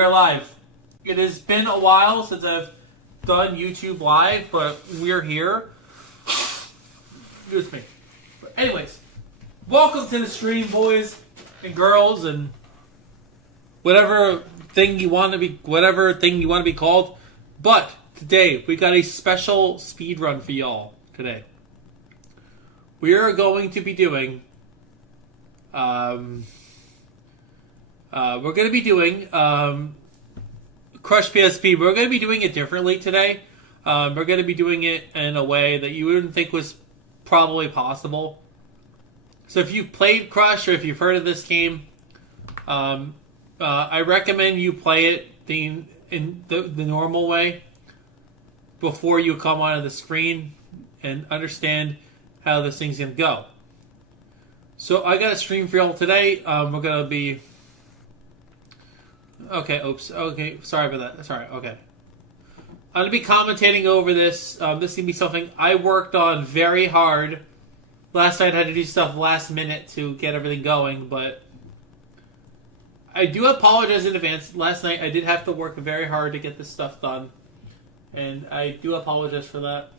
We are live. It has been a while since I've done YouTube Live, but we're here. Excuse me. But anyways, welcome to the stream, boys and girls, and whatever thing you want to be called. But today we got a special speed run for y'all. Today we are going to be doing. We're going to be doing Crush PSP. We're going to be doing it differently today. We're going to be doing it in a way that you wouldn't think was probably possible. So if you've played Crush or if you've heard of this game, I recommend you play it in the normal way before you come onto the screen and understand how this thing's going to go. So I got a stream for y'all today. We're going to be... Okay, oops. Okay, sorry about that. Sorry, okay. I'm going to be commentating over this. This is going to be something I worked on very hard. Last night I had to do stuff last minute to get everything going, but I do apologize in advance. Last night I did have to work very hard to get this stuff done, and I do apologize for that.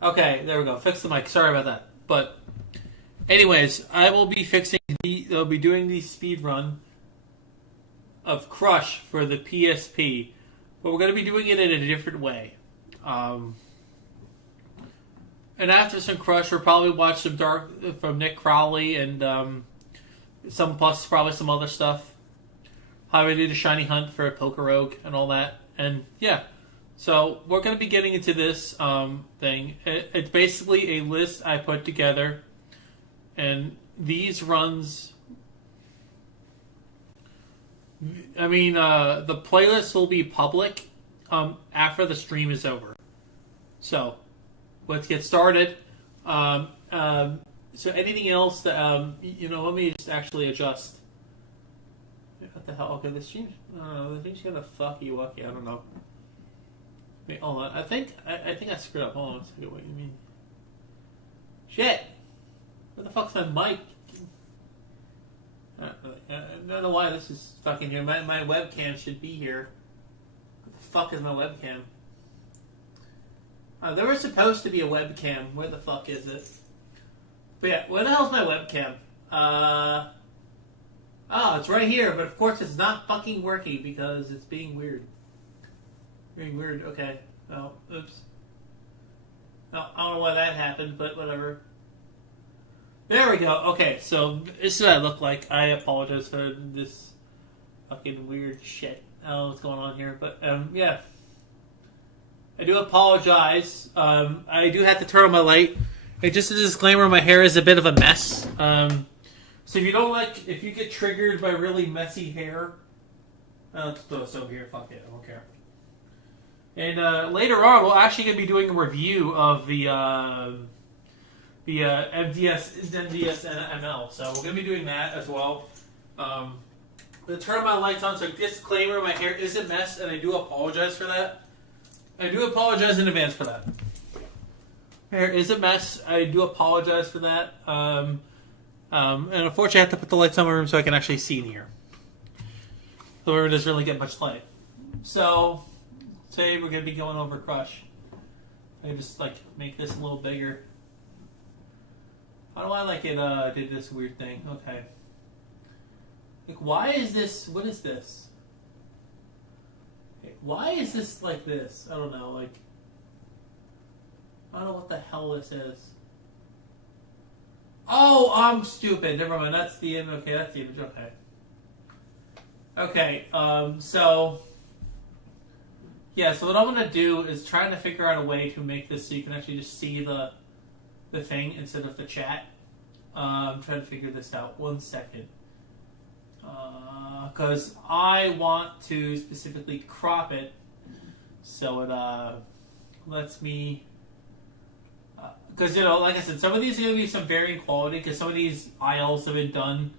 Okay, there we go. Fix the mic. Sorry about that. But, anyways, I will be I'll be doing the speed run of Crush for the PSP, but we're going to be doing it in a different way. And after some Crush, we'll probably watch some Dark from Nick Crowley and probably some other stuff. How we do the Shiny Hunt for a Poker Rogue and all that, and yeah. So, we're going to be getting into this thing. It's basically a list I put together. And these runs... the playlist will be public after the stream is over. So, let's get started. So, anything else that... let me just actually adjust. What the hell? Okay, the stream's going to fuck you up. I don't know. Wait, hold on. I think I screwed up. Hold on a second. What do you mean? Shit! Where the fuck's my mic? I don't know why this is fucking here. My webcam should be here. What the fuck is my webcam? There was supposed to be a webcam. Where the fuck is it? But yeah, where the hell's my webcam? It's right here, but of course it's not fucking working because it's being weird. Very weird. Okay. Oh, oops. No, I don't know why that happened, but whatever. There we go. Okay, so this is what I look like. I apologize for this fucking weird shit. I don't know what's going on here, but yeah. I do apologize. I do have to turn on my light. Hey, just a disclaimer: my hair is a bit of a mess. So if you get triggered by really messy hair, let's throw this over here. Fuck it, I don't care. And later on, we're actually going to be doing a review of the MDS and ML. So we're going to be doing that as well. I'm going to turn my lights on. So disclaimer, my hair is a mess, and I do apologize for that. I do apologize in advance for that. Hair is a mess. I do apologize for that. And unfortunately, I have to put the lights on my room so I can actually see in here. The room doesn't really get much light. So... today we're going to be going over Crush. I just make this a little bigger. How do I did this weird thing? Okay. Why is this? What is this? Why is this like this? I don't know. I don't know what the hell this is. Oh, I'm stupid. Never mind. That's the image. Okay, that's the image. Okay. Okay. So. Yeah, so what I'm going to do is trying to figure out a way to make this so you can actually just see the thing instead of the chat. I'm trying to figure this out. 1 second. Because I want to specifically crop it so it lets me because you know, like I said, some of these are gonna be some varying quality because some of these aisles have been done,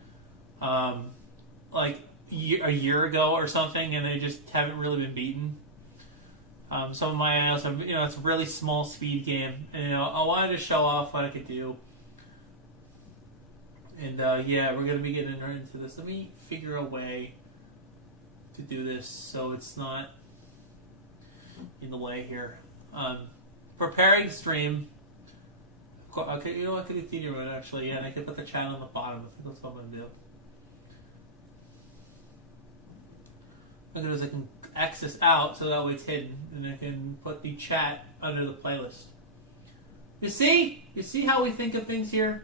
like a year ago or something, and they just haven't really been beaten. Some of my aisles have, you know, it's a really small speed game, and you know, I wanted to show off what I could do. And yeah, we're gonna be getting right into this. Let me figure a way to do this so it's not in the way here. Preparing stream. Okay, you know what? I could continue it actually, yeah, and I could put the channel on the bottom. I think that's what I'm gonna do. Look at this, I can X this out so that way it's hidden, and I can put the chat under the playlist. You see? You see how we think of things here?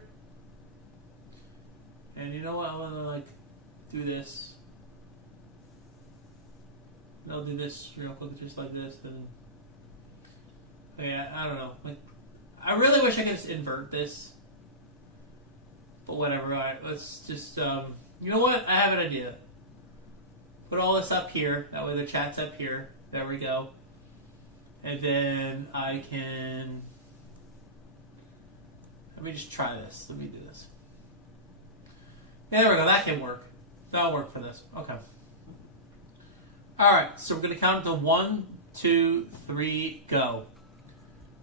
And you know what? I'm gonna like do this. And I'll do this real quick, just like this, and yeah, I don't know. Like, I really wish I could just invert this, but whatever. All right, let's just. You know what? I have an idea. Put all this up here. That way the chat's up here. There we go. And then I can. Let me just try this. Let me do this. Yeah, there we go. That can work. That'll work for this. Okay. Alright, so we're going to count to 1, 2, 3, go.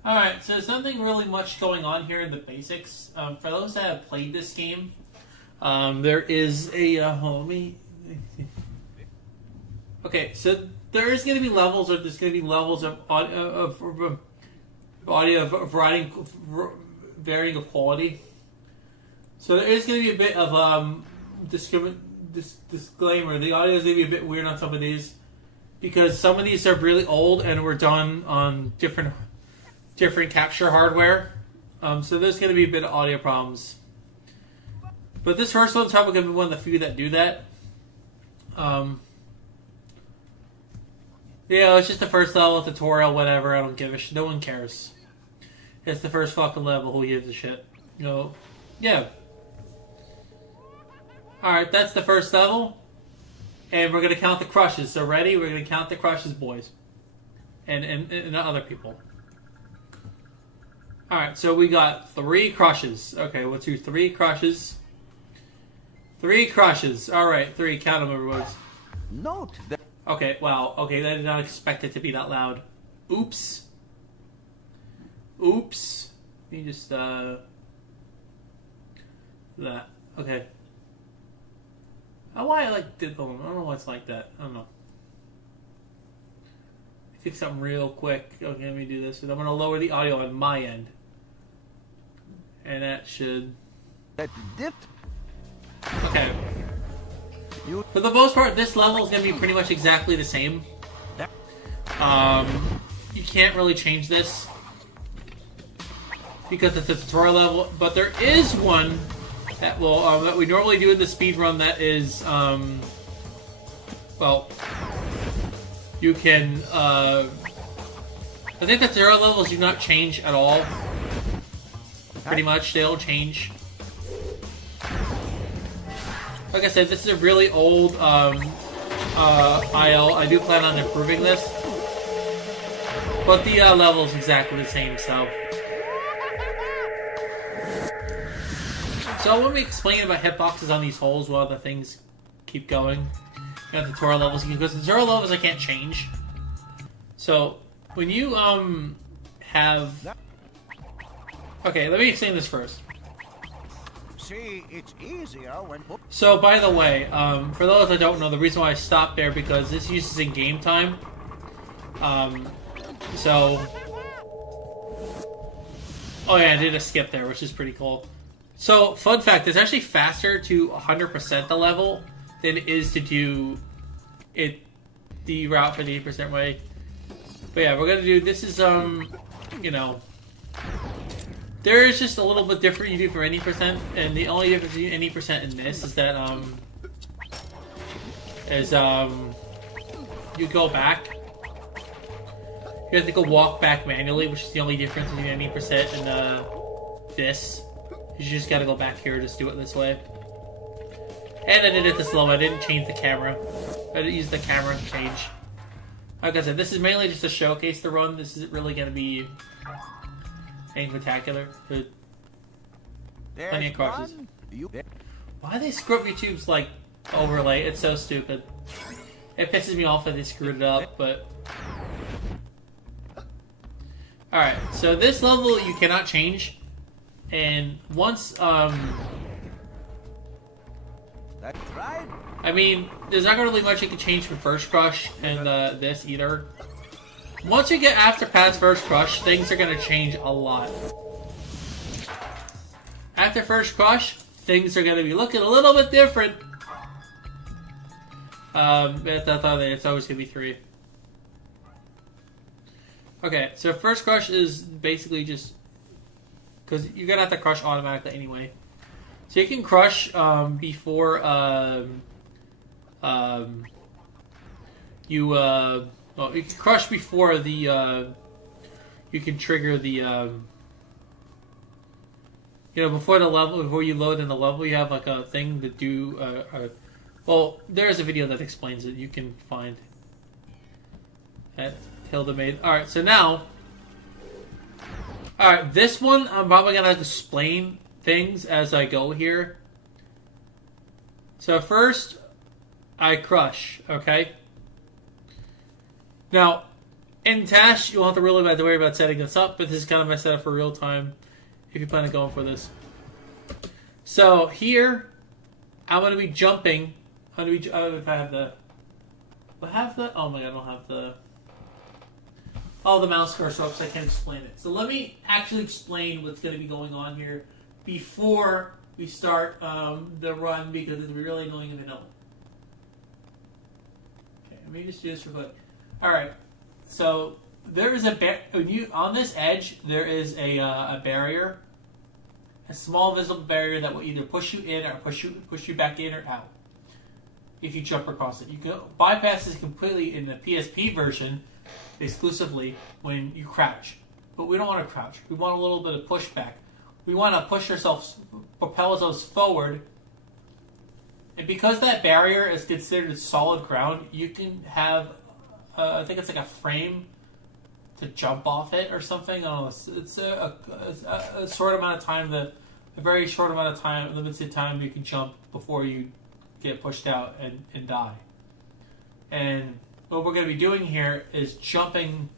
Alright, so there's nothing really much going on here in the basics. For those that have played this game, there is a... hold on, okay, so there is going to be levels of... There's going to be levels of audio varying of quality. So there is going to be a bit of disclaimer. The audio is going to be a bit weird on some of these because some of these are really old and were done on different capture hardware. So there's going to be a bit of audio problems. But this first one's probably going to be one of the few that do that. Yeah, it's just the first level tutorial, whatever. I don't give a shit. No one cares. It's the first fucking level. Who gives a shit? You know, yeah. Alright, that's the first level. And we're going to count the crushes. So ready? We're going to count the crushes, boys. And other people. Alright, so we got 3 crushes. Okay, let's do 3 crushes. 3 crushes. Alright, 3. Count them, everyone. Note that... Okay, wow. Okay, I did not expect it to be that loud. Oops. Oops. Let me just, that. Okay. I don't know why I like did them. I don't know why it's like that. I don't know. Fix something real quick. Okay, let me do this. And I'm going to lower the audio on my end. And that should... Okay. For the most part, this level is going to be pretty much exactly the same. You can't really change this because it's a tutorial level, but there is one that will that we normally do in the speed run. That is, well, you can. I think the tutorial levels do not change at all. Pretty much, they don't change. Like I said, this is a really old IL. I do plan on improving this, but the level is exactly the same. So let me explain about hitboxes on these holes while the things keep going. You got the tutorial levels, because the tutorial levels I can't change. So when you have, okay, let me explain this first. See, it's easier when... So, by the way, for those that don't know, the reason why I stopped there because this uses in game time. So... Oh yeah, I did a skip there, which is pretty cool. So, fun fact, it's actually faster to 100% the level than it is to do it the route for the 8% way. But yeah, we're gonna do, this is, you know... There is just a little bit different you do for any percent, and the only difference between any percent in this is that you go back. You have to go walk back manually, which is the only difference between any percent and this. You just gotta go back here, just do it this way. And I did it this low. I didn't change the camera. I didn't use the camera to change. Like I said, this is mainly just a showcase to run. This isn't really gonna be Anything spectacular? Plenty There's of crushes. one. Why they screw up YouTube's like overlay? It's so stupid. It pisses me off that they screwed it up, but alright, so this level you cannot change. And once That's right. I mean, there's not really much you can change from First Crush and this either. Once you get past First Crush, things are gonna change a lot. After First Crush, things are gonna be looking a little bit different. It's always gonna be 3. Okay, so First Crush is basically just because you're gonna have to crush automatically anyway. So you can crush before you can crush before the you can trigger the before the level, before you load in the level, you have like a thing to do. Well, there's a video that explains it. You can find at Hilda made. All right, so now, all right, this one I'm probably gonna explain things as I go here. So first, I crush. Okay. Now, in Tash, you won't have to really have to worry about setting this up, but this is kind of my setup for real time if you plan on going for this. So here, I'm going to be jumping. I don't know if I have the... Oh my god, I don't have the... Oh, the mouse cursor up, so I can't explain it. So let me actually explain what's going to be going on here before we start the run, because it's really annoying in vanilla. Okay, let me just do this real quick. Alright, so there is on this edge, there is a barrier. A small visible barrier that will either push you in or push you back in or out. If you jump across it, you can bypass this completely in the PSP version, exclusively when you crouch. But we don't want to crouch. We want a little bit of pushback. We want to push ourselves, propel ourselves forward. And because that barrier is considered solid ground, you can have, I think it's like a frame to jump off it or something. I don't know. It's a short amount of time, a very short amount of time, limited time you can jump before you get pushed out and die. And what we're going to be doing here is jumping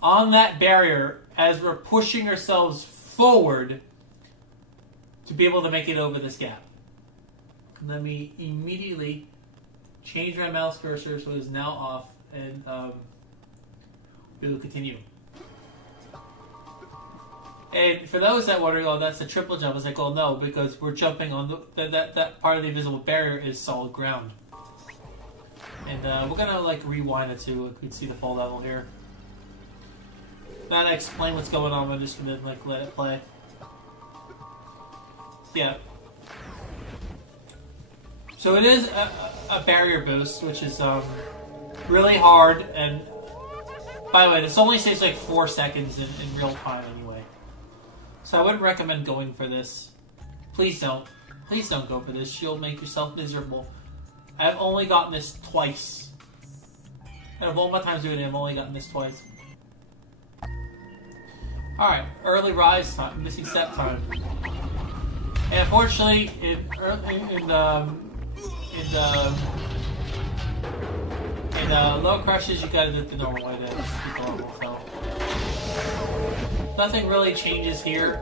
on that barrier as we're pushing ourselves forward to be able to make it over this gap. Let me immediately change my mouse cursor so it's now off, and we will continue. And for those that wondering, oh, that's a triple jump, I was like, oh no, because we're jumping on that part of the invisible barrier is solid ground. And we're gonna like rewind it so we can see the full level here. Now to explain what's going on, I'm just gonna like let it play. Yeah. So it is a barrier boost, which is really hard, and by the way, this only saves like 4 seconds in real time anyway. So I wouldn't recommend going for this. Please don't. Please don't go for this. You'll make yourself miserable. I've only gotten this twice. Out of all my times doing it, I've only gotten this twice. Alright, early rise time, missing step time. And unfortunately, in low crushes, you gotta do it the normal way to keep normal, so. Nothing really changes here.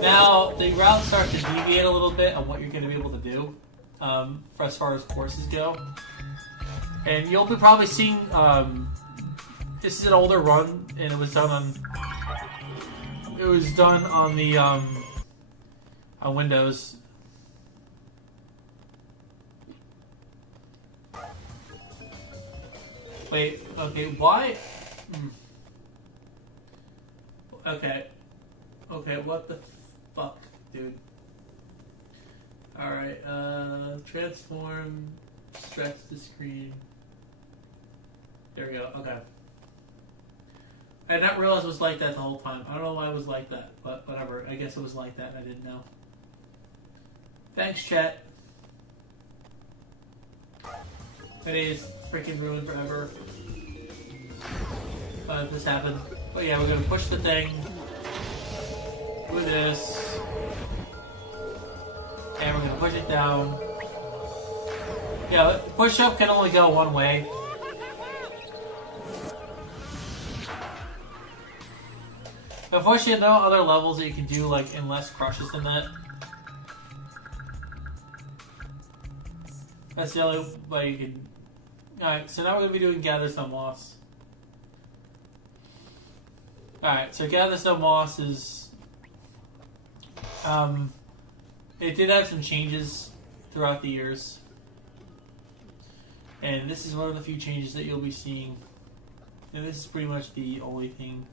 Now, the routes start to deviate a little bit on what you're going to be able to do for as far as courses go. And you'll be probably seeing, this is an older run, and it was done on the, on Windows. Wait, okay, why? Okay, what the fuck, dude? Alright, transform, stretch the screen. There we go, okay. I did not realize it was like that the whole time. I don't know why it was like that, but whatever. I guess it was like that and I didn't know. Thanks, chat. It is freaking ruined forever. This happened. But yeah, we're gonna push the thing with this, and we're gonna push it down. Yeah, push up can only go one way. Unfortunately, no other levels that you can do like in less crushes than that. That's the only way you can. Alright, so now we're going to be doing Gather Some Moss. Alright, so Gather Some Moss is... it did have some changes throughout the years. And this is one of the few changes that you'll be seeing. And this is pretty much the only thing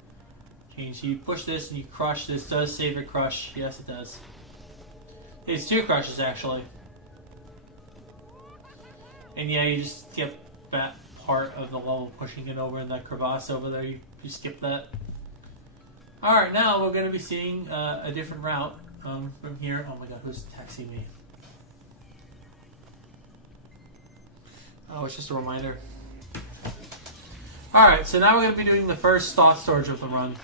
changed. So you push this and you crush. This does save your crush. Yes, it does. It's 2 crushes, actually. And yeah, you just skip that part of the level, pushing it over in that crevasse over there. You skip that. Alright, now we're going to be seeing a different route from here. Oh my god, who's texting me? Oh, it's just a reminder. Alright, so now we're going to be doing the first thought storage of the run.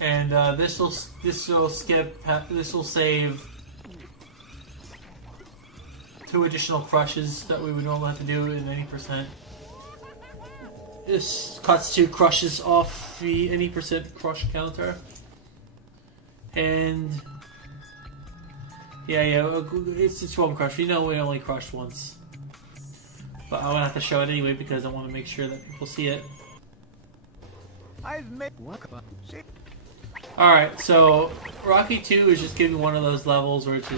And this will save 2 additional crushes that we would normally have to do in 80%. This cuts 2 crushes off the 80% crush counter. And yeah, it's 1 crush. You know we only crushed once. But I'm gonna have to show it anyway because I want to make sure that people see it. I've made what? Alright, so Rocky 2 is just giving one of those levels where it's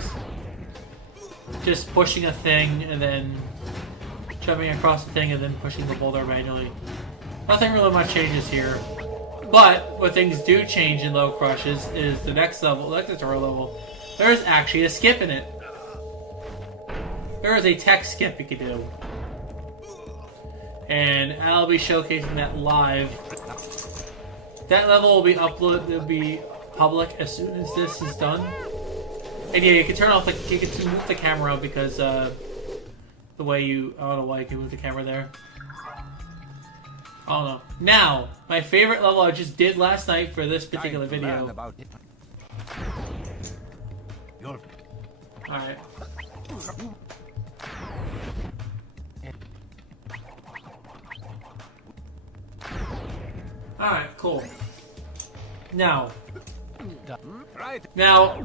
just pushing a thing and then jumping across the thing and then pushing the boulder manually. Nothing really much changes here. But what things do change in low crushes is the next level, the tutorial level. There's actually a skip in it. There is a tech skip you can do. And I'll be showcasing that live. That level will be uploaded, it'll be public as soon as this is done. And yeah, you can turn off you can move the camera because the way I don't know why you can move the camera there. I don't know. Now, my favorite level I just did last night for this particular video. Alright. Alright, cool. Now, I'm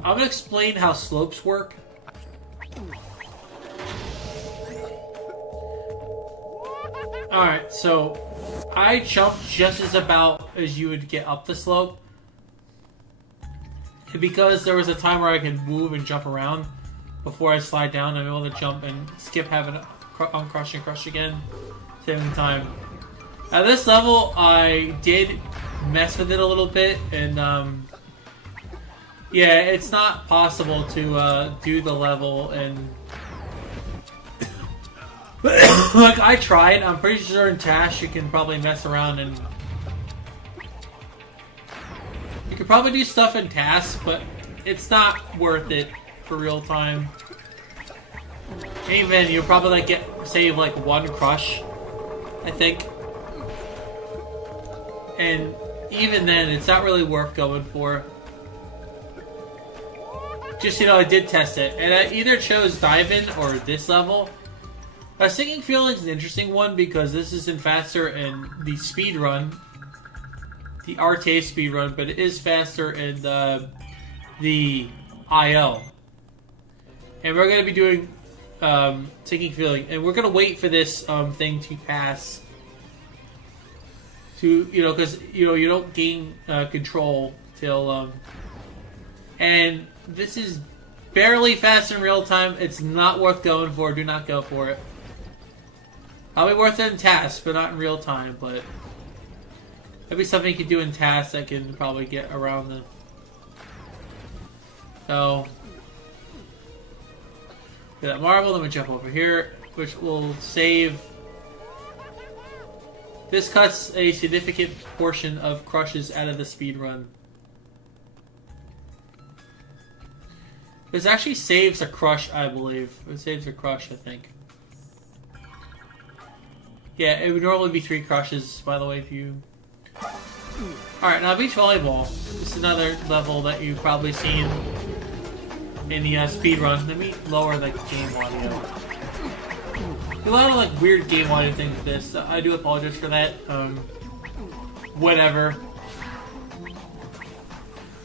going to explain how slopes work. Alright, so I jumped just as you would get up the slope. And because there was a time where I could move and jump around before I slide down, I'm able to jump and skip having to uncrush and crush again, saving time. At this level, I did mess with it a little bit, and yeah, it's not possible to do the level and like I tried. I'm pretty sure in Tash you can probably mess around and you could probably do stuff in tasks, but it's not worth it for real time. Even you'll probably save like 1 crush, I think. And even then, it's not really worth going for. Just, I did test it. And I either chose Dive-In or this level. Sinking Feeling is an interesting one because this isn't faster in the speed run. The RTA speed run, but it is faster in the IO. And we're going to be doing Sinking Feeling. And we're going to wait for this thing to pass. Because you don't gain control till and this is barely fast in real time. It's not worth going for. Do not go for it. Probably worth it in tasks, but not in real time. But that'd be something you could do in tasks that can probably get around the. So get that marble. Let me jump over here, which will save. This cuts a significant portion of crushes out of the speed run. This actually saves a crush, I believe. It saves a crush, I think. Yeah, it would normally be 3 crushes, by the way, if you... Alright, now beach volleyball. This is another level that you've probably seen in the speed run. Let me lower the game audio. A lot of like weird game audio things with this. I do apologize for that. Whatever.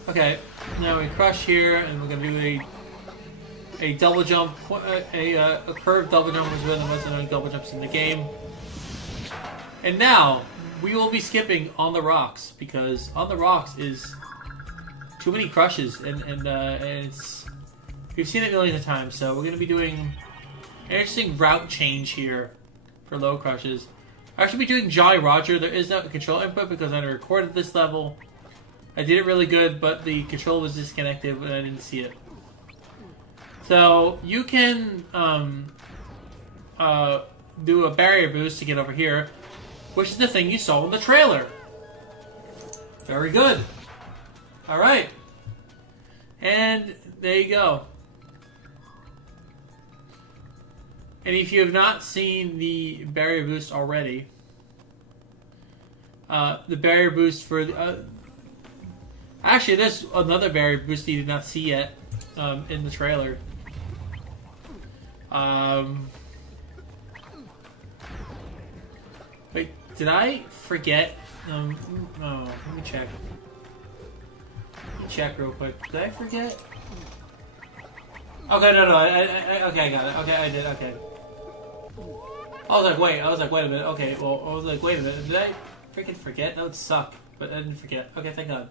Okay, now we crush here, and we're gonna do a double jump, a curved double jump, which is one of the most annoying double jumps in the game. And now we will be skipping on the rocks because on the rocks is too many crushes, and it's we've seen it millions of times. So we're gonna be doing an interesting route change here for low crushes. I should be doing Jolly Roger. There is no control input because I recorded this level. I did it really good, but the control was disconnected and I didn't see it. So you can do a barrier boost to get over here, which is the thing you saw in the trailer. Very good. All right. And there you go. And if you have not seen the barrier boost already, the barrier boost for... actually, there's another barrier boost you did not see yet in the trailer. Wait, did I forget? Oh, let me check. Let me check real quick. Did I forget? Okay, no, okay, I got it. Okay, I did. Okay. I was like, wait a minute. Okay, well, I was like, wait a minute. Did I freaking forget? That would suck, but I didn't forget. Okay, thank God.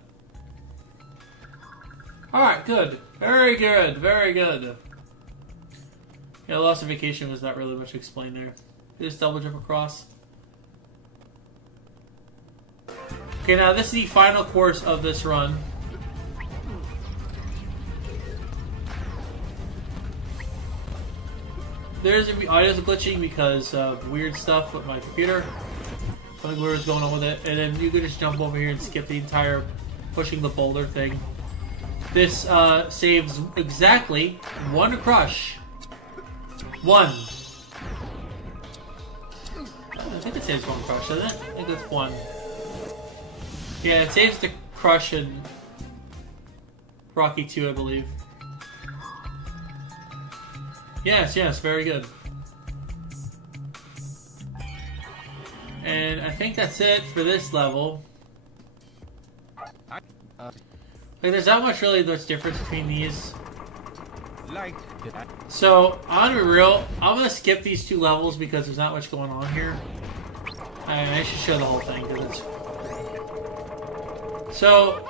Alright, good. Very good. Very good. Yeah, loss of vacation was not really much to explain there. Just double jump across. Okay, now this is the final course of this run. There's audio's glitching because of weird stuff with my computer. Something weird is going on with it. And then you could just jump over here and skip the entire pushing the boulder thing. This saves exactly 1 crush. 1. I think it saves 1 crush, doesn't it? I think it's 1. Yeah, it saves the crush in Rocky 2, I believe. Yes, very good. And I think that's it for this level. Like, there's not much really much difference between these. So, I'm gonna be real. I'm gonna skip these 2 levels because there's not much going on here. I should show the whole thing because it's... So,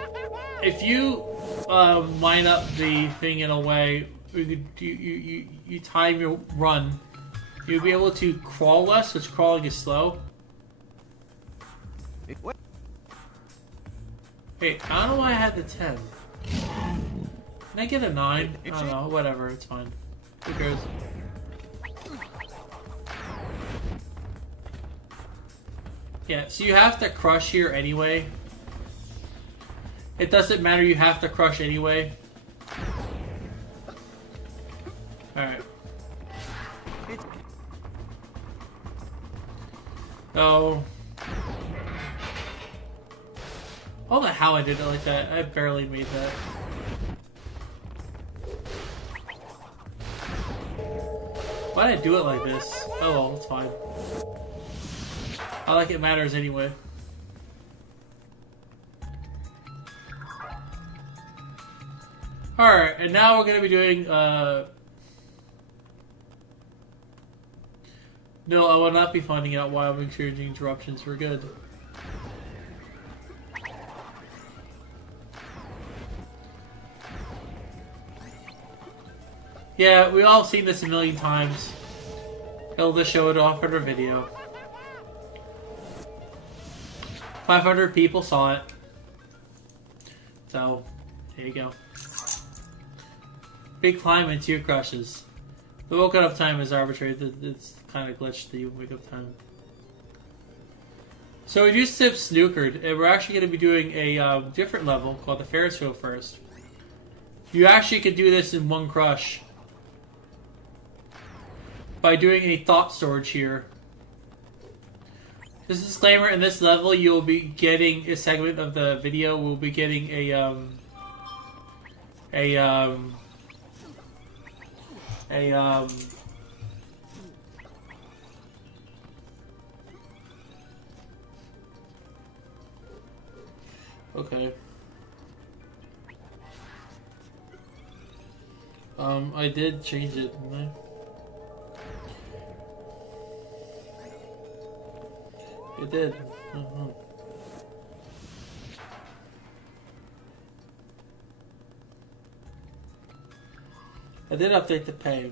if you line up the thing in a way, you time your run, you'll be able to crawl less, which crawling is slow. Wait, I don't know why I had the 10. Can I get a 9? I don't know, whatever, it's fine. Who cares? Yeah, so you have to crush here anyway. It doesn't matter, you have to crush anyway. Alright. So... I don't know how I did it like that. I barely made that. Why did I do it like this? Oh well, it's fine. I like it matters anyway. Alright, and now we're going to be doing, No, I will not be finding out why I'm experiencing interruptions. We're good. Yeah, we all seen this a million times. It'll just show it off in our video. 500 people saw it. So, there you go. Big climb and 2 crushes. The woken up time is arbitrary. It's kind of glitched, the wake up time. So we just sip snookered, and we're actually going to be doing a different level called the Ferris wheel first. You actually could do this in 1 crush by doing a thought storage here. This disclaimer: in this level, you will be getting a segment of the video. We'll be getting okay. I did change it, didn't I? It did. I did update the pay.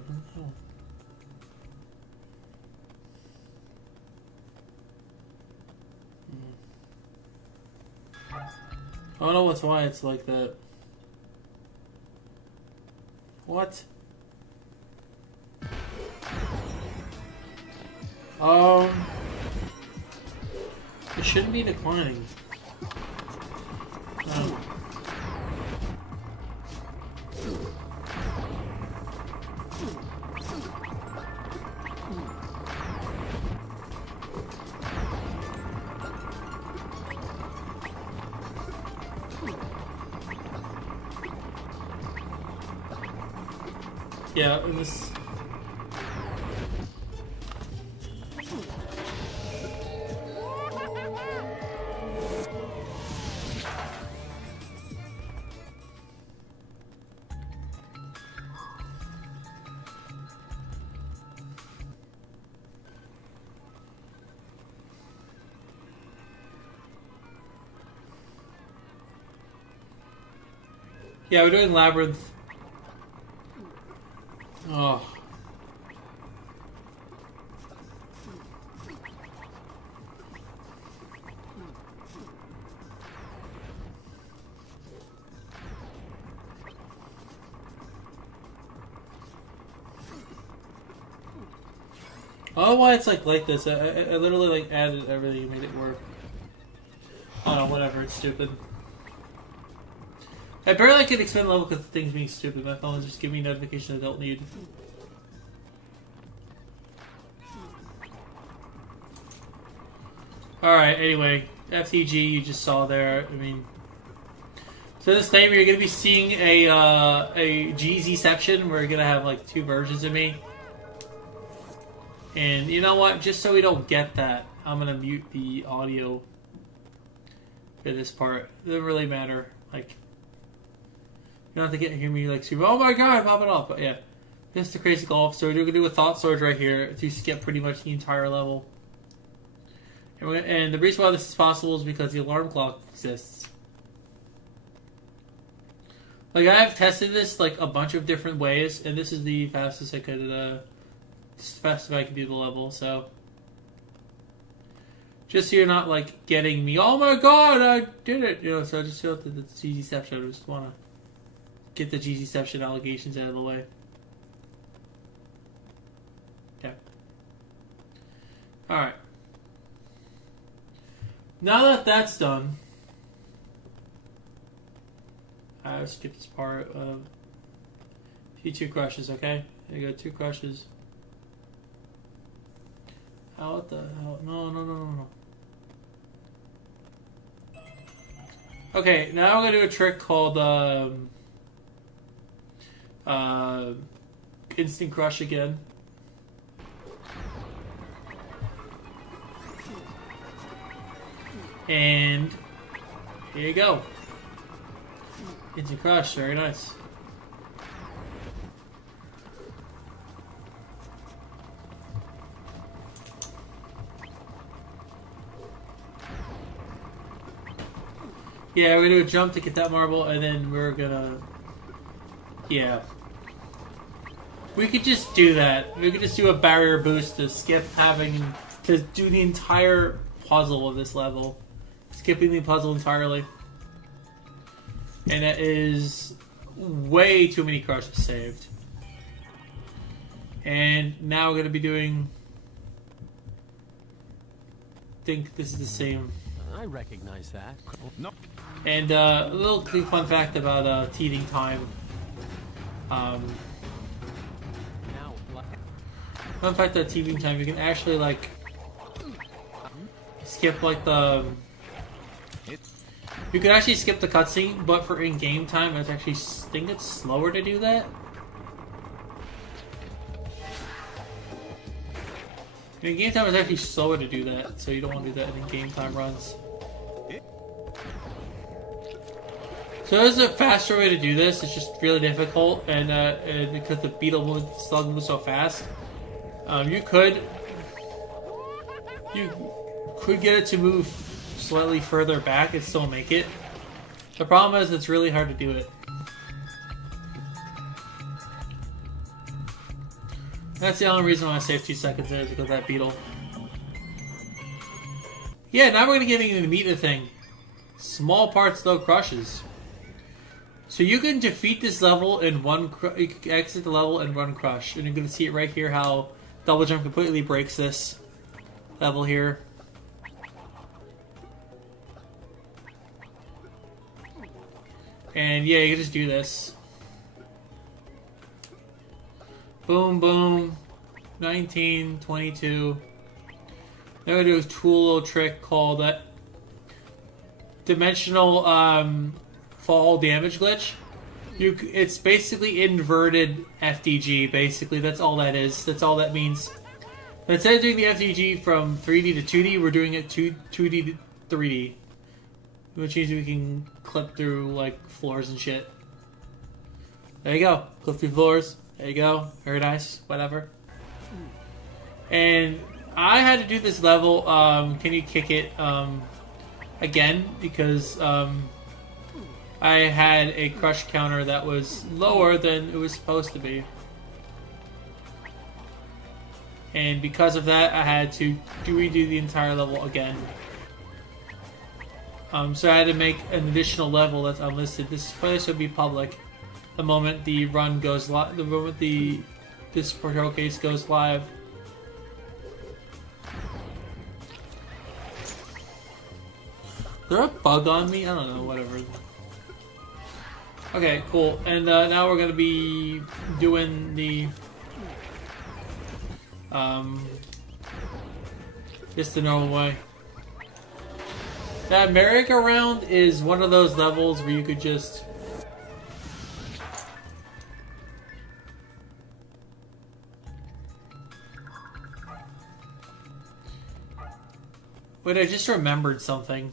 I don't know why it's like that. What? It shouldn't be declining. No. Yeah, and this. Yeah, we're doing Labyrinth. Oh. I don't know why it's like this. I literally like added everything and made it work. I don't know, whatever, it's stupid. I barely could expand level because of things being stupid. My phone just give me notification I don't need. Alright, anyway. FTG you just saw there. I mean... So this time you're going to be seeing a GZ-ception. We're going to have like two versions of me. And you know what? Just so we don't get that, I'm going to mute the audio for this part. It doesn't really matter. Like... You don't have to hear me like scream, oh my god, pop it off. But yeah, this is the crazy golf. So we're going to do a thought storage right here to skip pretty much the entire level. And the reason why this is possible is because the alarm clock exists. Like I have tested this like a bunch of different ways, and this is the fastest I could, fastest I could do the level. So just so you're not like getting me, oh my god, I did it. You know, so I just feel that the GZ-ception. I just want to get the GZ-ception allegations out of the way. Okay. Alright. Now that that's done, I'll skip this part. Two crushes, okay? There you go, 2 crushes. Oh, what the hell? No. Okay, now I'm going to do a trick called, instant crush again. And here you go. Instant crush, very nice. Yeah, we're gonna do a jump to get that marble, and then we're gonna... Yeah. We could just do that. We could just do a barrier boost to skip having to do the entire puzzle of this level. Skipping the puzzle entirely. And that is way too many crushes saved. And now we're going to be doing... I think this is the same. I recognize that. No. And a little fun fact about teething time. Fun fact about teething time, you can actually like skip like the. You could actually skip the cutscene, but for in-game time, it's actually I think it's slower to do that. In game time, it's actually slower to do that, so you don't want to do that in game time runs. So there's a faster way to do this. It's just really difficult, and because the beetle slug moves so fast, you could get it to move slightly further back and still make it. The problem is it's really hard to do it. That's the only reason why I saved 2 seconds there, is because of that beetle. Yeah, now we're going to get into the meat of the thing. Small parts, though, crushes. So you can defeat this level in one... You can exit the level in one crush. And you're going to see it right here, how double jump completely breaks this level here. And yeah, you can just do this. Boom, boom. 19, 22. Then we're going to do a cool little trick called that dimensional fall damage glitch. It's basically inverted FDG, basically. That's all that is. That's all that means. But instead of doing the FDG from 3D to 2D, we're doing it 2D to 3D. Which means we can clip through, like, floors and shit. There you go. Clip through floors. There you go. Very nice. Whatever. And I had to do this level, can you kick it, again, because, I had a crush counter that was lower than it was supposed to be. And because of that, I had to redo the entire level again. So I had to make an additional level that's unlisted. This place will be public the moment the run goes live. The moment this showcase goes live. Is there a bug on me? I don't know. Whatever. Okay, cool. And now we're gonna be doing the just the normal way. That merry-go-round is one of those levels where you could just... Wait, I just remembered something.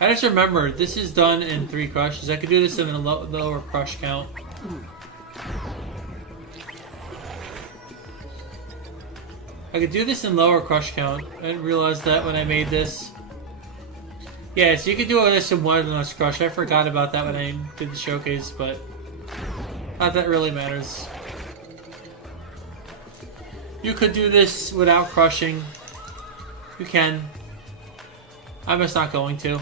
I just remembered, this is done in 3 crushes. I could do this in a lower crush count. I could do this in lower crush count. I didn't realize that when I made this. Yeah, so you could do this in one less crush. I forgot about that when I did the showcase, but not that really matters. You could do this without crushing. You can. I'm just not going to.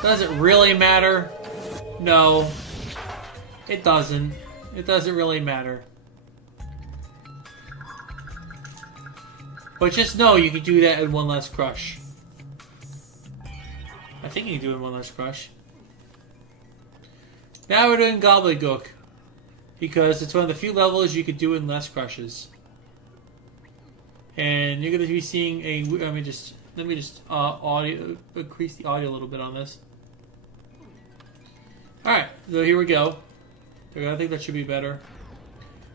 Does it really matter? No. It doesn't. It doesn't really matter. But just know you can do that in one less crush. I think you can do it in one less crush. Now we're doing Gobbledygook. Because it's one of the few levels you could do in less crushes. And you're going to be seeing a... Let me just increase the audio a little bit on this. Alright, so here we go. I think that should be better.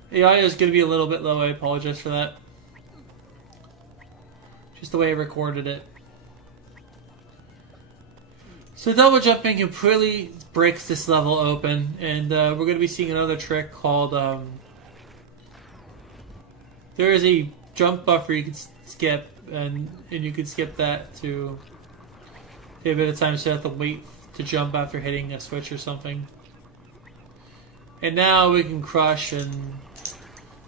The audio is going to be a little bit low. I apologize for that. Just the way I recorded it. So double jumping completely breaks this level open. And we're going to be seeing another trick called... there is a jump buffer you can skip. And you can skip that to save a bit of time, so you have to wait to jump after hitting a switch or something. And now we can crush and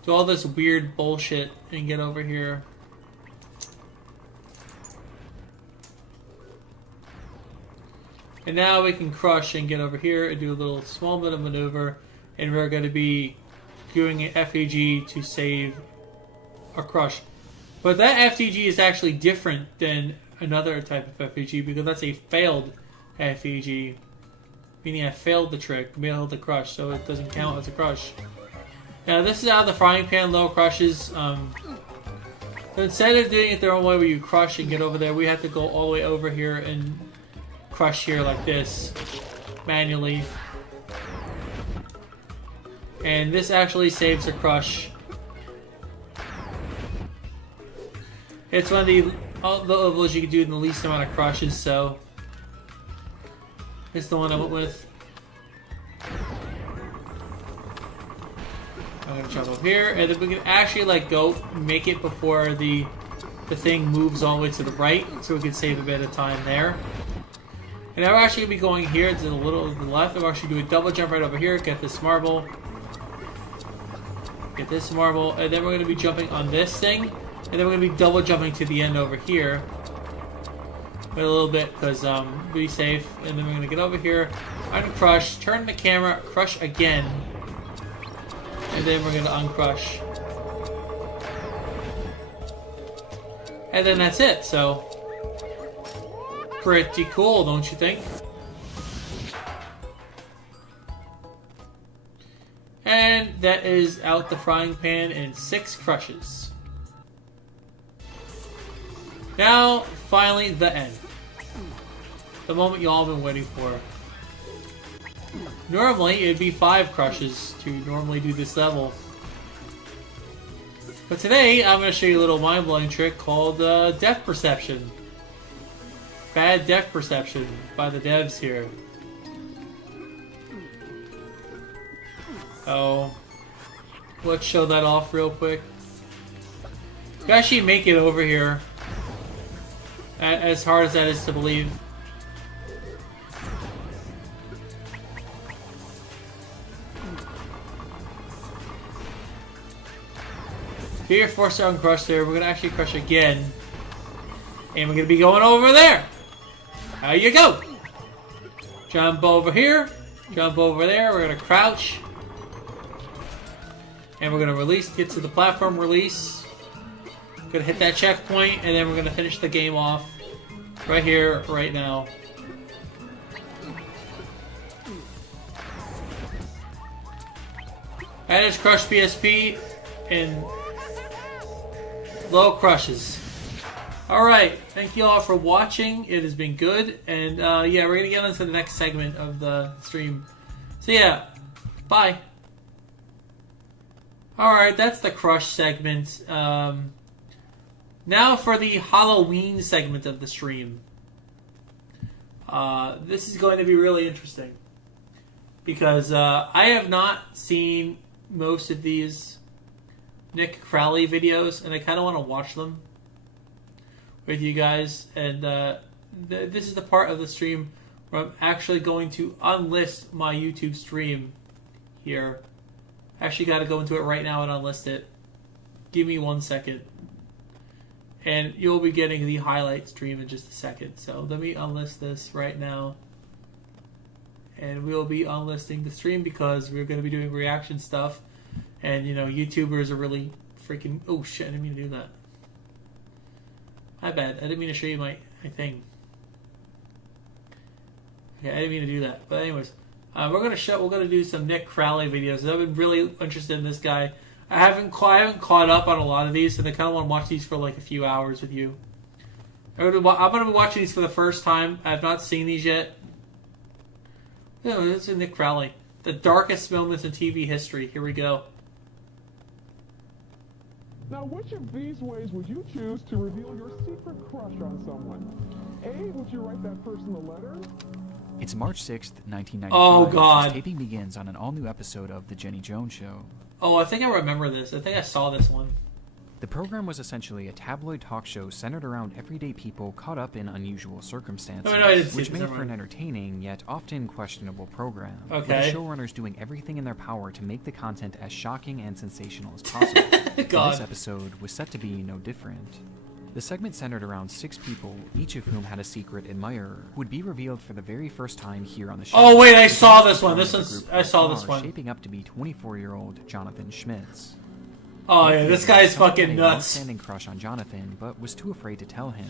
do all this weird bullshit and get over here. And now we can crush and get over here and do a little small bit of maneuver. And we're going to be doing an FAG to save a crush. But that FTG is actually different than another type of FTG because that's a failed FTG. meaning I failed the trick, failed the crush, so it doesn't count as a crush. Now this is how the frying pan low crushes. So instead of doing it their own way where you crush and get over there, we have to go all the way over here and crush here like this, manually. And this actually saves a crush. It's one of the levels you can do in the least amount of crushes, so it's the one I went with. I'm gonna jump up here, and then we can actually like go make it before the thing moves all the way to the right, so we can save a bit of time there. And now we're actually gonna be going here to the little to the left. I'm actually doing a double jump right over here, get this marble, get this marble, and then we're gonna be jumping on this thing. And then we're going to be double jumping to the end over here. Wait a little bit, because be safe. And then we're going to get over here, uncrush, turn the camera, crush again. And then we're going to uncrush. And then that's it, so pretty cool, don't you think? And that is out the frying pan in 6 crushes. Now, finally, the end. The moment you all been waiting for. Normally, it'd be 5 crushes to normally do this level. But today, I'm going to show you a little mind-blowing trick called depth perception. Bad depth perception by the devs here. Oh, let's show that off real quick. You actually make it over here. As hard as that is to believe. Here, you're forced to uncrush there. We're going to actually crush again. And we're going to be going over there. How you go? Jump over here. Jump over there. We're going to crouch. And we're going to release, get to the platform release. Gonna hit that checkpoint, and then we're gonna finish the game off right here, right now. I just crushed PSP in low crushes. Alright, thank you all for watching. It has been good, and yeah, we're gonna get on to the next segment of the stream. So yeah, bye. Alright, that's the crush segment. Now for the Halloween segment of the stream. This is going to be really interesting. Because I have not seen most of these Nick Crowley videos, and I kind of want to watch them with you guys. And this is the part of the stream where I'm actually going to unlist my YouTube stream here. Actually got to go into it right now and unlist it. Give me 1 second. And you'll be getting the highlight stream in just a second. So let me unlist this right now. And we'll be unlisting the stream because we're going to be doing reaction stuff. And, you know, YouTubers are really freaking... Oh, shit, I didn't mean to do that. My bad. I didn't mean to show you my thing. Okay, I didn't mean to do that. But anyways, we're gonna do some Nick Crowley videos. I've been really interested in this guy. I haven't caught up on a lot of these, and I kind of want to watch these for like a few hours with you. I'm gonna be watching these for the first time. I have not seen these yet. Oh, this is Nick Crowley. The darkest moments in TV history. Here we go. Now, which of these ways would you choose to reveal your secret crush on someone? A, would you write that person a letter? It's March 6th, 1995. Oh, God. As taping begins on an all-new episode of The Jenny Jones Show. Oh, I think I remember this. I think I saw this one. The program was essentially a tabloid talk show centered around everyday people caught up in unusual circumstances, No, I didn't see which this. made for an entertaining yet often questionable program, with Okay. the showrunners doing everything in their power to make the content as shocking and sensational as possible. And God. this episode was set to be no different. The segment centered around 6 people, each of whom had a secret admirer, who would be revealed for the very first time here on the show. Oh, wait, I saw this one. The This one's... group I saw this are one. shaping up to be 24-year-old Jonathan Schmitz. Oh yeah, this guy's Someone fucking had a nuts. long-standing crush on Jonathan, but was too afraid to tell him.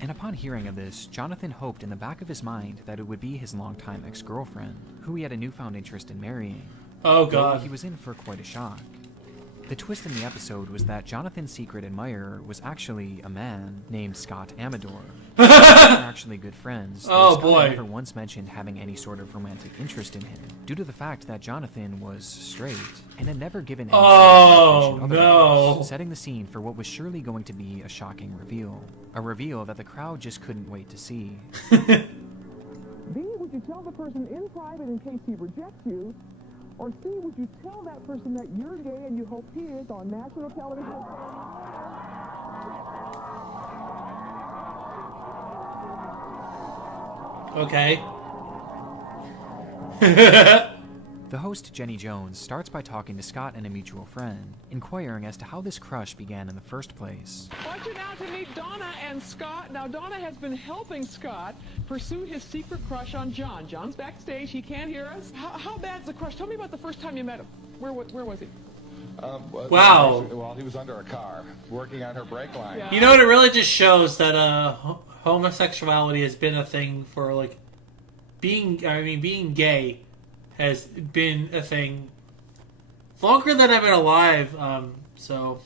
And upon hearing of this, Jonathan hoped in the back of his mind that it would be his longtime ex-girlfriend, who he had a newfound interest in marrying. Oh Though god. he was in for quite a shock. The twist in the episode was that Jonathan's secret admirer was actually a man named Scott Amador. They were actually good friends. Oh, Scott boy. never once mentioned having any sort of romantic interest in him, due to the fact that Jonathan was straight and had never given any Oh, sort of no. otherwise, setting the scene for what was surely going to be a shocking reveal. A reveal that the crowd just couldn't wait to see. B, would you tell the person in private in case he rejects you? Or C, would you tell that person that you're gay and you hope he is on national television? Okay. The host, Jenny Jones, starts by talking to Scott and a mutual friend, inquiring as to how this crush began in the first place. I want you now to meet Donna and Scott. Now, Donna has been helping Scott pursue his secret crush on John. John's backstage. He can't hear us. How bad's the crush? Tell me about the first time you met him. Where was he? Wow. Well, he was under a car, working on her brake line. Yeah. You know what? It really just shows that homosexuality has been a thing for like being gay has been a thing longer than I've been alive. So,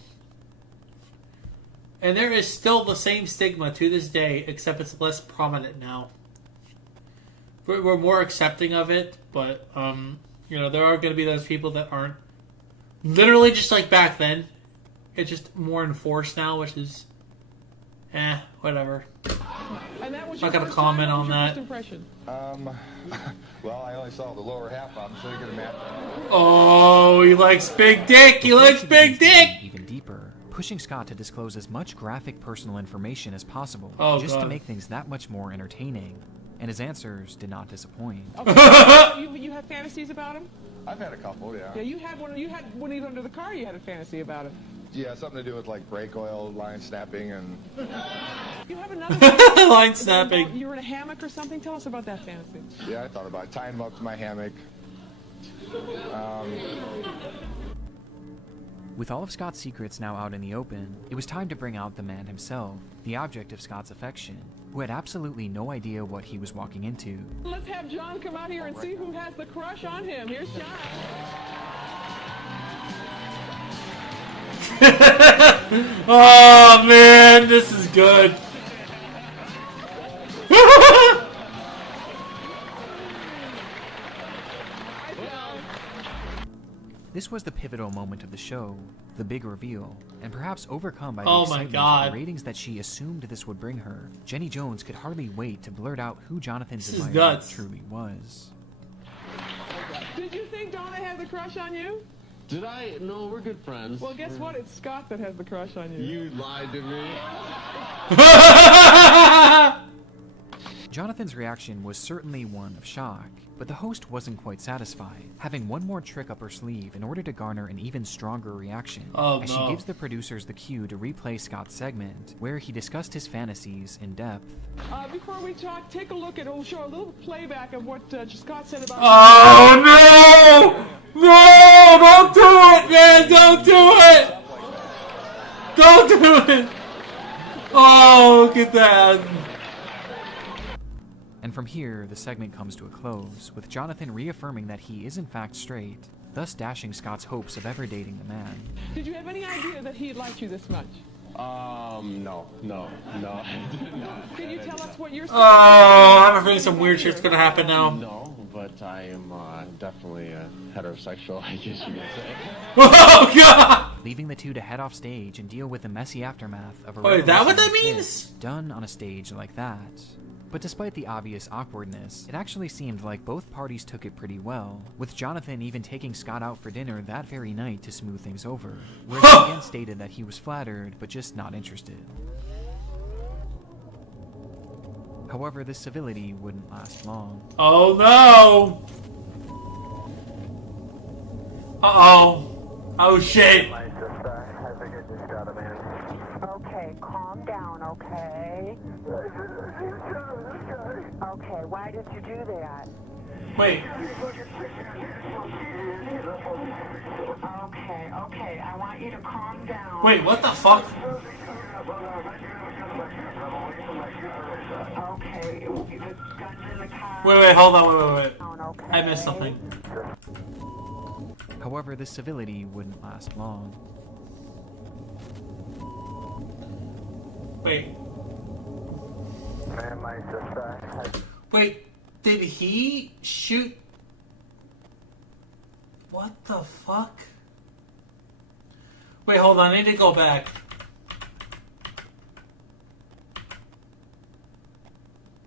and there is still the same stigma to this day, except it's less prominent now. We're more accepting of it, but you know, there are going to be those people that aren't. Literally, just like back then, it's just more enforced now, which is, whatever. And that was Not your gonna first comment time? on What was your that. first impression? Well, I only saw the lower half of him, so you can imagine. Oh, he likes big dick. He likes big dick. Even deeper, pushing Scott to disclose as much graphic personal information as possible, Oh, just to God. make things that much more entertaining. And his answers did not disappoint. Okay. you have fantasies about him? I've had a couple, yeah. Yeah, you had one he was under the car. You had a fantasy about him. Yeah, something to do with like brake oil, line snapping, and You have another fantasy? Line snapping. You were in a hammock or something? Tell us about that fantasy. yeah, I thought about tying him up to my hammock. With all of Scott's secrets now out in the open, it was time to bring out the man himself, the object of Scott's affection, who had absolutely no idea what he was walking into. Let's have John come out here and see who has the crush on him. Here's John. Oh man, this is good. This was the pivotal moment of the show, the big reveal, and perhaps overcome by the Oh my excitement God. and ratings that she assumed this would bring her, Jenny Jones could hardly wait to blurt out who Jonathan's This is admirer nuts. truly was. Did you think Donna had the crush on you? Did I? No, we're good friends. Well, guess what? It's Scott that has the crush on you. You lied to me. Jonathan's reaction was certainly one of shock, but the host wasn't quite satisfied, having one more trick up her sleeve in order to garner an even stronger reaction, Oh, as no. she gives the producers the cue to replay Scott's segment, where he discussed his fantasies in depth. Before we talk, take a look at it. We'll show a little playback of what Scott said about. Oh no! No! Don't do it, man! Don't do it! Don't do it! Oh, look at that! And from here, the segment comes to a close, with Jonathan reaffirming that he is in fact straight, thus dashing Scott's hopes of ever dating the man. Did you have any idea that he liked you this much? No. Can you tell us what you're saying? Oh, I have a feeling some weird shit's gonna happen now. No, but I am definitely heterosexual, I guess you could say. Oh god! Leaving the two to head off stage and deal with the messy aftermath of a Oh, is that what that revelation like means? this, done on a stage like that. But despite the obvious awkwardness, it actually seemed like both parties took it pretty well, with Jonathan even taking Scott out for dinner that very night to smooth things over, where he again stated that he was flattered, but just not interested. However, this civility wouldn't last long. Oh no! Uh-oh. Oh shit. Okay, calm down, okay? Okay, why did you do that? Wait. Okay, I want you to calm down. Wait, what the fuck? Okay, the gun's in the car. Wait, hold on, wait. Okay. I missed something. However, this civility wouldn't last long. Wait. Man, my sister. Wait, did he shoot? What the fuck? Wait, hold on, I need to go back.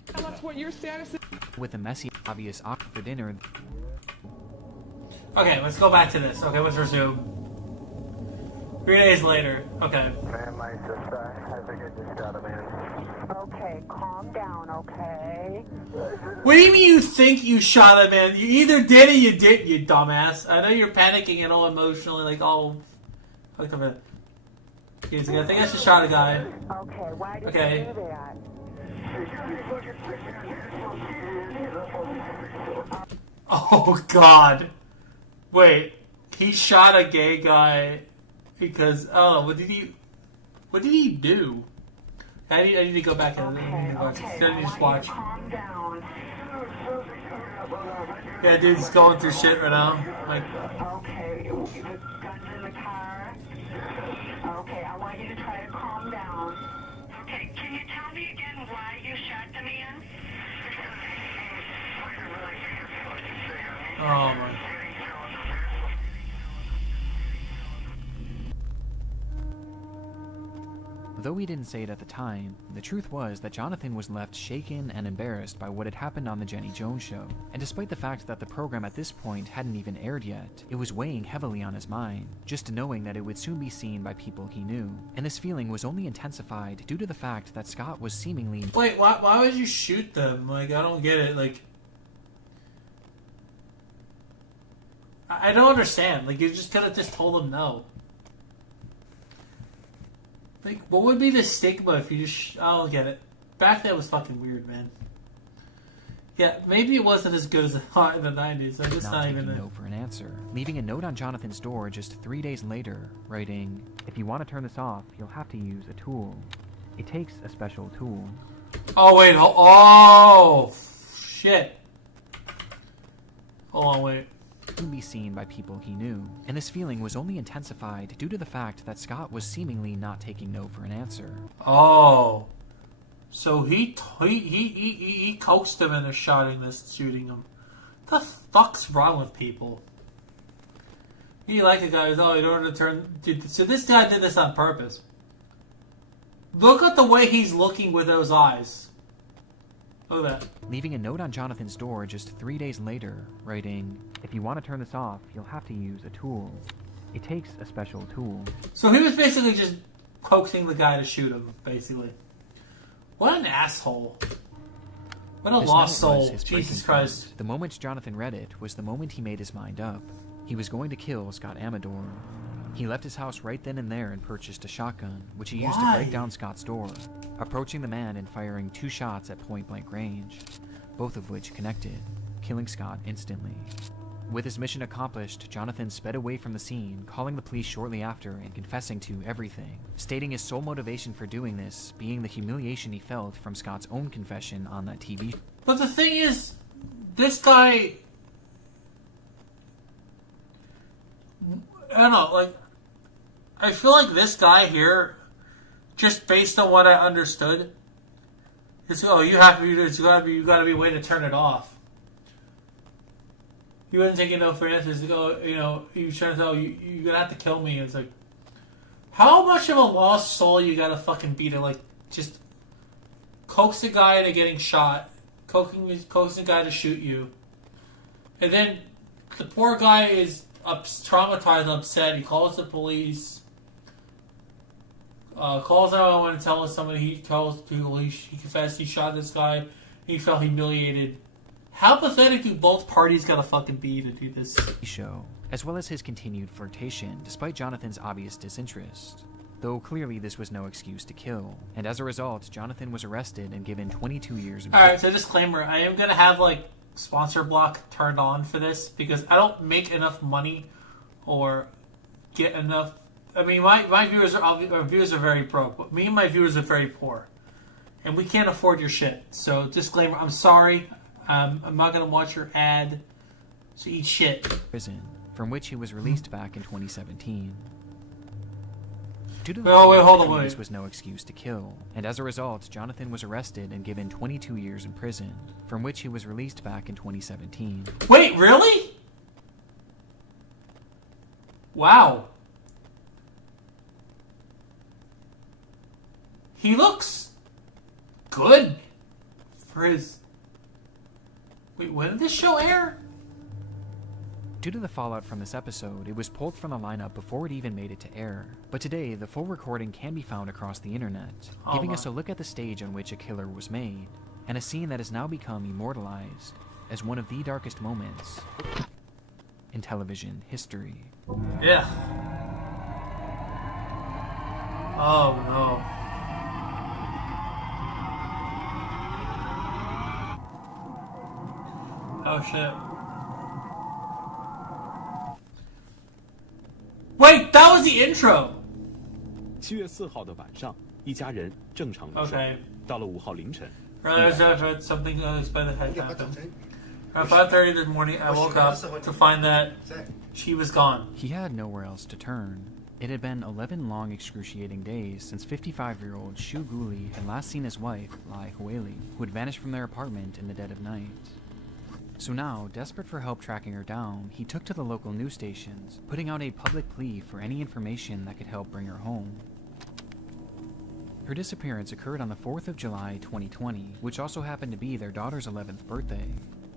Tell us what your status is. With a messy, obvious offer for dinner, Okay, let's go back to this. Okay, let's resume. 3 days later. Okay. Man, my sister. I think I just got him in. Okay, calm down, okay? What do you mean you think you shot a man? You either did or you didn't, you dumbass. I know you're panicking and all emotionally, like, oh, fuck a minute. Excuse me, I think I just shot a guy. Okay, why did Okay. you do that? Oh, God. Wait, he shot a gay guy because, oh, what did he do? I need to go back and I need to just watch. Calm down. Yeah, dude's going through shit right now. Like, Okay, the gun's in the car. Okay, I want you to try to calm down. Okay, can you tell me again why you shot the man? oh my. Though he didn't say it at the time, the truth was that Jonathan was left shaken and embarrassed by what had happened on the Jenny Jones show. And despite the fact that the program at this point hadn't even aired yet, it was weighing heavily on his mind, just knowing that it would soon be seen by people he knew. And this feeling was only intensified due to the fact that Scott was seemingly... Wait, why would you shoot them? Like, I don't get it. Like, I don't understand. Like, you just could have just told them no. Like, what would be the stigma if you just... I don't get it. Back then was fucking weird, man. Yeah, maybe it wasn't as good as in the 90s. Like, it's not even... taking no for an answer, leaving a note on Jonathan's door just 3 days later, writing, "If you want to turn this off, you'll have to use a tool. It takes a special tool." Oh, wait. Oh, shit. Hold on, wait. Soon be seen by people he knew, and this feeling was only intensified due to the fact that Scott was seemingly not taking no for an answer. Oh. So he coaxed him into shooting him. What the fuck's wrong with people? He like a guy who's, oh, in order to turn... Dude, so this guy did this on purpose. Look at the way he's looking with those eyes. Look at that. Leaving a note on Jonathan's door just 3 days later, writing, "If you want to turn this off, you'll have to use a tool. It takes a special tool." So he was basically just coaxing the guy to shoot him, basically. What an asshole. What a This lost note was soul. his breaking Jesus Christ. point. The moment Jonathan read it was the moment he made his mind up. He was going to kill Scott Amador. He left his house right then and there and purchased a shotgun, which he used to Why? break down Scott's door, approaching the man and firing 2 shots at point-blank range, both of which connected, killing Scott instantly. With his mission accomplished, Jonathan sped away from the scene, calling the police shortly after and confessing to everything, stating his sole motivation for doing this being the humiliation he felt from Scott's own confession on that TV. But the thing is, this guy... I don't know, like... I feel like this guy here, just based on what I understood, is, oh, you gotta be a way to turn it off. You wouldn't take it no for answers. Go, you know, you trying to tell you're gonna have to kill me. It's like, how much of a lost soul you gotta fucking be to like just coax a guy into getting shot, coaxing a guy to shoot you, and then the poor guy is traumatized and upset. He calls the police. Calls 911 and tells somebody he confessed he shot this guy. He felt humiliated. How pathetic do both parties gotta fucking be to do this? Show, as well as his continued flirtation despite Jonathan's obvious disinterest. Though clearly this was no excuse to kill, and as a result, Jonathan was arrested and given 22 years in Alright, so disclaimer, I am gonna have like sponsor block turned on for this because I don't make enough money or get enough. I mean, my viewers our viewers are very broke, but me and my viewers are very poor, and we can't afford your shit. So, disclaimer: I'm sorry. I'm not gonna watch your ad. So eat shit. Prison, from which he was released back in 2017. Due to the this was no excuse to kill, and as a result, Jonathan was arrested and given 22 years in prison, from which he was released back in 2017. Wait, really? Wow. He looks good for his... Wait, when did this show air? Due to the fallout from this episode, it was pulled from the lineup before it even made it to air. But today, the full recording can be found across the internet, giving us a look at the stage on which A Killer was made, and a scene that has now become immortalized as one of the darkest moments in television history. Yeah. Oh no. Oh shit. Wait, that was the intro. 7月4号的晚上，一家人正常入睡。到了5号凌晨。Something unexpected had happened. At 5:30 this morning, I woke up to find that she was gone. He had nowhere else to turn. It had been 11 long, excruciating days since 55-year-old Shu Guli had last seen his wife, Lai Hueli, who had vanished from their apartment in the dead of night. So now, desperate for help tracking her down, he took to the local news stations, putting out a public plea for any information that could help bring her home. Her disappearance occurred on the 4th of July, 2020, which also happened to be their daughter's 11th birthday.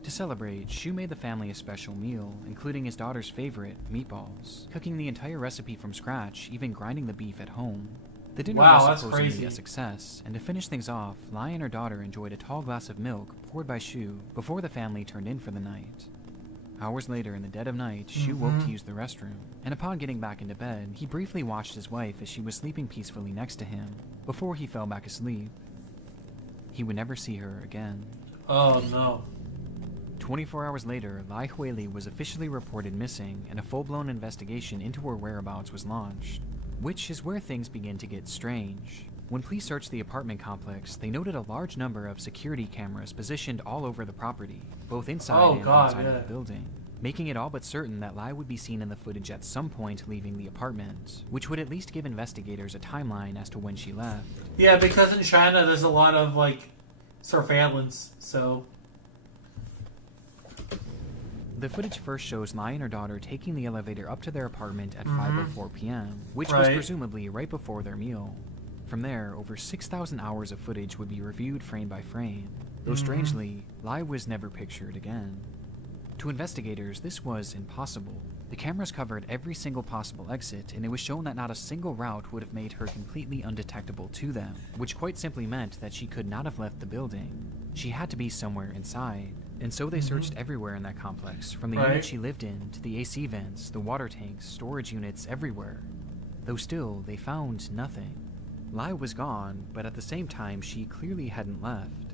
To celebrate, Shu made the family a special meal, including his daughter's favorite, meatballs, cooking the entire recipe from scratch, even grinding the beef at home. The dinner was supposedly a success, and to finish things off, Lai and her daughter enjoyed a tall glass of milk poured by Shu before the family turned in for the night. Hours later, in the dead of night, Shu woke to use the restroom, and upon getting back into bed, he briefly watched his wife as she was sleeping peacefully next to him, before he fell back asleep. He would never see her again. Oh no. 24 hours later, Lai Hueli was officially reported missing, and a full-blown investigation into her whereabouts was launched. Which is where things begin to get strange. When police searched the apartment complex, they noted a large number of security cameras positioned all over the property, both inside and outside of the building, making it all but certain that Lai would be seen in the footage at some point leaving the apartment, which would at least give investigators a timeline as to when she left. Yeah, because in China there's a lot of, surveillance, so... The footage first shows Lai and her daughter taking the elevator up to their apartment at 5:04 p.m., which was presumably right before their meal. From there, over 6,000 hours of footage would be reviewed frame by frame, though strangely, Lai was never pictured again. To investigators, this was impossible. The cameras covered every single possible exit, and it was shown that not a single route would have made her completely undetectable to them, which quite simply meant that she could not have left the building. She had to be somewhere inside. And so they searched everywhere in that complex, from the unit she lived in, to the AC vents, the water tanks, storage units, everywhere. Though still, they found nothing. Lai was gone, but at the same time, she clearly hadn't left.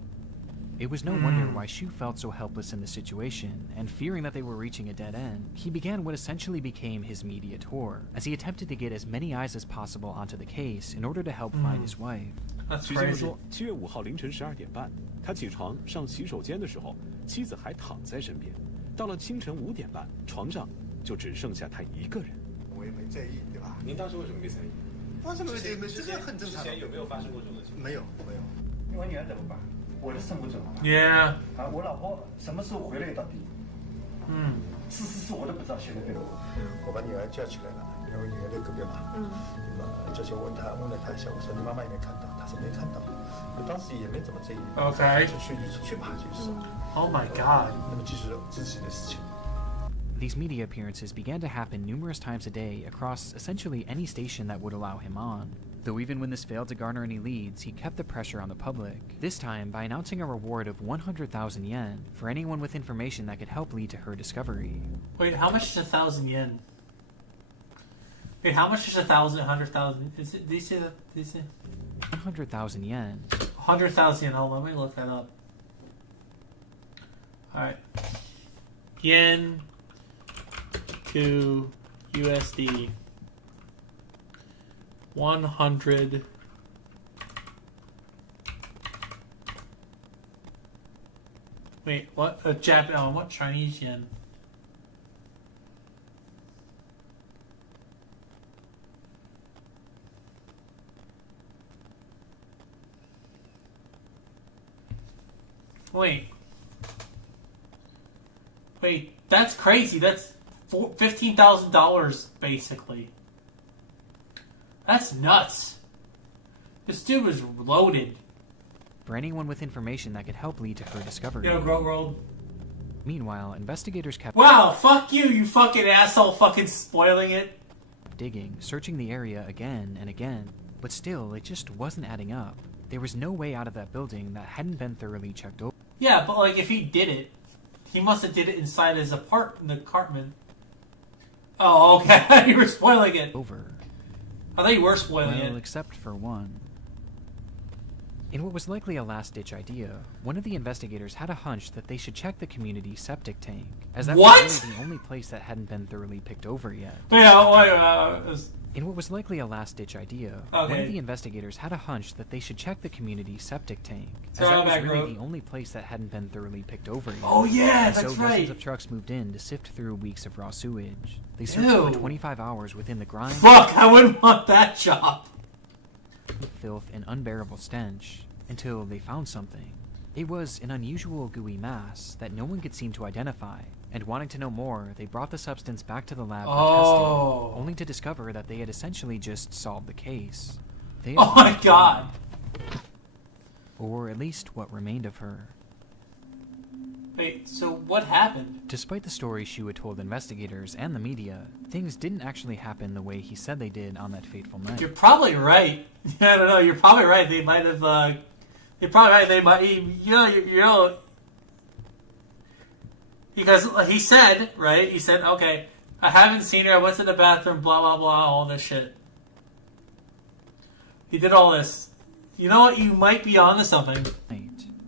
It was no wonder why Shu felt so helpless in the situation, and fearing that they were reaching a dead end, he began what essentially became his media tour, as he attempted to get as many eyes as possible onto the case in order to help find his wife. 据介说，7月5号凌晨12点半，他起床上洗手间的时候，妻子还躺在身边。到了清晨5点半，床上就只剩下他一个人。我也没在意，对吧？您当时为什么没在意？发生了这个很正常。之前有没有发生过这种情况？没有。我女儿怎么办？我的生活怎么办 Yeah. 啊，我老婆什么时候回来到底？是我都不知道，现在对我。我把女儿叫起来了，因为女儿在隔壁嘛。叫起问了她一下，我说你妈妈有没有看到？她说没看到。我当时也没怎么在意。Okay. 出去吧，就是。Oh my god. 那么继续自己的事情。 These media appearances began to happen numerous times a day across essentially any station that would allow him on. Though even when this failed to garner any leads, he kept the pressure on the public, this time by announcing a reward of 100,000 yen for anyone with information that could help lead to her discovery. Wait, how much is 1,000 yen? Wait, how much is 100,000? Is it, these 100,000 yen. 100,000 yen. Oh, let me look that up. Alright. Yen to USD. 100. Wait, what? What Chinese yen? Wait, that's crazy. That's $15,000 basically. That's nuts. This dude was loaded. For anyone with information that could help lead to her discovery. Yo, roll. Meanwhile, investigators kept Wow, fuck you, you fucking asshole, fucking spoiling it. digging, searching the area again and again, but still, it just wasn't adding up. There was no way out of that building that hadn't been thoroughly checked over. Yeah, but like if he did it, he must have did it inside his apartment. Oh, okay. You were spoiling it. I thought you were spoiling it. Well, except for one. In what was likely a last-ditch idea, one of the investigators had a hunch that they should check the community septic tank, as that was really the only place that hadn't been thoroughly picked over yet. In what was likely a last-ditch idea, one of the investigators had a hunch that they should check the community septic tank, as that was really the only place that hadn't been thoroughly picked over yet. Oh yeah, and that's so right. dozens of trucks moved in to sift through weeks of raw sewage. They searched for 25 hours within the grime. Fuck, I wouldn't want that job. Filth and unbearable stench, until they found something. It was an unusual gooey mass that no one could seem to identify, and wanting to know more, they brought the substance back to the lab for testing, only to discover that they had essentially just solved the case. Oh my god! Or at least what remained of her. Wait, so what happened? Despite the story Shu had told investigators and the media, things didn't actually happen the way he said they did on that fateful night. You're probably right. I don't know, you're probably right. They might have, you're probably right. They might, you know, because he said, right? He said, okay, I haven't seen her. I went to the bathroom, blah, blah, blah, all this shit. He did all this. You know what? You might be onto something.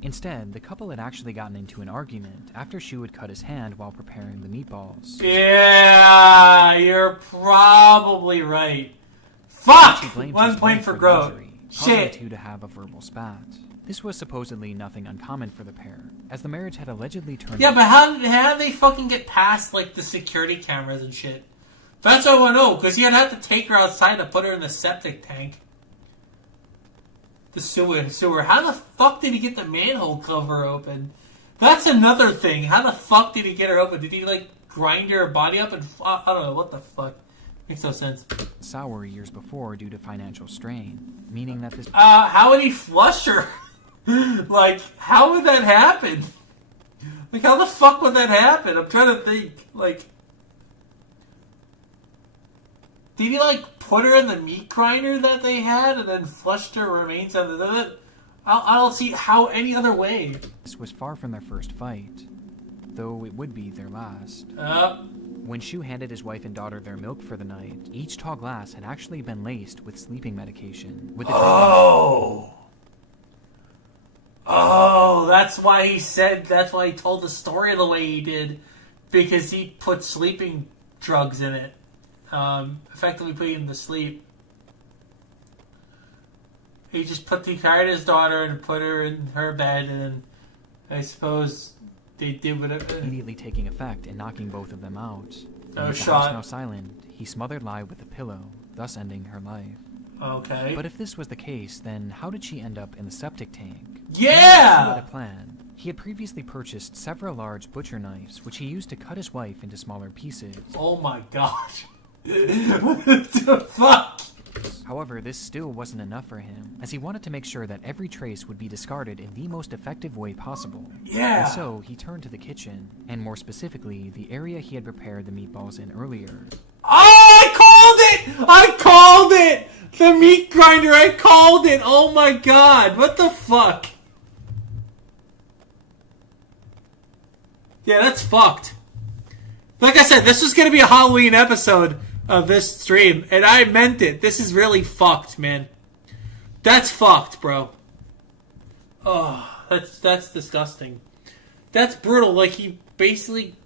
Instead, the couple had actually gotten into an argument after Shu had cut his hand while preparing the meatballs. Yeah, you're probably right. Fuck! 1 point for Grote. Shit. The two to have a verbal spat. This was supposedly nothing uncommon for the pair, as the marriage had allegedly turned... Yeah, but how did they fucking get past, like, the security cameras and shit? That's what I want to know, because you'd have to take her outside to put her in the septic tank. The sewer. How the fuck did he get the manhole cover open? That's another thing. How the fuck did he get her open? Did he, like, grind her body up and... I don't know, what the fuck? Makes no sense. Sour years before due to financial strain, meaning that this... how would he flush her? Like, how would that happen? Like, how the fuck would that happen? I'm trying to think. Like... Did he, like, put her in the meat grinder that they had and then flushed her remains under the... I don't see how any other way. This was far from their first fight, though it would be their last. When Shu handed his wife and daughter their milk for the night, each tall glass had actually been laced with sleeping medication. With the Oh, that's why he told the story the way he did, because he put sleeping drugs in it. Effectively putting him to sleep. He just carried his daughter and put her in her bed, and then I suppose they did whatever. Immediately taking effect and knocking both of them out. No with shot. The house now silent, he smothered Lai with a pillow, thus ending her life. Okay. But if this was the case, then how did she end up in the septic tank? Yeah! He had a plan. He had previously purchased several large butcher knives, which he used to cut his wife into smaller pieces. Oh my god. What the fuck? However, this still wasn't enough for him, as he wanted to make sure that every trace would be discarded in the most effective way possible. Yeah. And so, he turned to the kitchen, and more specifically, the area he had prepared the meatballs in earlier. Oh, I called it! The meat grinder, I called it! Oh my god, what the fuck? Yeah, that's fucked. Like I said, this was gonna be a Halloween episode of this stream, and I meant it. This is really fucked, man. That's fucked, bro. Oh, that's disgusting. That's brutal. Like, he basically...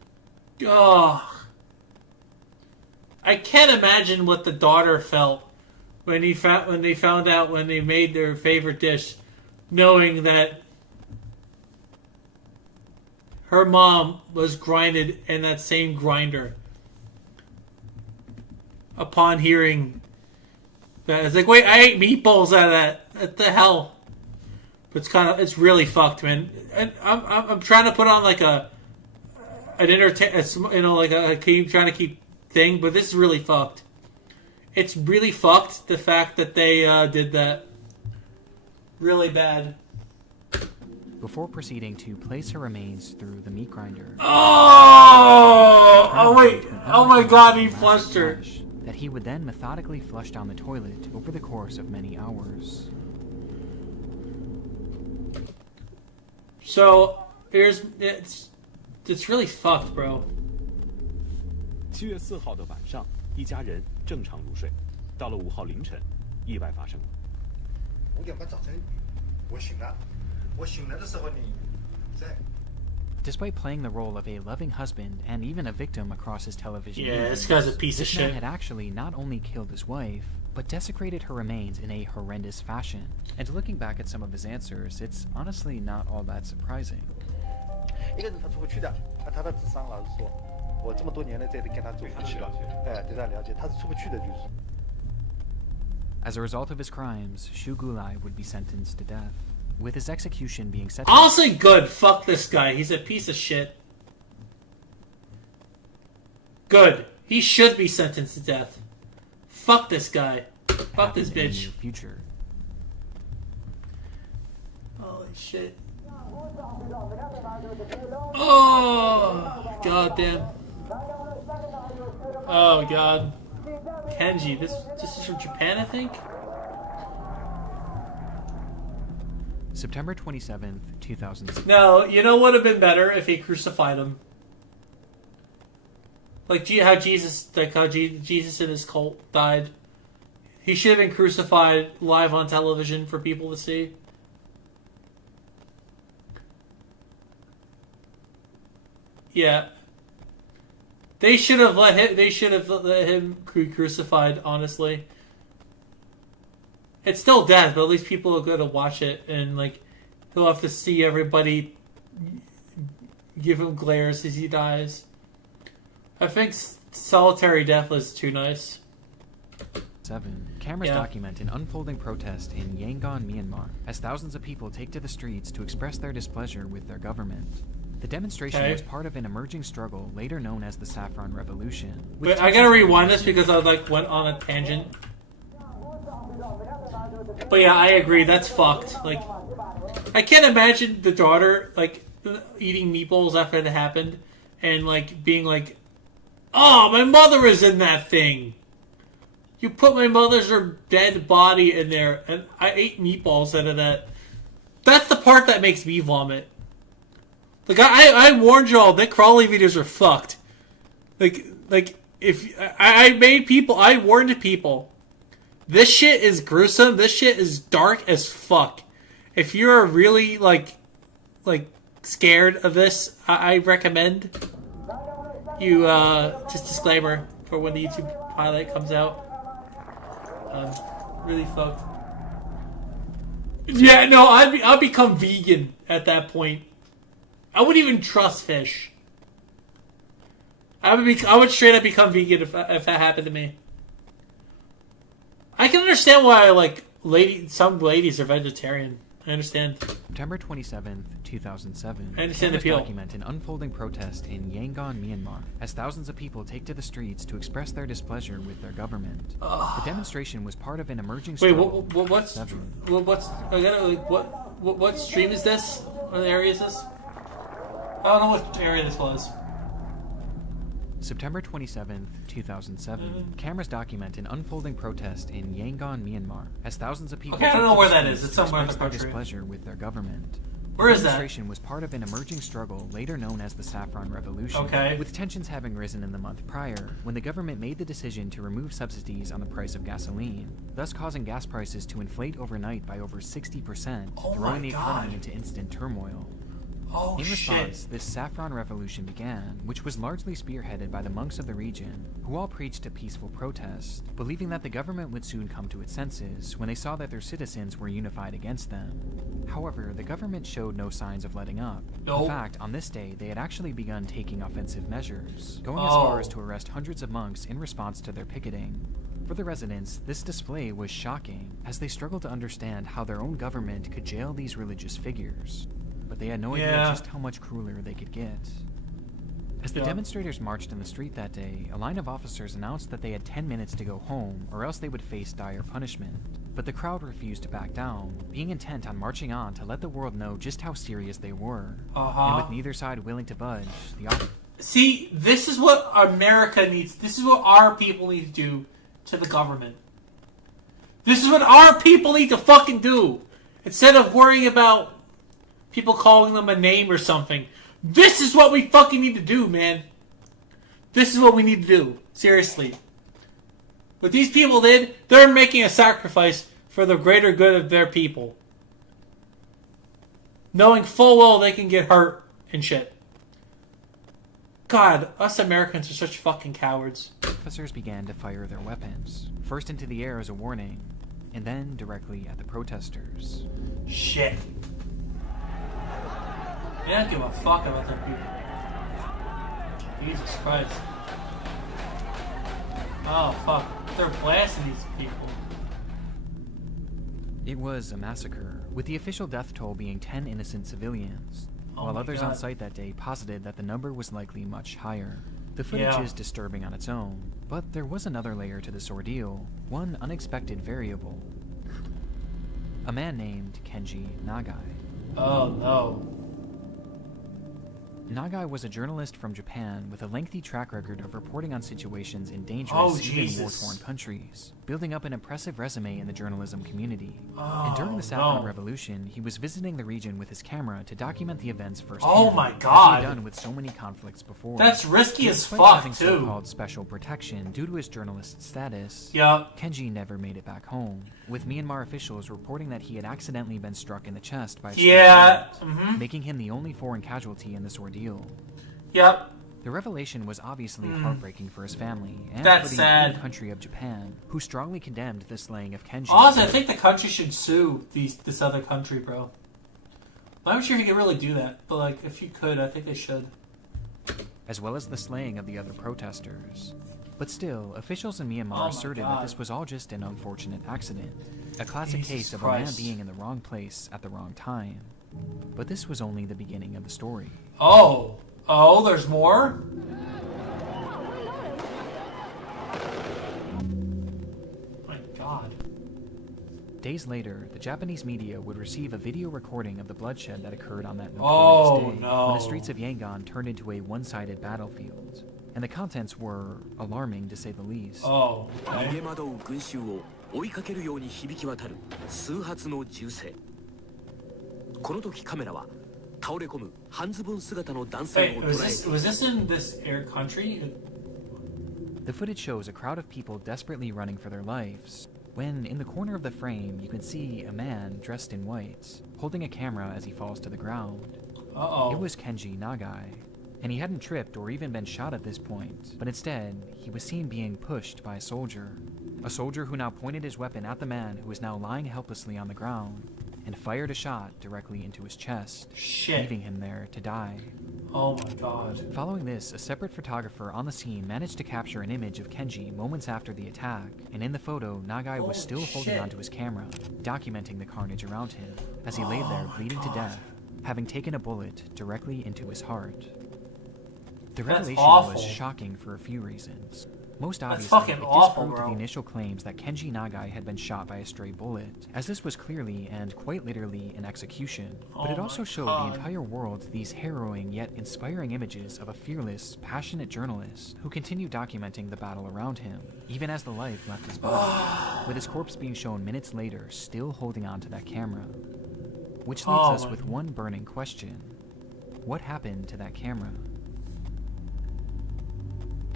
Oh. I can't imagine what the daughter felt when they found out when they made their favorite dish, knowing that her mom was grinded in that same grinder. Upon hearing that, it's like, wait, I ate meatballs out of that. What the hell? But it's really fucked, man. And I'm trying to put on like an like a trying to keep thing, but this is really fucked. It's really fucked, the fact that they did that. Really bad. Before proceeding to place her remains through the meat grinder. Oh wait! Oh my God! He flushed her. That he would then methodically flush down the toilet over the course of many hours. So it's really fucked, bro. 7月4号的晚上，一家人正常入睡。到了5号凌晨，意外发生了。5点半早晨，我醒了。我醒来的时候你在。Despite playing the role of a loving husband and even a victim across his television, yeah, this guy's a piece of this shit. man had actually not only killed his wife, but desecrated her remains in a horrendous fashion. And looking back at some of his answers, it's honestly not all that surprising. 一个人他出不去的，按他的智商，老实说，我这么多年了，这都跟他走不去了，哎，对他了解，他是出不去的，就是。As a result of his crimes, Shu Gulai would be sentenced to death, with his execution being set. Honestly, good. Fuck this guy. He's a piece of shit. Good. He should be sentenced to death. Fuck this guy. Fuck this bitch. In the future. Holy shit. Oh, goddamn. Oh, God. Kenji. This is from Japan, I think? September 27th, 2006. No, you know what would have been better if he crucified him? Like how Jesus and his cult died. He should have been crucified live on television for people to see. Yeah. They should have let him be crucified, honestly. It's still death, but at least people are going to watch it, and like he'll have to see everybody give him glares as he dies. I think solitary death was too nice. 7. Cameras document an unfolding protest in Yangon, Myanmar, as thousands of people take to the streets to express their displeasure with their government. The demonstration was part of an emerging struggle later known as the Saffron Revolution. Wait, I gotta rewind this because I went on a tangent. But yeah, I agree. That's fucked. Like, I can't imagine the daughter eating meatballs after it happened, and being like, "Oh, my mother is in that thing. You put my mother's dead body in there, and I ate meatballs out of that." That's the part that makes me vomit. Like I warned y'all, Nick Crawley videos are fucked. Like if I warned people. This shit is gruesome. This shit is dark as fuck. If you're really like scared of this, I recommend you just disclaimer for when the YouTube pilot comes out. Really fucked. Yeah, no, I'll become vegan at that point. I wouldn't even trust fish. I would straight up become vegan if that happened to me. I can understand why some ladies are vegetarian. I understand. September 27th, 2007. I understand the appeal. Document an unfolding protest in Yangon, Myanmar, as thousands of people take to the streets to express their displeasure with their government. The demonstration was part of an emerging struggle. Wait, what stream is this? What area is this? I don't know what area this was. September 27th, 2007. Cameras document an unfolding protest in Yangon, Myanmar, as thousands of people. Okay, I don't know where that is. It's somewhere in the country. Displeasure with their government. Where is that? The demonstration was part of an emerging struggle later known as the Saffron Revolution. Okay. With tensions having risen in the month prior, when the government made the decision to remove subsidies on the price of gasoline, thus causing gas prices to inflate overnight by over 60%, throwing the economy into instant turmoil. Oh, In response, shit. this saffron revolution began, which was largely spearheaded by the monks of the region, who all preached a peaceful protest, believing that the government would soon come to its senses when they saw that their citizens were unified against them. However, the government showed no signs of letting up. Nope. In fact, on this day, they had actually begun taking offensive measures, going as far as to arrest hundreds of monks in response to their picketing. For the residents, this display was shocking, as they struggled to understand how their own government could jail these religious figures. But they had no idea just how much crueler they could get. As the demonstrators marched in the street that day, a line of officers announced that they had 10 minutes to go home, or else they would face dire punishment. But the crowd refused to back down, being intent on marching on to let the world know just how serious they were. And with neither side willing to budge, See, this is what America needs. This is what our people need to do to the government. This is what our people need to fucking do. Instead of worrying about people calling them a name or something. This is what we fucking need to do, man. This is what we need to do. Seriously. What these people did, they're making a sacrifice for the greater good of their people. Knowing full well they can get hurt and shit. God, us Americans are such fucking cowards. Officers began to fire their weapons, first into the air as a warning, and then directly at the protesters. Shit. They don't give a fuck about them people. Jesus Christ. Oh, fuck. They're blasting these people. It was a massacre, with the official death toll being 10 innocent civilians, while others on site that day posited that the number was likely much higher. The footage is disturbing on its own, but there was another layer to this ordeal, one unexpected variable. A man named Kenji Nagai. Oh, no. Nagai was a journalist from Japan with a lengthy track record of reporting on situations in dangerous, even war-torn countries, building up an impressive resume in the journalism community. And during the Saffron Revolution, he was visiting the region with his camera to document the events firsthand. Oh my god! As he had done with so many conflicts before. That's risky as Despite fuck, having too. so-called special protection due to his journalist status, Kenji never made it back home, with Myanmar officials reporting that he had accidentally been struck in the chest by a bullet, making him the only foreign casualty in this ordeal. The revelation was obviously heartbreaking for his family and for the entire country of Japan, who strongly condemned the slaying of Kenji. Honestly, I think the country should sue this other country, bro. I'm not sure if you can really do that, but like, if you could, I think they should. As well as the slaying of the other protesters. But still, officials in Myanmar asserted that this was all just an unfortunate accident, a classic case of a man being in the wrong place at the wrong time. But this was only the beginning of the story. Oh, there's more? My god. Days later, the Japanese media would receive a video recording of the bloodshed that occurred on that notorious day, when the streets of Yangon turned into a one-sided battlefield. And the contents were alarming, to say the least. Oh, okay. この時カメラは倒れ込む半ズボン姿の男性を捉えていた。 Was this in this air country? The footage shows a crowd of people desperately running for their lives, when in the corner of the frame you can see a man dressed in white, holding a camera as he falls to the ground. It was Kenji Nagai, and he hadn't tripped or even been shot at this point, but instead, he was seen being pushed by a soldier who now pointed his weapon at the man who was now lying helplessly on the ground, and fired a shot directly into his chest, leaving him there to die. Oh my god. Following this, a separate photographer on the scene managed to capture an image of Kenji moments after the attack, and in the photo, Nagai was still holding onto his camera, documenting the carnage around him, as he lay there bleeding to death, having taken a bullet directly into his heart. The revelation was shocking for a few reasons. Most obviously, it disproved the initial claims that Kenji Nagai had been shot by a stray bullet, as this was clearly and quite literally an execution. But it also showed the entire world these harrowing yet inspiring images of a fearless, passionate journalist who continued documenting the battle around him, even as the life left his body, with his corpse being shown minutes later still holding on to that camera. Which leaves us with one burning question. What happened to that camera?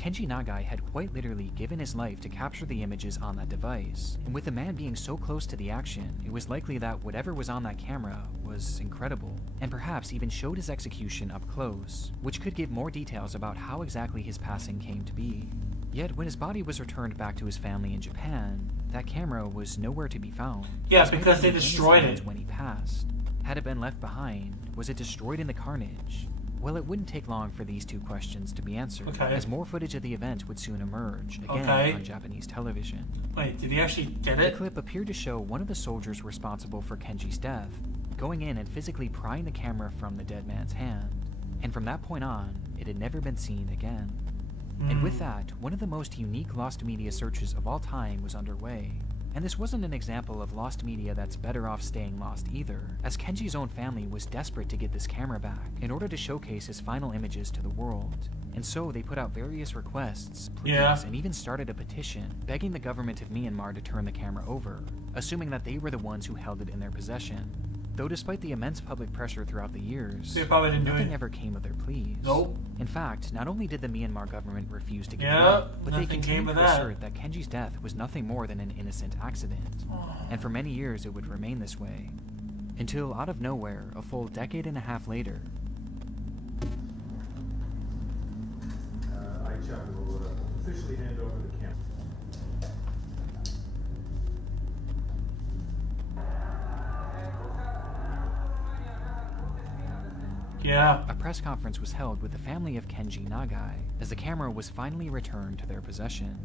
Kenji Nagai had quite literally given his life to capture the images on that device, and with the man being so close to the action, it was likely that whatever was on that camera was incredible, and perhaps even showed his execution up close, which could give more details about how exactly his passing came to be. Yet when his body was returned back to his family in Japan, that camera was nowhere to be found. Yeah, because they destroyed it when he passed. Had it been left behind? Was it destroyed in the carnage? Well, it wouldn't take long for these two questions to be answered, as more footage of the event would soon emerge, again on Japanese television. Wait, did he actually get it? The clip appeared to show one of the soldiers responsible for Kenji's death going in and physically prying the camera from the dead man's hand. And from that point on, it had never been seen again. And with that, one of the most unique lost media searches of all time was underway. And this wasn't an example of lost media that's better off staying lost either, as Kenji's own family was desperate to get this camera back in order to showcase his final images to the world. And so they put out various requests, pleas, and even started a petition begging the government of Myanmar to turn the camera over, assuming that they were the ones who held it in their possession. Though despite the immense public pressure throughout the years, nothing ever came of their pleas. Nope. In fact, not only did the Myanmar government refuse to give it up, but they continued to assert that Kenji's death was nothing more than an innocent accident. And for many years it would remain this way. Until, out of nowhere, a full decade and a half later, I will officially hand over the camera. Yeah. A press conference was held with the family of Kenji Nagai as the camera was finally returned to their possession.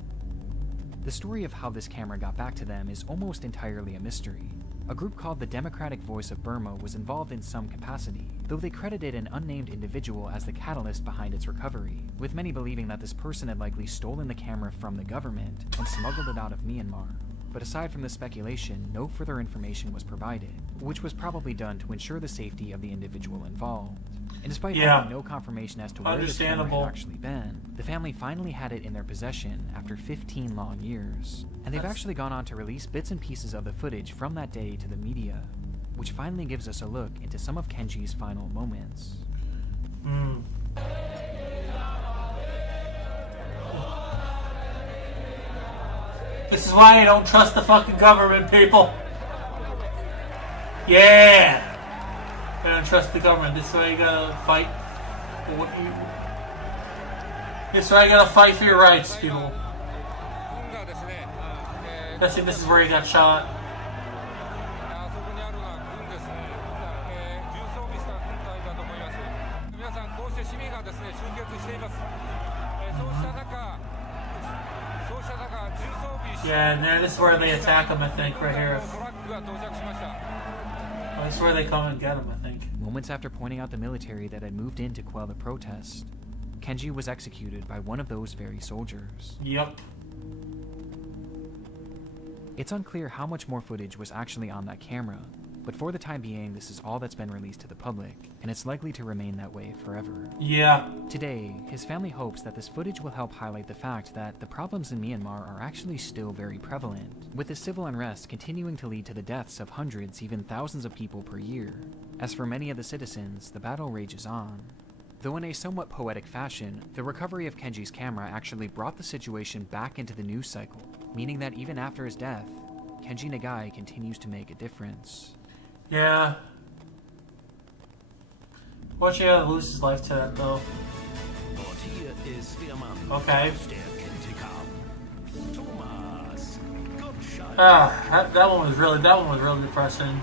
The story of how this camera got back to them is almost entirely a mystery. A group called the Democratic Voice of Burma was involved in some capacity, though they credited an unnamed individual as the catalyst behind its recovery, with many believing that this person had likely stolen the camera from the government and smuggled it out of Myanmar. But aside from the speculation, no further information was provided, which was probably done to ensure the safety of the individual involved. And despite having no confirmation as to where the camera had actually been, the family finally had it in their possession after 15 long years. And they've actually gone on to release bits and pieces of the footage from that day to the media, which finally gives us a look into some of Kenji's final moments. This is why I don't trust the fucking government, people. Yeah! I don't trust the government. This is why you gotta fight for what you... This is why you gotta fight for your rights, people. I think this is where he got shot. Yeah, and there, this is where they attack him, I think, right here. Oh, this is where they come and get him, I think. Moments after pointing out the military that had moved in to quell the protest, Kenji was executed by one of those very soldiers. Yep. It's unclear how much more footage was actually on that camera, but for the time being, this is all that's been released to the public, and it's likely to remain that way forever. Yeah. Today, his family hopes that this footage will help highlight the fact that the problems in Myanmar are actually still very prevalent, with the civil unrest continuing to lead to the deaths of hundreds, even thousands of people per year. As for many of the citizens, the battle rages on. Though in a somewhat poetic fashion, the recovery of Kenji's camera actually brought the situation back into the news cycle, meaning that even after his death, Kenji Nagai continues to make a difference. Yeah. Watch out, lose his life to that, though. Okay. That one was really depressing.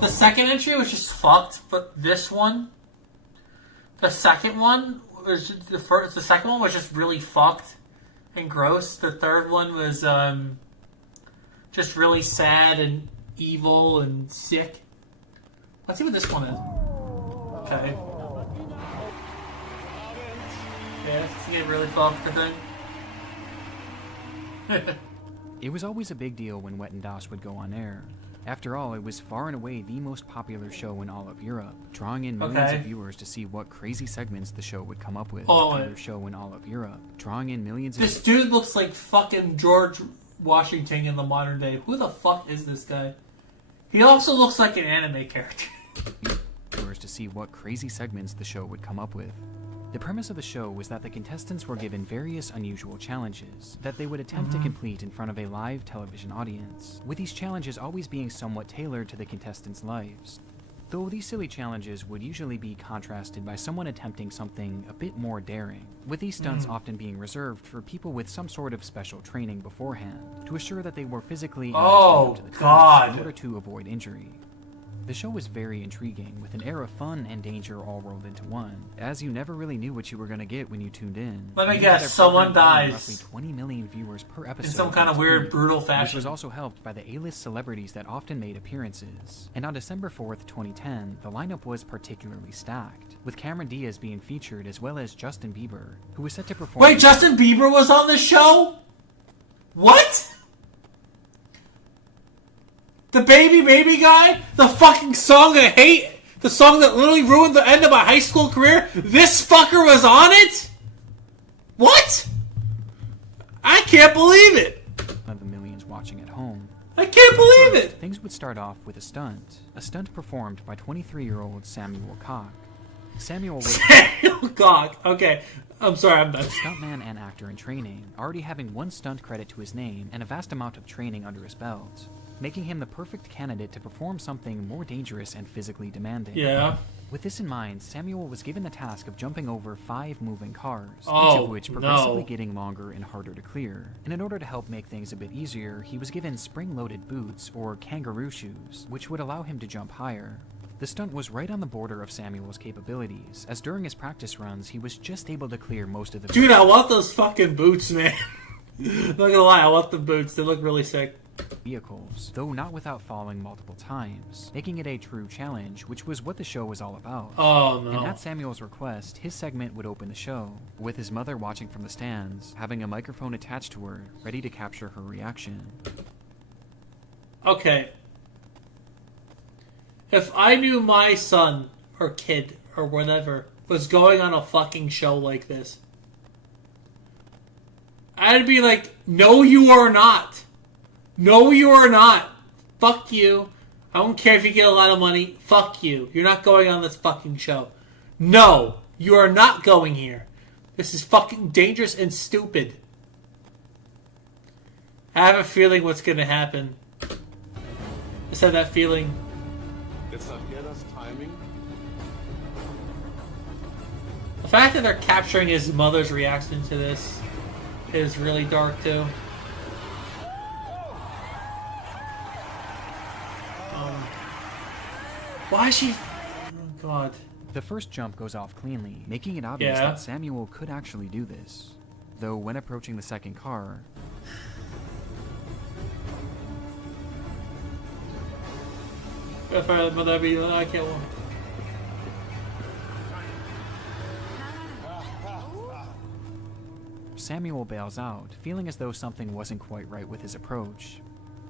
The second entry was just fucked, but this one, the second one was just really fucked and gross. The third one was just really sad and evil and sick. Let's see what this one is. Okay. Yeah, this is getting really fucked, I think. It was always a big deal when Wet and Das would go on air. After all, it was far and away the most popular show in all of Europe, drawing in millions of viewers to see what crazy segments the show would come up with. Show in all of Europe, drawing in millions of... This dude looks like fucking George Washington in the modern day. Who the fuck is this guy? He also looks like an anime character. ...to see what crazy segments the show would come up with. The premise of the show was that the contestants were given various unusual challenges that they would attempt to complete in front of a live television audience, with these challenges always being somewhat tailored to the contestants' lives. Though these silly challenges would usually be contrasted by someone attempting something a bit more daring, with these stunts often being reserved for people with some sort of special training beforehand, to assure that they were physically and mentally up to the task in order to avoid injury. The show was very intriguing, with an air of fun and danger all rolled into one, as you never really knew what you were going to get when you tuned in. Let me guess, someone dies. Roughly 20 million viewers per episode. In some kind of weird, brutal fashion. Which was also helped by the A-list celebrities that often made appearances. And on December 4th, 2010, the lineup was particularly stacked, with Cameron Diaz being featured as well as Justin Bieber, who was set to perform... Wait, Justin Bieber was on the show? What? The baby guy? The fucking song I hate? The song that literally ruined the end of my high school career? This fucker was on it? What? I can't believe it. Of the millions watching at home. I can't believe it. Things would start off with a stunt performed by 23-year-old Samuel Koch. Samuel was Samuel Koch. Okay, I'm sorry, I'm done. A stuntman and actor in training, already having one stunt credit to his name and a vast amount of training under his belt, making him the perfect candidate to perform something more dangerous and physically demanding. Yeah. With this in mind, Samuel was given the task of jumping over 5 moving cars, each of which progressively getting longer and harder to clear. And in order to help make things a bit easier, he was given spring-loaded boots, or kangaroo shoes, which would allow him to jump higher. The stunt was right on the border of Samuel's capabilities, as during his practice runs, he was just able to clear most of the... Dude, I want those fucking boots, man. Not gonna lie, I want the boots. They look really sick. Vehicles, though not without falling multiple times, making it a true challenge, which was what the show was all about. Oh, no. And at Samuel's request, his segment would open the show, with his mother watching from the stands, having a microphone attached to her, ready to capture her reaction. Okay. If I knew my son, or kid, or whatever, was going on a fucking show like this, I'd be like, no, you are not. No, you are not. Fuck you. I don't care if you get a lot of money. Fuck you. You're not going on this fucking show. No, you are not going here. This is fucking dangerous and stupid. I have a feeling what's gonna happen. I just have that feeling. It's not yet us timing. The fact that they're capturing his mother's reaction to this is really dark too. Why is she... Oh, God. The first jump goes off cleanly, making it obvious that Samuel could actually do this. Though when approaching the second car... If I'd be... I can't... Samuel bails out, feeling as though something wasn't quite right with his approach.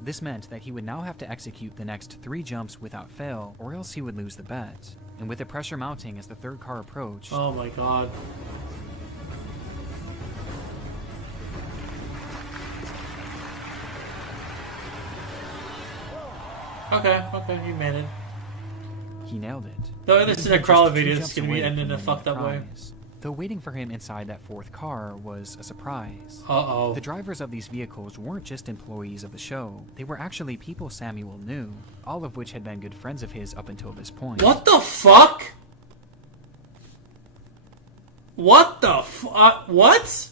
This meant that he would now have to execute the next 3 jumps without fail, or else he would lose the bet. And with the pressure mounting as the third car approached... Oh my God. Okay, he made it. He nailed it. Though this is a crawler video, it's gonna be ending in a fucked up way. Though waiting for him inside that 4th car was a surprise. Uh-oh. The drivers of these vehicles weren't just employees of the show. They were actually people Samuel knew, all of which had been good friends of his up until this point. What the fuck? What the what?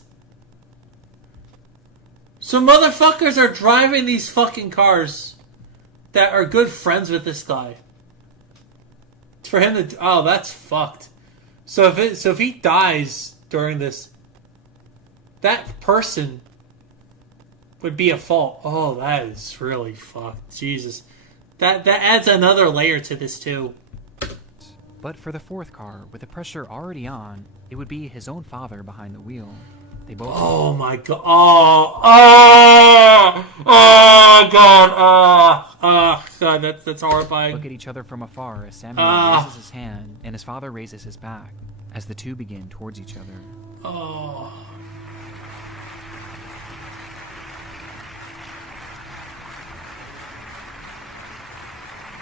So motherfuckers are driving these fucking cars that are good friends with this guy. It's for him to... Oh, that's fucked. So if he dies during this, that person would be at fault. Oh, that is really fucked. Jesus. That adds another layer to this too. But for the 4th car, with the pressure already on, it would be his own father behind the wheel. They both... Oh my God. Oh God, that's horrifying. Look at each other from afar as Samuel raises his hand and his father raises his back as the two begin towards each other. Oh.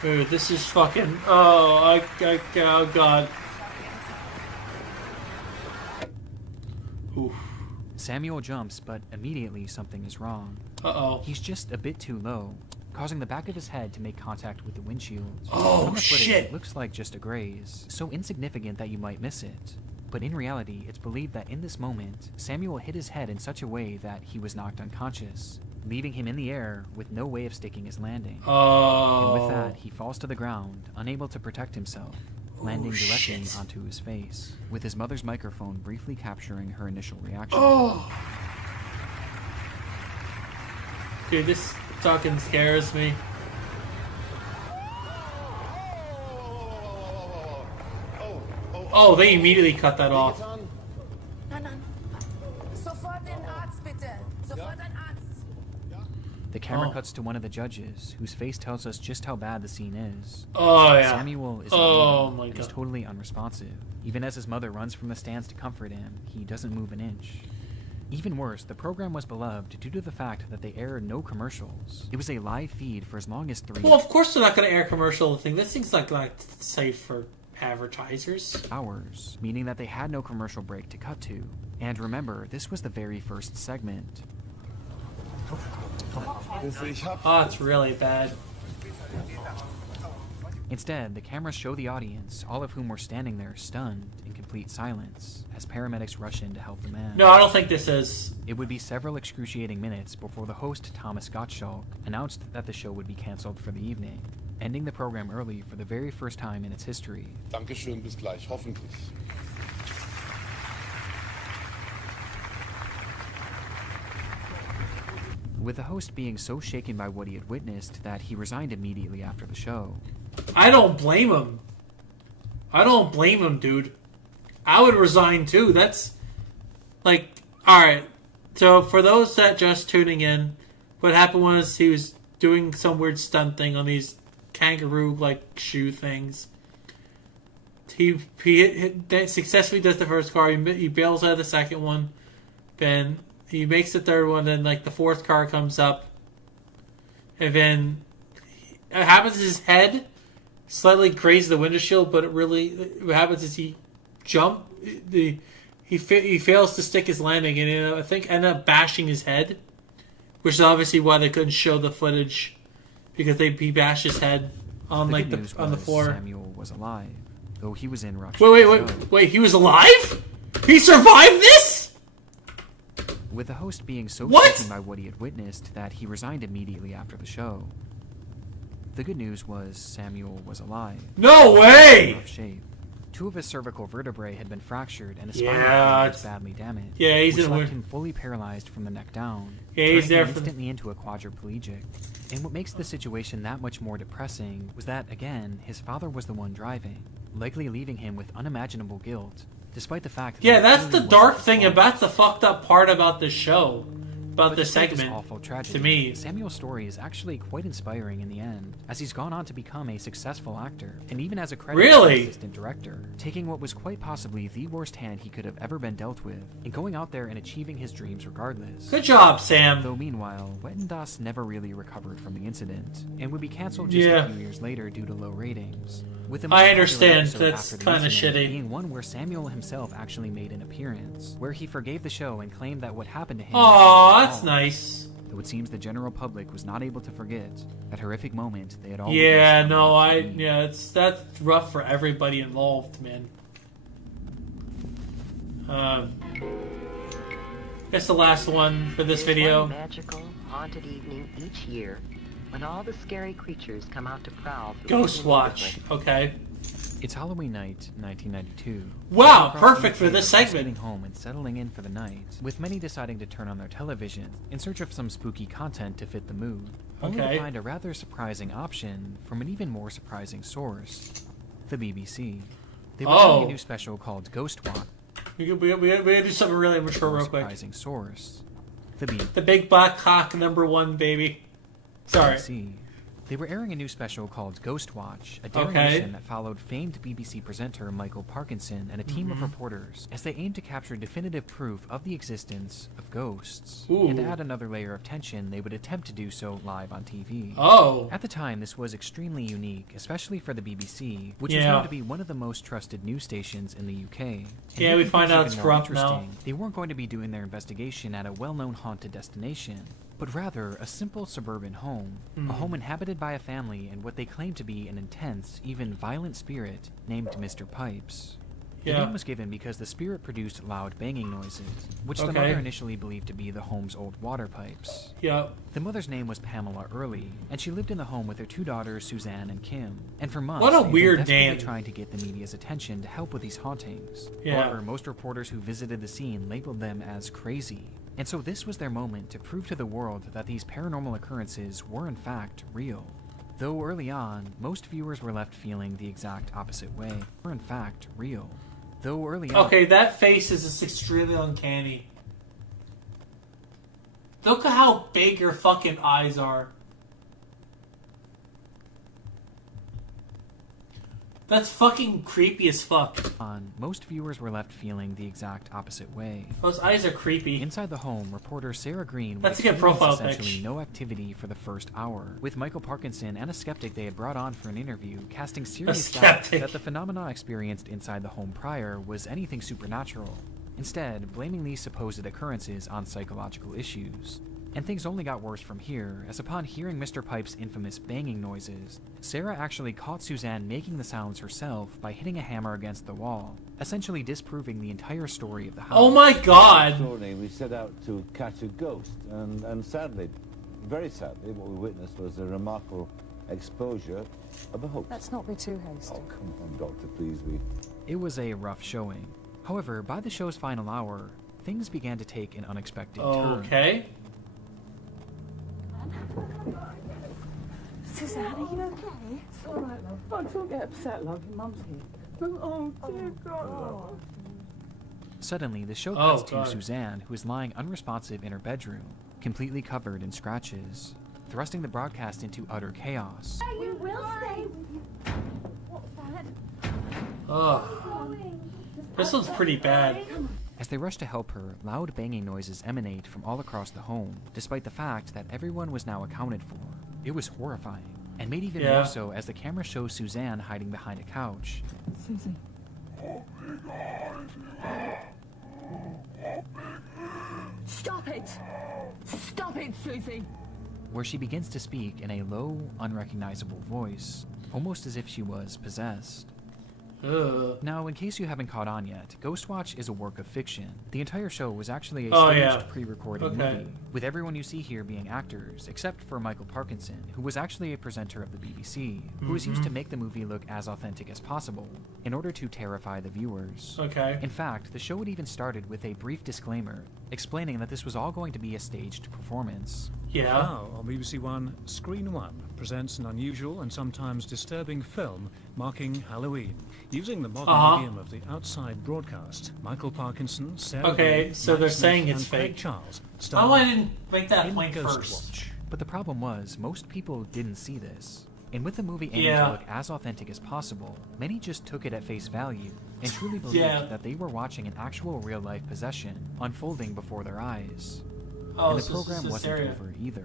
Dude, this is fucking... Oh God. Samuel jumps, but immediately something is wrong. Uh-oh. He's just a bit too low, causing the back of his head to make contact with the windshield. Oh, From the footage, shit! It looks like just a graze, so insignificant that you might miss it. But in reality, it's believed that in this moment, Samuel hit his head in such a way that he was knocked unconscious, leaving him in the air with no way of sticking his landing. Oh. And with that, he falls to the ground, unable to protect himself, landing directly onto his face, with his mother's microphone briefly capturing her initial reaction. Oh. Dude, this fucking scares me. Oh, they immediately cut that off. The camera cuts to one of the judges, whose face tells us just how bad the scene is. Oh, yeah. Samuel is my and is God. totally unresponsive. Even as his mother runs from the stands to comfort him, he doesn't move an inch. Even worse, the program was beloved due to the fact that they aired no commercials. It was a live feed for as long as 3 Well, of course they're not going to air commercial thing. This thing's like safe for advertisers. hours, meaning that they had no commercial break to cut to. And remember, this was the very first segment. Oh, it's really bad. Instead, the cameras show the audience, all of whom were standing there stunned in complete silence, as paramedics rush in to help the man. No, I don't think this is. It would be several excruciating minutes before the host, Thomas Gottschalk, announced that the show would be cancelled for the evening, ending the program early for the very first time in its history. Dankeschön, bis gleich, hoffentlich. With the host being so shaken by what he had witnessed that he resigned immediately after the show. I don't blame him. I don't blame him, dude. I would resign too. That's like, alright. So for those that just tuning in, what happened was he was doing some weird stunt thing on these kangaroo-like shoe things. He successfully does the first car. He bails out of the second one. Then he makes the third one. Then like the fourth car comes up, and then it happens. His head slightly grazed the window shield, but what happens is he fails to stick his landing, and I think ended up bashing his head, which is obviously why they couldn't show the footage, because he bashed his head on on the floor. Samuel was alive, though he was in rough. Wait! He was alive? He survived this? With the host being so What? shaken by what he had witnessed that he resigned immediately after the show. The good news was Samuel was alive. No way! In rough shape. 2 of his cervical vertebrae had been fractured and his spinal Yeah, cord was badly damaged. yeah, he's which in left weird- him fully paralyzed from the neck down. Yeah, he's turning there him for- instantly into a quadriplegic. And what makes the situation that much more depressing was that, again, his father was the one driving, likely leaving him with unimaginable guilt, despite the fact that Yeah, it that's clearly the dark wasn't his thing fault. about the fucked up part about the show, about But this despite this segment. awful tragedy, To me, Samuel's story is actually quite inspiring in the end, as he's gone on to become a successful actor, and even as a credited Really? assistant director, taking what was quite possibly the worst hand he could have ever been dealt with, and going out there and achieving his dreams regardless. Good job, Sam. Though meanwhile, Wetendas never really recovered from the incident, and would be cancelled just Yeah. a few years later due to low ratings. With the I most popular understand, episode that's after the kinda incident shitty. being one where Samuel himself actually made an appearance, where he forgave the show and claimed that what happened to him Aw, was his that's fault. nice. Though it seems the general public was not able to forget that horrific moment they had all Yeah, witnessed no, on TV. that's rough for everybody involved, man. That's the last one for this video. One magical, haunted evening each year when all the scary creatures come out to prowl. through Ghost the Watch. neighborhood. Okay. It's Halloween night, 1992. Wow, Across perfect the for this theater, just segment. Getting home and settling in for the night, with many deciding to turn on their television in search of some spooky content to fit the mood. Only Okay. to find a rather surprising option from an even more surprising source, the BBC. They were doing a new special called Ghost Watch. We gotta do something really mature real quick. Surprising source, The big black cock #1, baby. Sorry. BBC. They were airing a new special called Ghost Watch, a derivation that followed famed BBC presenter Michael Parkinson and a team of reporters as they aimed to capture definitive proof of the existence of ghosts. Ooh. And to add another layer of tension, they would attempt to do so live on TV. Oh. At the time, this was extremely unique, especially for the BBC, which was known to be one of the most trusted news stations in the UK. And yeah, we find out it's corrupt now. They weren't going to be doing their investigation at a well-known haunted destination, but rather a simple suburban home, a home inhabited by a family and what they claimed to be an intense, even violent spirit named Mr. Pipes. The name was given because the spirit produced loud banging noises, which the mother initially believed to be the home's old water pipes. The mother's name was Pamela Early, and she lived in the home with her 2 daughters, Suzanne and Kim. And for months, what a they weird were desperately name. trying to get the media's attention to help with these hauntings. However, most reporters who visited the scene labeled them as crazy. And so this was their moment to prove to the world that these paranormal occurrences were in fact real. Though early on, most viewers were left feeling the exact opposite way. Were in fact real. Though early on... Okay, that face is just extremely uncanny. Look at how big your fucking eyes are. That's fucking creepy as fuck. Most viewers were left feeling the exact opposite way. Those eyes are creepy. Inside the home, reporter Sarah Green That's a good profile essentially pic. no activity for the first hour, with Michael Parkinson and a skeptic they had brought on for an interview casting serious doubt that the phenomena experienced inside the home prior was anything supernatural, instead blaming these supposed occurrences on psychological issues. And things only got worse from here, as upon hearing Mr. Pipe's infamous banging noises, Sarah actually caught Suzanne making the sounds herself by hitting a hammer against the wall, essentially disproving the entire story of the house. Oh my god! We set out to catch a ghost, and sadly, very sadly, what we witnessed was a remarkable exposure of a hoax. Let's not be too hasty. Oh, come on, Doctor, please, It was a rough showing. However, by the show's final hour, things began to take an unexpected turn. Okay. Suzanne, are you okay? It's all right, love. Oh, don't get upset, love. Your mum's here. Oh, dear God. Suddenly, the show cuts to Suzanne, who is lying unresponsive in her bedroom, completely covered in scratches, thrusting the broadcast into utter chaos. We will stay with you. What's that? Ugh. This one's pretty bad. As they rush to help her, loud banging noises emanate from all across the home, despite the fact that everyone was now accounted for. It was horrifying, and made even more so as the camera shows Suzanne hiding behind a couch. Susie. Stop it! Stop it, Susie! Where she begins to speak in a low, unrecognizable voice, almost as if she was possessed. Now, in case you haven't caught on yet, Ghostwatch is a work of fiction. The entire show was actually a staged pre-recorded movie, with everyone you see here being actors, except for Michael Parkinson, who was actually a presenter of the BBC, who was used to make the movie look as authentic as possible, in order to terrify the viewers. In fact, the show had even started with a brief disclaimer, explaining that this was all going to be a staged performance. Now, on BBC One, Screen One presents an unusual and sometimes disturbing film marking Halloween. Using the modern medium of the outside broadcast, Michael Parkinson, Sarah Green, so they're Matt saying Smith, it's and Craig fake. Charles Oh, I didn't make that point Ghost first. Watch. But the problem was, most people didn't see this. And with the movie aiming to look as authentic as possible, many just took it at face value and truly believed that they were watching an actual real-life possession unfolding before their eyes. And the program wasn't over either.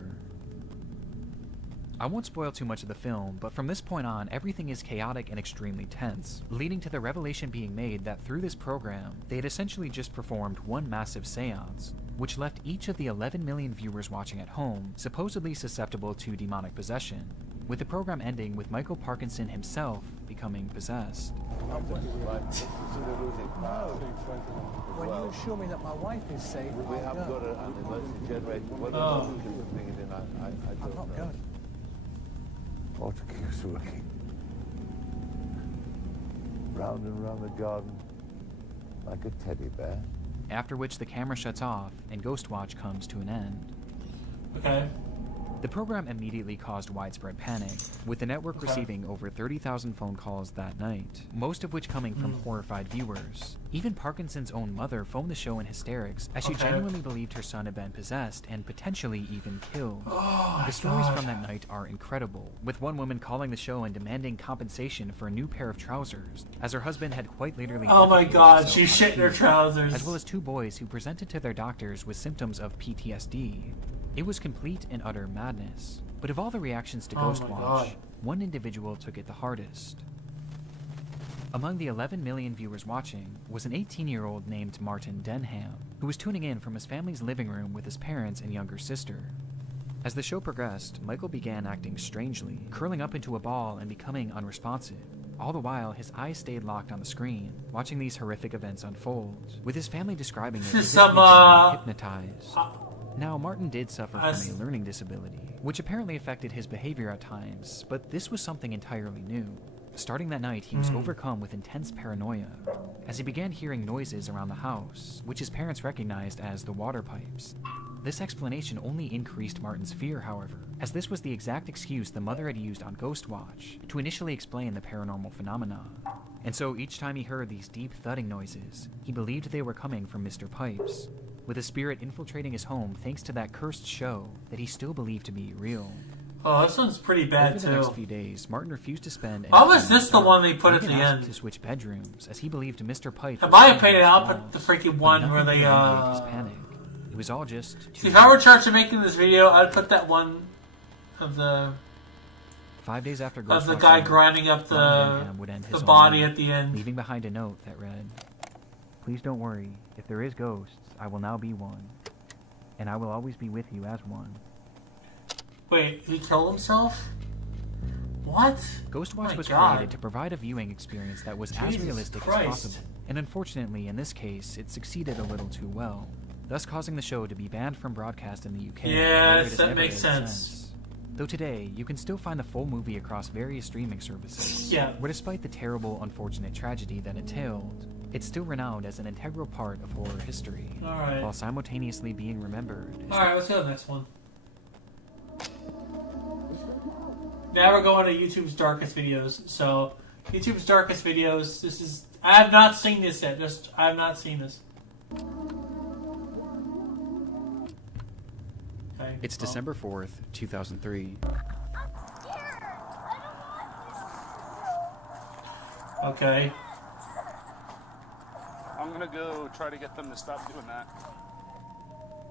I won't spoil too much of the film, but from this point on, everything is chaotic and extremely tense, leading to the revelation being made that through this program, they had essentially just performed one massive seance, which left each of the 11 million viewers watching at home supposedly susceptible to demonic possession, with the program ending with Michael Parkinson himself becoming possessed. When you assure me that my wife is safe, we have got an emergency generator. What I'm not good. Water keeps working. Round and round the garden, like a teddy bear. After which the camera shuts off and Ghostwatch comes to an end. Okay. The program immediately caused widespread panic, with the network receiving over 30,000 phone calls that night, most of which coming from horrified viewers. Even Parkinson's own mother phoned the show in hysterics as she genuinely believed her son had been possessed and potentially even killed. The stories from that night are incredible, with one woman calling the show and demanding compensation for a new pair of trousers, as her husband had quite literally she shit in her trousers. As well as 2 boys who presented to their doctors with symptoms of PTSD. It was complete and utter madness. But of all the reactions to Ghostwatch, one individual took it the hardest. Among the 11 million viewers watching was an 18-year-old named Martin Denham, who was tuning in from his family's living room with his parents and younger sister. As the show progressed, Michael began acting strangely, curling up into a ball and becoming unresponsive. All the while, his eyes stayed locked on the screen, watching these horrific events unfold, with his family describing it as if he'd been hypnotized. Now, Martin did suffer from a learning disability, which apparently affected his behavior at times, but this was something entirely new. Starting that night, he was overcome with intense paranoia, as he began hearing noises around the house, which his parents recognized as the water pipes. This explanation only increased Martin's fear, however, as this was the exact excuse the mother had used on Ghostwatch to initially explain the paranormal phenomena. And so each time he heard these deep thudding noises, he believed they were coming from Mr. Pipes, with a spirit infiltrating his home thanks to that cursed show that he still believed to be real. Oh, this one's pretty bad, Over the next few days, Martin refused to spend any How was time this the one they put at the end? To switch bedrooms, as he believed Mr. Pipes. In my opinion, I'll put the freaking one where they, It was all just... See, if I were in charge of making this video, I'd put that one of the... 5 days after of the guy grinding up the body at the end. Leaving behind a note that read, "Please don't worry. If there is ghosts, I will now be one. And I will always be with you as one." Wait, he killed himself? What? Ghostwatch was created to provide a viewing experience that was as realistic as possible. And unfortunately, in this case, it succeeded a little too well, thus causing the show to be banned from broadcast in the UK. Yes, that makes sense. Though today, you can still find the full movie across various streaming services, where despite the terrible, unfortunate tragedy that entailed, it's still renowned as an integral part of horror history, while simultaneously being remembered. Alright, let's go to the next one. Now we're going to YouTube's Darkest Videos. So, YouTube's Darkest Videos, this is... I have not seen this yet. I have not seen this. Okay. It's December 4th, 2003. Okay. I'm gonna go try to get them to stop doing that.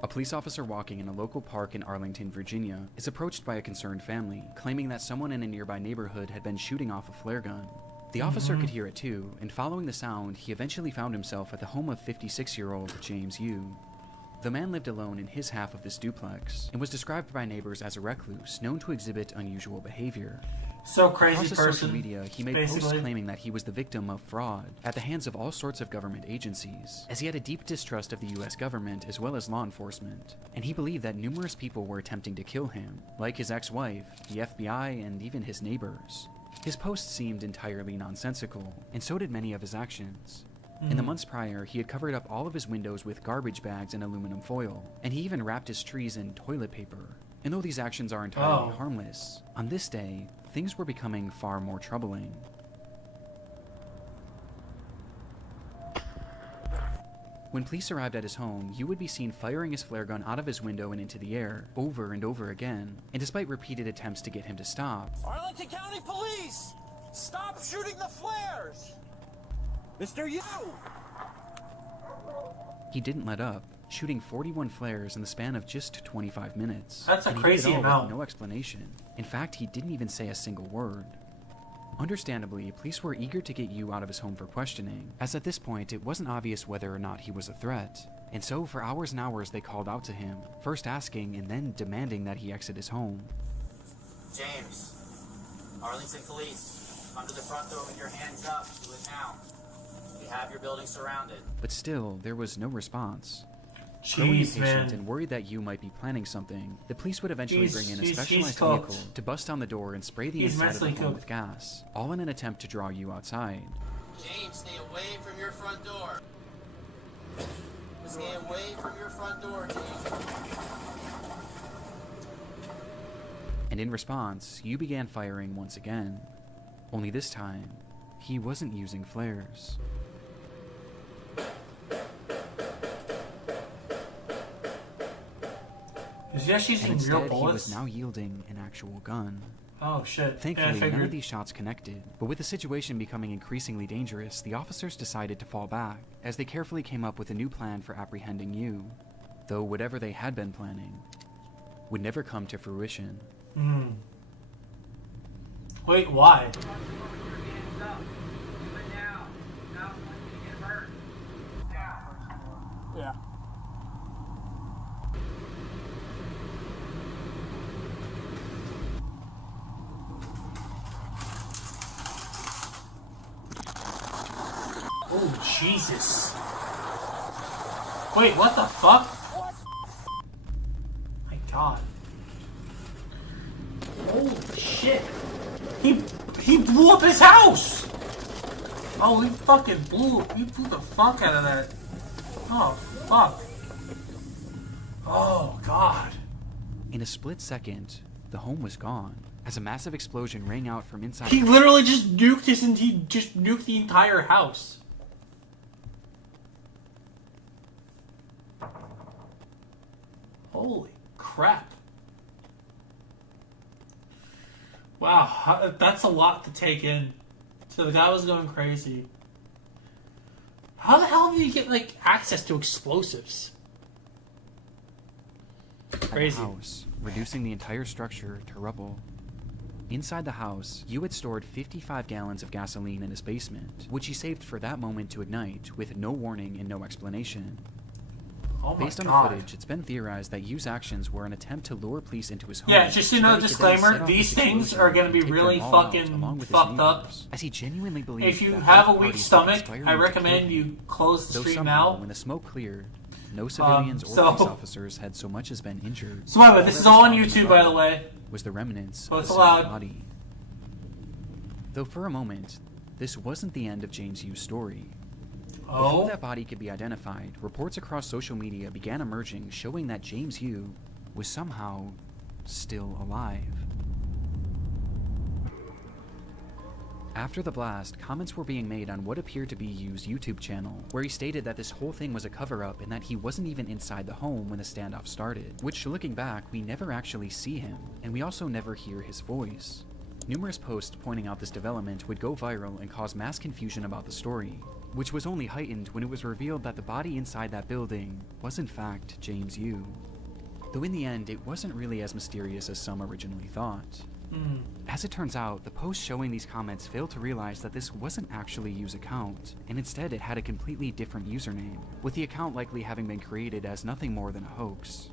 A police officer walking in a local park in Arlington, Virginia, is approached by a concerned family, claiming that someone in a nearby neighborhood had been shooting off a flare gun. The officer could hear it too, and following the sound, he eventually found himself at the home of 56-year-old James Yu. The man lived alone in his half of this duplex, and was described by neighbors as a recluse, known to exhibit unusual behavior. So crazy Across person. Social media, he made posts claiming that he was the victim of fraud at the hands of all sorts of government agencies, as he had a deep distrust of the US government as well as law enforcement, and he believed that numerous people were attempting to kill him, like his ex-wife, the FBI, and even his neighbors. His posts seemed entirely nonsensical, and so did many of his actions. In the months prior, he had covered up all of his windows with garbage bags and aluminum foil, and he even wrapped his trees in toilet paper. And though these actions are entirely harmless, on this day, things were becoming far more troubling. When police arrived at his home, Yu would be seen firing his flare gun out of his window and into the air, over and over again, and despite repeated attempts to get him to stop, Arlington County Police! Stop shooting the flares! Mr. Yu! he didn't let up, shooting 41 flares in the span of just 25 minutes. That's a and crazy he did it all amount. with no explanation. In fact, he didn't even say a single word. Understandably, police were eager to get Yu out of his home for questioning, as at this point it wasn't obvious whether or not he was a threat. And so for hours and hours they called out to him, first asking and then demanding that he exit his home. James, Arlington Police, come to the front door with your hands up. Do it now. We have your building surrounded. But still, there was no response. Jeez, Growing impatient man. and worried that Yu might be planning something, the police would eventually bring in a he's specialized cooked. vehicle to bust down the door and spray the He's inside of the mentally home cooked. with gas, all in an attempt to draw Yu outside. James, stay away from your front door. Stay away from your front door, James. And in response, you began firing once again. Only this time, he wasn't using flares. Is he actually using real bullets? He was now yielding an actual gun. Oh shit. Thankfully, none of these shots connected, but with the situation becoming increasingly dangerous, the officers decided to fall back, as they carefully came up with a new plan for apprehending you. Though whatever they had been planning would never come to fruition. Wait, why? Yeah. Oh, Jesus. Wait, what the fuck? My God. Holy shit. He blew up his house! Oh, he blew the fuck out of that. Oh, fuck. Oh, God. In a split second, the home was gone, as a massive explosion rang out from inside. He literally just nuked the entire house. Holy crap. Wow, that's a lot to take in. So the guy was going crazy. How the hell do you get, like, access to explosives? Crazy. The house, reducing the entire structure to rubble. Inside the house, you had stored 55 gallons of gasoline in his basement, which he saved for that moment to ignite, with no warning and no explanation. Oh my Based on God. the footage, it's been theorized that Yu's actions were an attempt to lure police into his home. Yeah, just so you know, that he could then disclaimer, set off these his things explosion are going to and be take really them all out, fucking along with his fucked up. neighbors, as he genuinely believed If you that have a both weak parties were stomach, conspiring I to recommend kill you him. close the Though stream somehow, now. when the smoke cleared, no civilians or police officers had so much as been injured. So wait, this is all on YouTube, by the way. Was the remnants So of it's a single allowed. body. Though for a moment, this wasn't the end of James Yu's story. Oh? Before that body could be identified, reports across social media began emerging showing that James Yu was somehow still alive. After the blast, comments were being made on what appeared to be Yu's YouTube channel, where he stated that this whole thing was a cover-up and that he wasn't even inside the home when the standoff started, which, looking back, we never actually see him, and we also never hear his voice. Numerous posts pointing out this development would go viral and cause mass confusion about the story, which was only heightened when it was revealed that the body inside that building was in fact James Yu. Though in the end, it wasn't really as mysterious as some originally thought. As it turns out, the post showing these comments failed to realize that this wasn't actually Yu's account, and instead it had a completely different username, with the account likely having been created as nothing more than a hoax.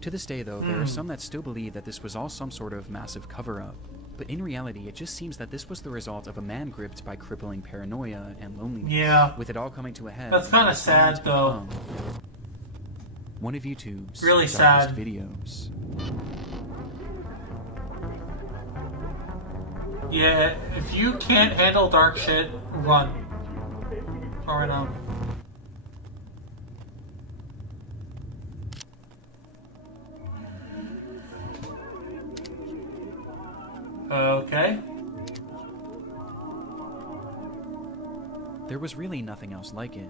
To this day though, there are some that still believe that this was all some sort of massive cover-up, but in reality it just seems that this was the result of a man gripped by crippling paranoia and loneliness, Yeah. with it all coming to a head. That's kind of sad, though. One of YouTube's Really darkest sad. videos. Yeah, if you can't handle dark shit, run. Or no. Okay. There was really nothing else like it.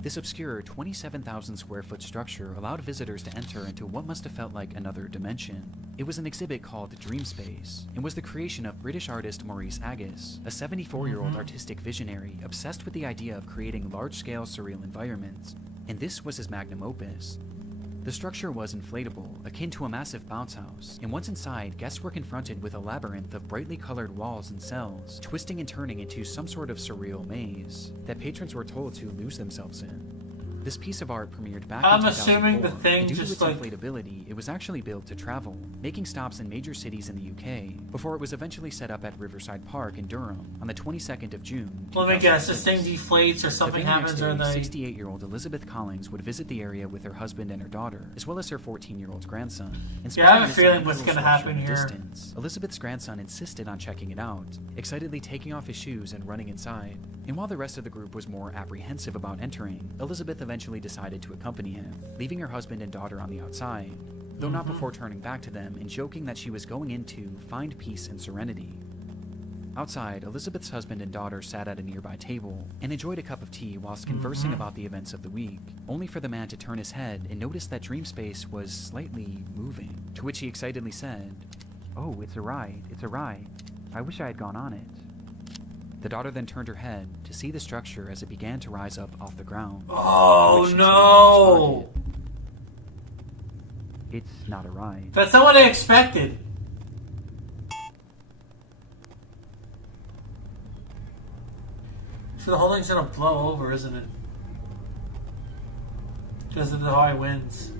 This obscure 27,000 square foot structure allowed visitors to enter into what must have felt like another dimension. It was an exhibit called Dream Space, and was the creation of British artist Maurice Agus, a 74-year-old artistic visionary obsessed with the idea of creating large-scale surreal environments, and this was his magnum opus. The structure was inflatable, akin to a massive bounce house, and once inside, guests were confronted with a labyrinth of brightly colored walls and cells, twisting and turning into some sort of surreal maze that patrons were told to lose themselves in. This piece of art premiered back I'm in 2004, assuming the thing and due to just its like... inflatability, it was actually built to travel, making stops in major cities in the UK, before it was eventually set up at Riverside Park in Durham on the 22nd of June. Let me guess, this thing 2006. deflates or something The very next happens or day, they... 68-year-old Elizabeth Collins would visit the area with her husband and her daughter, as well as her 14-year-old grandson. And Yeah, I have a spotting feeling this what's unusual gonna structure happen in the here. distance, Elizabeth's grandson insisted on checking it out, excitedly taking off his shoes and running inside. And while the rest of the group was more apprehensive about entering, Elizabeth eventually decided to accompany him, leaving her husband and daughter on the outside. though not before turning back to them and joking that she was going in to find peace and serenity. Outside, Elizabeth's husband and daughter sat at a nearby table and enjoyed a cup of tea whilst conversing about the events of the week, only for the man to turn his head and notice that Dreamspace was slightly moving, to which he excitedly said, "Oh, it's a ride, it's a ride. I wish I had gone on it." The daughter then turned her head to see the structure as it began to rise up off the ground. Oh no! It's not a ride. That's not what I expected. So the whole thing's gonna blow over, isn't it? Because of the high winds.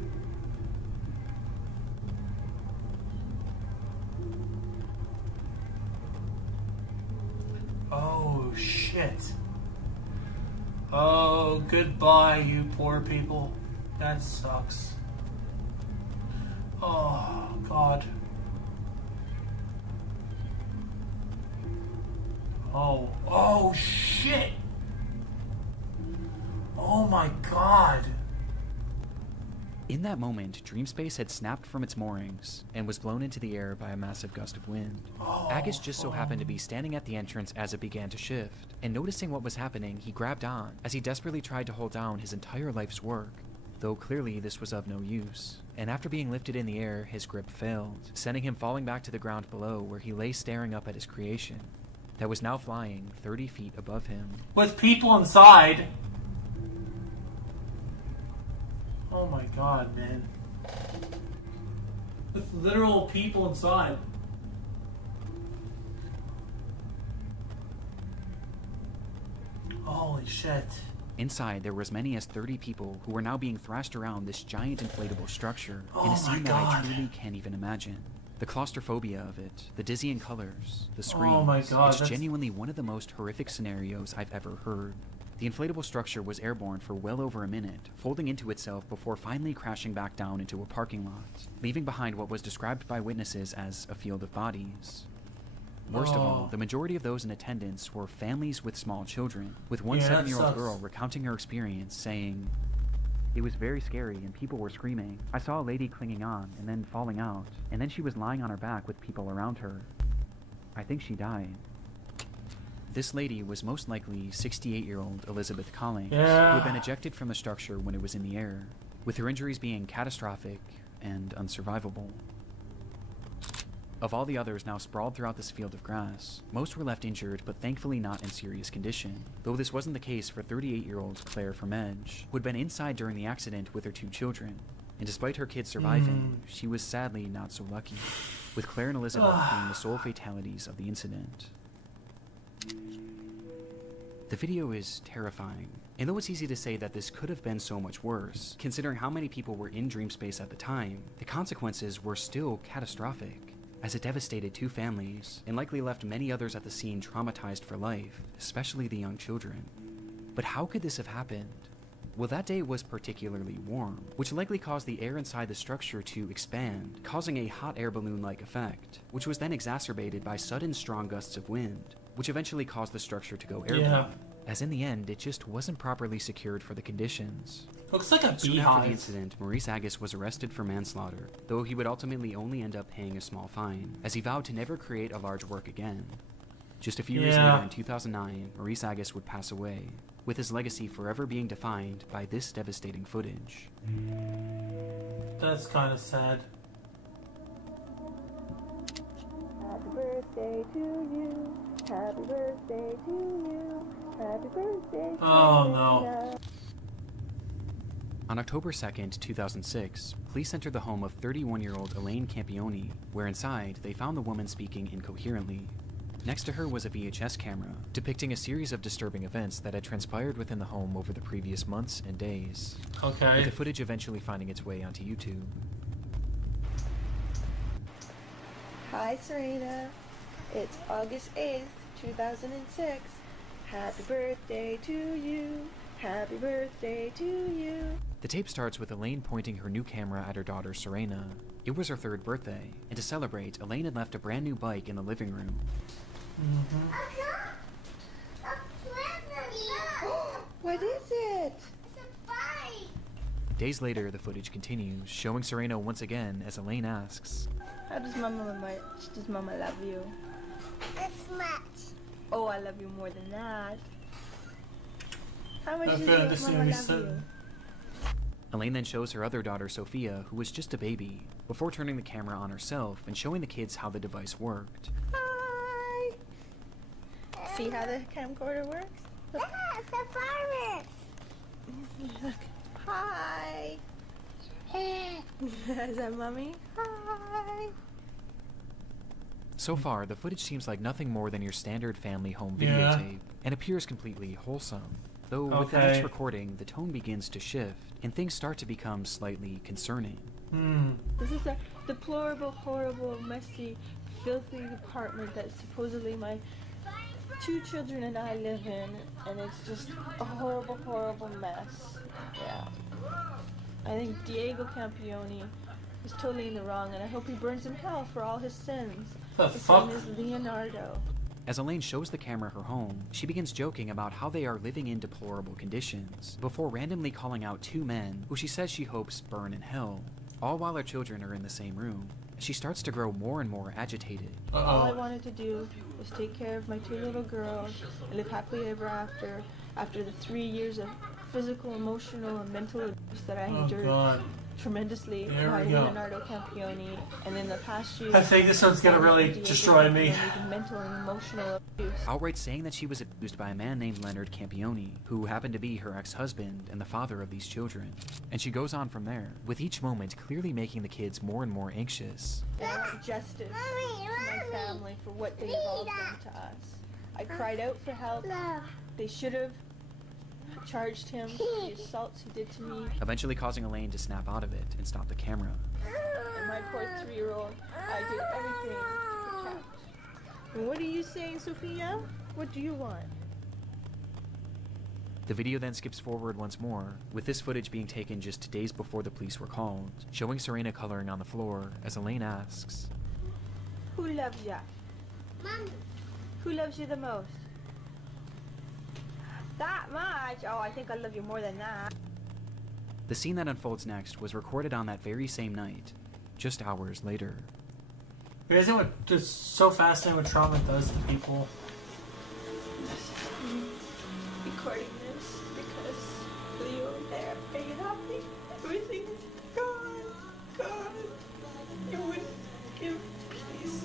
Oh shit. Oh, goodbye, you poor people. That sucks. Oh, God. Oh, shit. Oh my God. In that moment, Dreamspace had snapped from its moorings and was blown into the air by a massive gust of wind. Agus just so happened to be standing at the entrance as it began to shift, and noticing what was happening, he grabbed on as he desperately tried to hold down his entire life's work, though clearly this was of no use. And after being lifted in the air, his grip failed, sending him falling back to the ground below, where he lay staring up at his creation that was now flying 30 feet above him. With people inside. Oh my God, man. With literal people inside. Holy shit. Inside, there were as many as 30 people who were now being thrashed around this giant inflatable structure in Oh a scene my that I God. truly can't even imagine. The claustrophobia of it, the dizzying colors, the screams. Oh my God, it's that's- genuinely one of the most horrific scenarios I've ever heard. The inflatable structure was airborne for well over a minute, folding into itself before finally crashing back down into a parking lot, leaving behind what was described by witnesses as a field of bodies. Worst of all, Oh. the majority of those in attendance were families with small children, with one Yeah, that 7-year-old sucks. girl recounting her experience, saying, "It was very scary and people were screaming. I saw a lady clinging on and then falling out, and then she was lying on her back with people around her. I think she died." This lady was most likely 68-year-old Elizabeth Collins, who had been ejected from the structure when it was in the air, with her injuries being catastrophic and unsurvivable. Of all the others now sprawled throughout this field of grass, most were left injured but thankfully not in serious condition, though this wasn't the case for 38-year-old Claire from Edge, who had been inside during the accident with her 2 children. And despite her kids surviving, she was sadly not so lucky, with Claire and Elizabeth being the sole fatalities of the incident. The video is terrifying, and though it's easy to say that this could have been so much worse, considering how many people were in Dreamspace at the time, the consequences were still catastrophic, as it devastated 2 families, and likely left many others at the scene traumatized for life, especially the young children. But how could this have happened? Well, that day was particularly warm, which likely caused the air inside the structure to expand, causing a hot air balloon-like effect, which was then exacerbated by sudden strong gusts of wind, which eventually caused the structure to go airborne, as in the end, it just wasn't properly secured for the conditions. Looks like a Soon after the beehive. incident, Maurice Agus was arrested for manslaughter, though he would ultimately only end up paying a small fine, as he vowed to never create a large work again. Just a few years later, in 2009, Maurice Agus would pass away, with his legacy forever being defined by this devastating footage. That's kind of sad. Happy birthday to you. Happy birthday to you. Happy birthday to Oh no. On October 2nd, 2006, police entered the home of 31-year-old Elaine Campione, where inside they found the woman speaking incoherently. Next to her was a VHS camera, depicting a series of disturbing events that had transpired within the home over the previous months and days. Okay. With the footage eventually finding its way onto YouTube. Hi, Serena. It's August 8th, 2006. Happy birthday to you. Happy birthday to you. The tape starts with Elaine pointing her new camera at her daughter Serena. It was her 3rd birthday, and to celebrate, Elaine had left a brand new bike in the living room. What is it? Days later, the footage continues, showing Serena once again as Elaine asks, How does Mama love you? This much. Oh, I love you more than that. How much I does feel like this is Mama gonna be love so. you? Elaine then shows her other daughter, Sophia, who was just a baby, before turning the camera on herself and showing the kids how the device worked. Hi. See how the camcorder works? Look. Yeah, it's a farmer. Look. Hi. Is that Mommy? Hi. So far, the footage seems like nothing more than your standard family home Yeah. videotape, and appears completely wholesome. Though with the Okay. next recording, the tone begins to shift, and things start to become slightly concerning. This is a deplorable, horrible, messy, filthy apartment that supposedly my 2 children and I live in, and it's just a horrible, horrible mess. Yeah. I think Diego Campione is totally in the wrong, and I hope he burns in hell for all his sins. The His fuck? name is Leonardo. As Elaine shows the camera her home, she begins joking about how they are living in deplorable conditions, before randomly calling out 2 men who she says she hopes burn in hell, all while her children are in the same room. She starts to grow more and more agitated. All I wanted to do was take care of my 2 little girls and live happily ever after the 3 years of physical, emotional, and mental abuse that I endured God. tremendously There by we go. Leonardo Campione, and in the past year, I think this one's gonna really destroy me. mental and emotional abuse. Outright saying that she was abused by a man named Leonard Campione, who happened to be her ex-husband and the father of these children. And she goes on from there, with each moment clearly making the kids more and more anxious. And I want justice to my family for what they have all done to us. I cried out for help. They should have charged him for the assaults he did to me. Eventually causing Elaine to snap out of it and stop the camera. And my poor 3-year-old, I did everything to protect. And what are you saying, Sophia? What do you want? The video then skips forward once more, with this footage being taken just days before the police were called, showing Serena coloring on the floor as Elaine asks, Who loves ya? Mom. Who loves you the most? That much? Oh, I think I love you more than that. The scene that unfolds next was recorded on that very same night, just hours later. Isn't what just so fascinating what trauma does to people? Recording this because Leo and there are you happy? Everything's gone. You wouldn't give peace.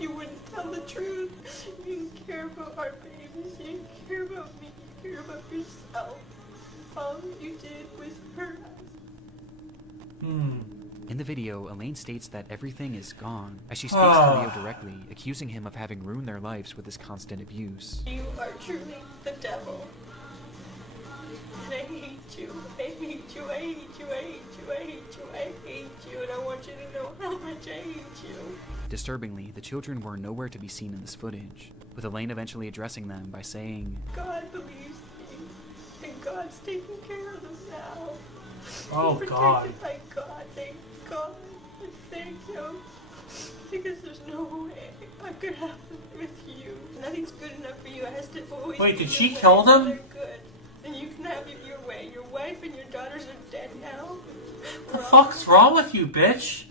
You wouldn't tell the truth. You didn't care about our babies. You didn't care about me. You care about yourself. All you did was hurt us. In the video, Elaine states that everything is gone, as she speaks to Leo directly, accusing him of having ruined their lives with his constant abuse. You are truly the devil. And I hate you. I hate you. I hate you. I hate you. I hate you. I hate you. And I want you to know how much I hate you. Disturbingly, the children were nowhere to be seen in this footage, with Elaine eventually addressing them by saying, God believes me. And God's taking care of them now. Oh, They're God. protected by God. Thank God. And thank you. Because there's no way I could have them with you. Nothing's good enough for you. It has to always Wait, be did she your kill way. them? They're good. And you can have it your way. Your wife and your daughters are dead now. What the fuck's wrong with you, bitch?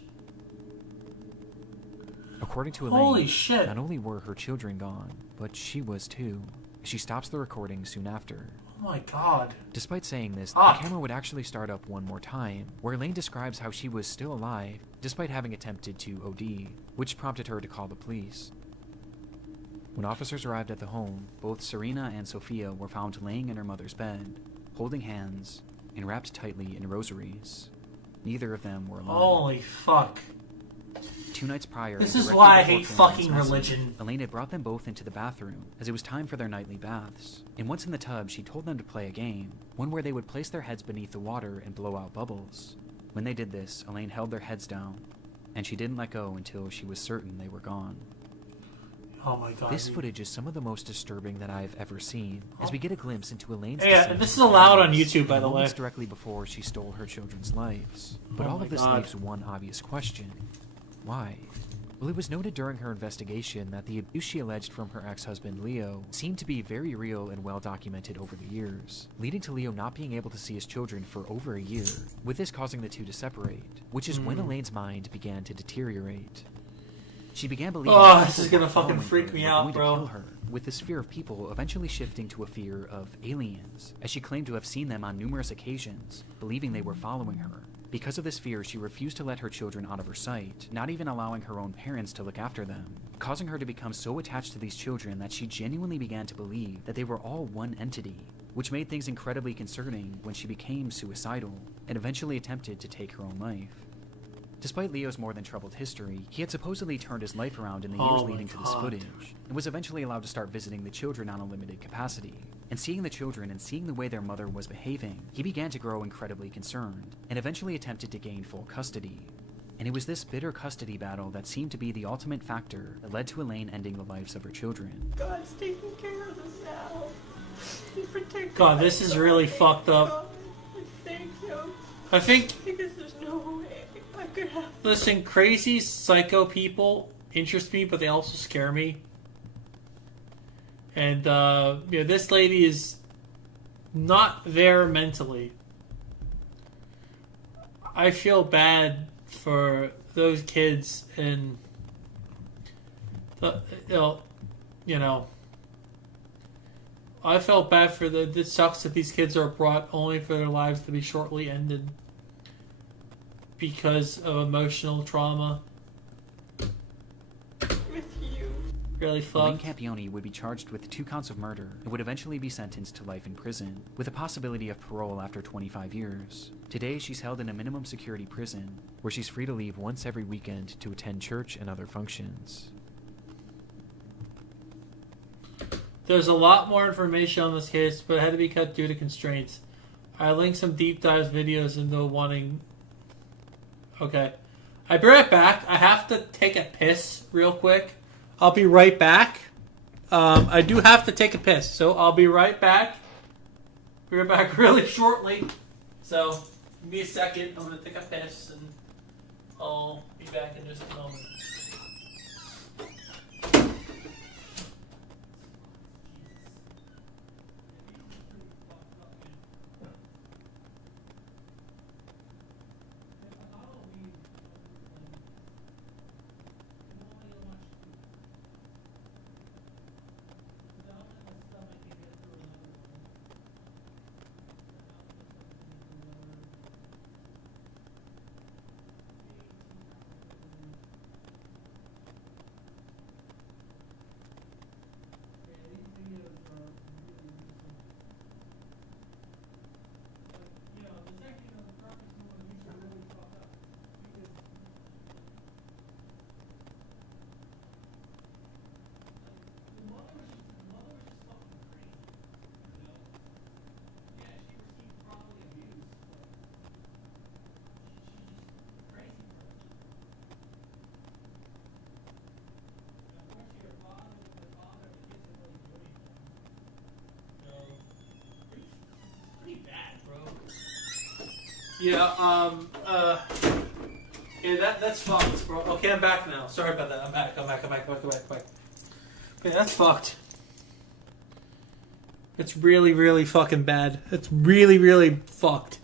According to Elaine, Holy shit. not only were her children gone, but she was too. She stops the recording soon after. Oh my God. Despite saying this, Fuck. the camera would actually start up one more time, where Elaine describes how she was still alive, despite having attempted to OD, which prompted her to call the police. When officers arrived at the home, both Serena and Sophia were found laying in her mother's bed, holding hands, and wrapped tightly in rosaries. Neither of them were alive. Holy fuck. 2 nights prior, This and is directly why I before hate filming fucking this message, religion. Elaine had brought them both into the bathroom, as it was time for their nightly baths. And once in the tub, she told them to play a game, one where they would place their heads beneath the water and blow out bubbles. When they did this, Elaine held their heads down, and she didn't let go until she was certain they were gone. Oh my God. This footage is some of the most disturbing that I've ever seen, as we get a glimpse into Elaine's Yeah, descent this is into allowed on madness, YouTube, by the way. moments directly before she stole her children's lives. But Oh all my of this God. leaves one obvious question. Why? Well, it was noted during her investigation that the abuse she alleged from her ex-husband Leo seemed to be very real and well documented over the years, leading to Leo not being able to see his children for over a year, with this causing the two to separate, which is when Elaine's mind began to deteriorate. She began believing this is gonna fucking freak me out, bro. Kill her, with this fear of people eventually shifting to a fear of aliens, as she claimed to have seen them on numerous occasions, believing they were following her. Because of this fear, she refused to let her children out of her sight, not even allowing her own parents to look after them, causing her to become so attached to these children that she genuinely began to believe that they were all one entity, which made things incredibly concerning when she became suicidal and eventually attempted to take her own life. Despite Leo's more than troubled history, he had supposedly turned his life around in the years leading to this footage, and was eventually allowed to start visiting the children on a limited capacity. And seeing the children and seeing the way their mother was behaving, he began to grow incredibly concerned, and eventually attempted to gain full custody. And it was this bitter custody battle that seemed to be the ultimate factor that led to Elaine ending the lives of her children. God's taking care of us now. He's protecting God, this is really fucked up. God, thank you. I think... Because there's no way I could have... Listen, crazy psycho people interest me, but they also scare me. And, this lady is not there mentally. I feel bad for those kids, and, I felt bad for it sucks that these kids are brought only for their lives to be shortly ended because of emotional trauma. Really Elaine fucked. Campione would be charged with 2 counts of murder and would eventually be sentenced to life in prison, with a possibility of parole after 25 years. Today, she's held in a minimum security prison, where she's free to leave once every weekend to attend church and other functions. There's a lot more information on this case, but it had to be cut due to constraints. I linked some deep dive videos into wanting... Okay. I'll be right back. I have to take a piss real quick. I'll be right back. I do have to take a piss, so I'll be right back. Be right back really shortly. So, give me a second. I'm going to take a piss, and I'll be back in just a moment. Yeah, that's fucked, bro. Okay, I'm back now. Sorry about that. I'm back. Okay, that's fucked. It's really, really fucking bad. It's really, really fucked.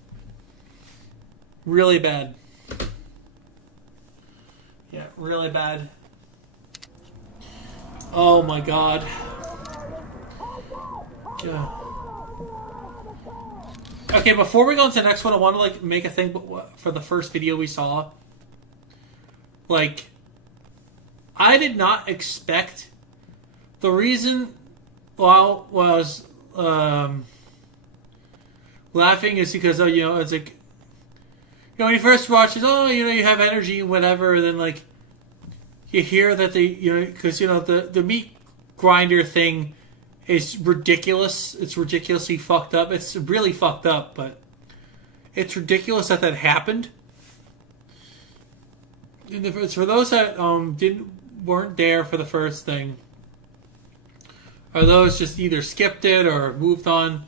Really bad. Yeah, really bad. Oh my god. Yeah. Okay, before we go into the next one, I want to make a thing for the first video we saw. I did not expect. The reason why I was laughing is because it's like when you first watch it, you have energy and whatever, and then you hear that because the meat grinder thing. It's ridiculous. It's ridiculously fucked up. It's really fucked up, but it's ridiculous that happened. And for those that weren't there for the first thing, or those just either skipped it or moved on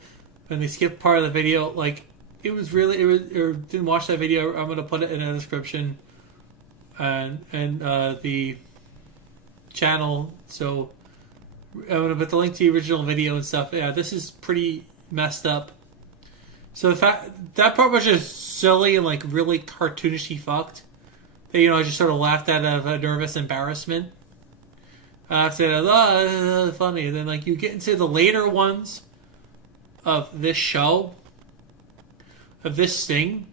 and they skipped part of the video, or didn't watch that video, I'm gonna put it in the description, and the channel, so I'm gonna put the link to the original video and stuff. Yeah, this is pretty messed up. So the fact that part was just silly and like really cartoonishy fucked. That, you know, I just sort of laughed at out of a nervous embarrassment. I said, "Oh, funny." And then like you get into the later ones of this show, of this thing,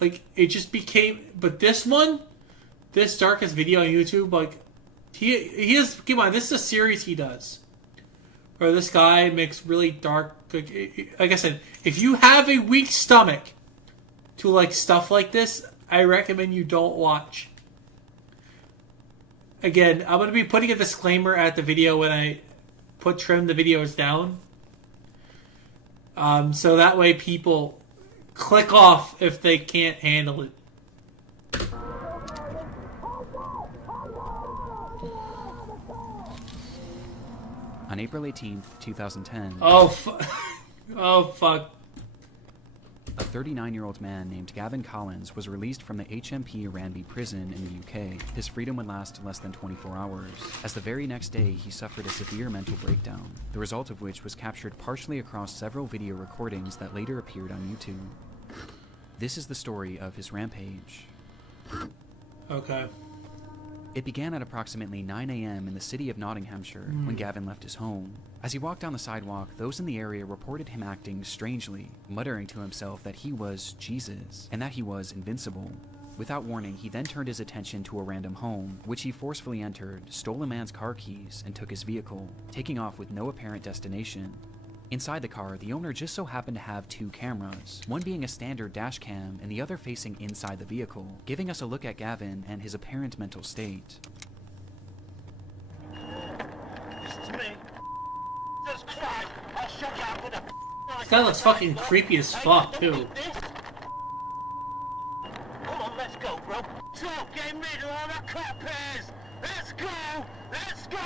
like it just became. But this one, this darkest video on YouTube, like he is. Keep in mind, this is a series he does, where this guy makes really dark. Like I said, if you have a weak stomach to like stuff like this, I recommend you don't watch. Again, I'm going to be putting a disclaimer at the video when I trim the videos down. So that way people click off if they can't handle it. On April 18th, 2010... Oh, fuck. A 39-year-old man named Gavin Collins was released from the HMP Ranby prison in the UK. His freedom would last less than 24 hours, as the very next day he suffered a severe mental breakdown, the result of which was captured partially across several video recordings that later appeared on YouTube. This is the story of his rampage. Okay. It began at approximately 9 a.m. in the city of Nottinghamshire when Gavin left his home. As he walked down the sidewalk, those in the area reported him acting strangely, muttering to himself that he was Jesus and that he was invincible. Without warning, he then turned his attention to a random home, which he forcefully entered, stole a man's car keys, and took his vehicle, taking off with no apparent destination. Inside the car, the owner just so happened to have two cameras, one being a standard dash cam and the other facing inside the vehicle, giving us a look at Gavin and his apparent mental state. This guy looks fucking creepy as fuck, too. Come on, let's go, bro. Stop getting rid of all that crap pairs. Let's go! Let's go!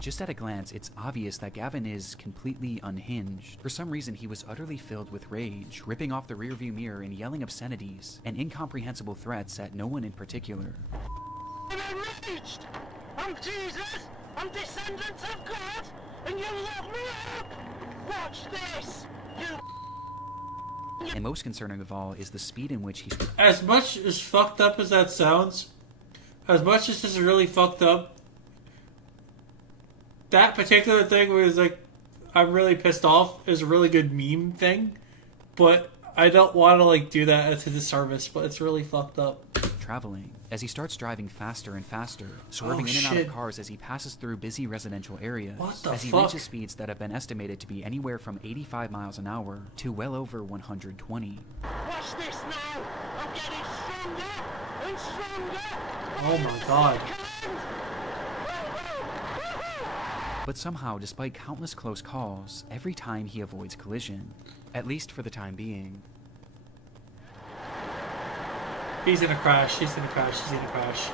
Just at a glance, it's obvious that Gavin is completely unhinged. For some reason, he was utterly filled with rage, ripping off the rearview mirror and yelling obscenities and incomprehensible threats at no one in particular. I'm enraged! I'm Jesus! I'm descendant of God! And you lock me up! Watch this! You... And most concerning of all is the speed in which he's... As much as fucked up as that sounds, as much as this is really fucked up, that particular thing was like, I'm really pissed off, is a really good meme thing, but I don't want to like do that as a disservice, but it's really fucked up. Traveling, as he starts driving faster and faster, swerving in and out of cars as he passes through busy residential areas, as he reaches speeds that have been estimated to be anywhere from 85 miles an hour to well over 120. Watch this now! I'm getting stronger and stronger! Oh my god. But somehow, despite countless close calls, every time he avoids collision, at least for the time being. He's gonna crash, he's gonna crash, he's gonna crash.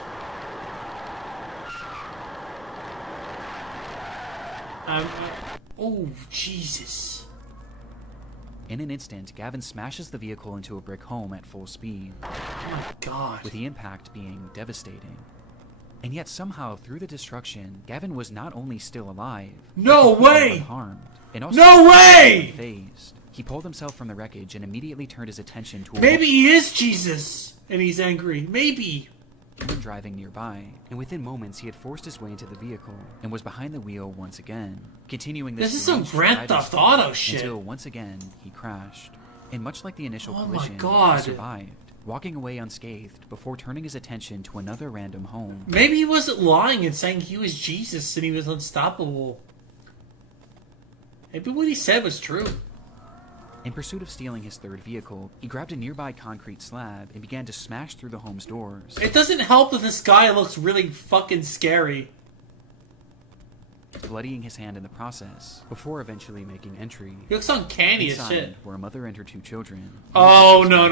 Oh, Jesus. In an instant, Gavin smashes the vehicle into a brick home at full speed. Oh my god. With the impact being devastating. And yet somehow, through the destruction, Gavin was not only still alive, no way! Unharmed, and also no way! Unfazed. He pulled himself from the wreckage and immediately turned his attention to maybe he is Jesus, and he's angry. Maybe. Woman driving nearby, and within moments he had forced his way into the vehicle and was behind the wheel once again, continuing this is some Grand Theft Auto shit. Until once again he crashed, and much like the initial my collision, god. he survived, walking away unscathed before turning his attention to another random home. Maybe he wasn't lying and saying he was Jesus and he was unstoppable. Maybe what he said was true. In pursuit of stealing his third vehicle, he grabbed a nearby concrete slab and began to smash through the home's doors. It doesn't help that this guy looks really fucking scary. Bloodying his hand in the process, before eventually making entry. He looks uncanny as shit. Were a mother and her two children. Oh, no.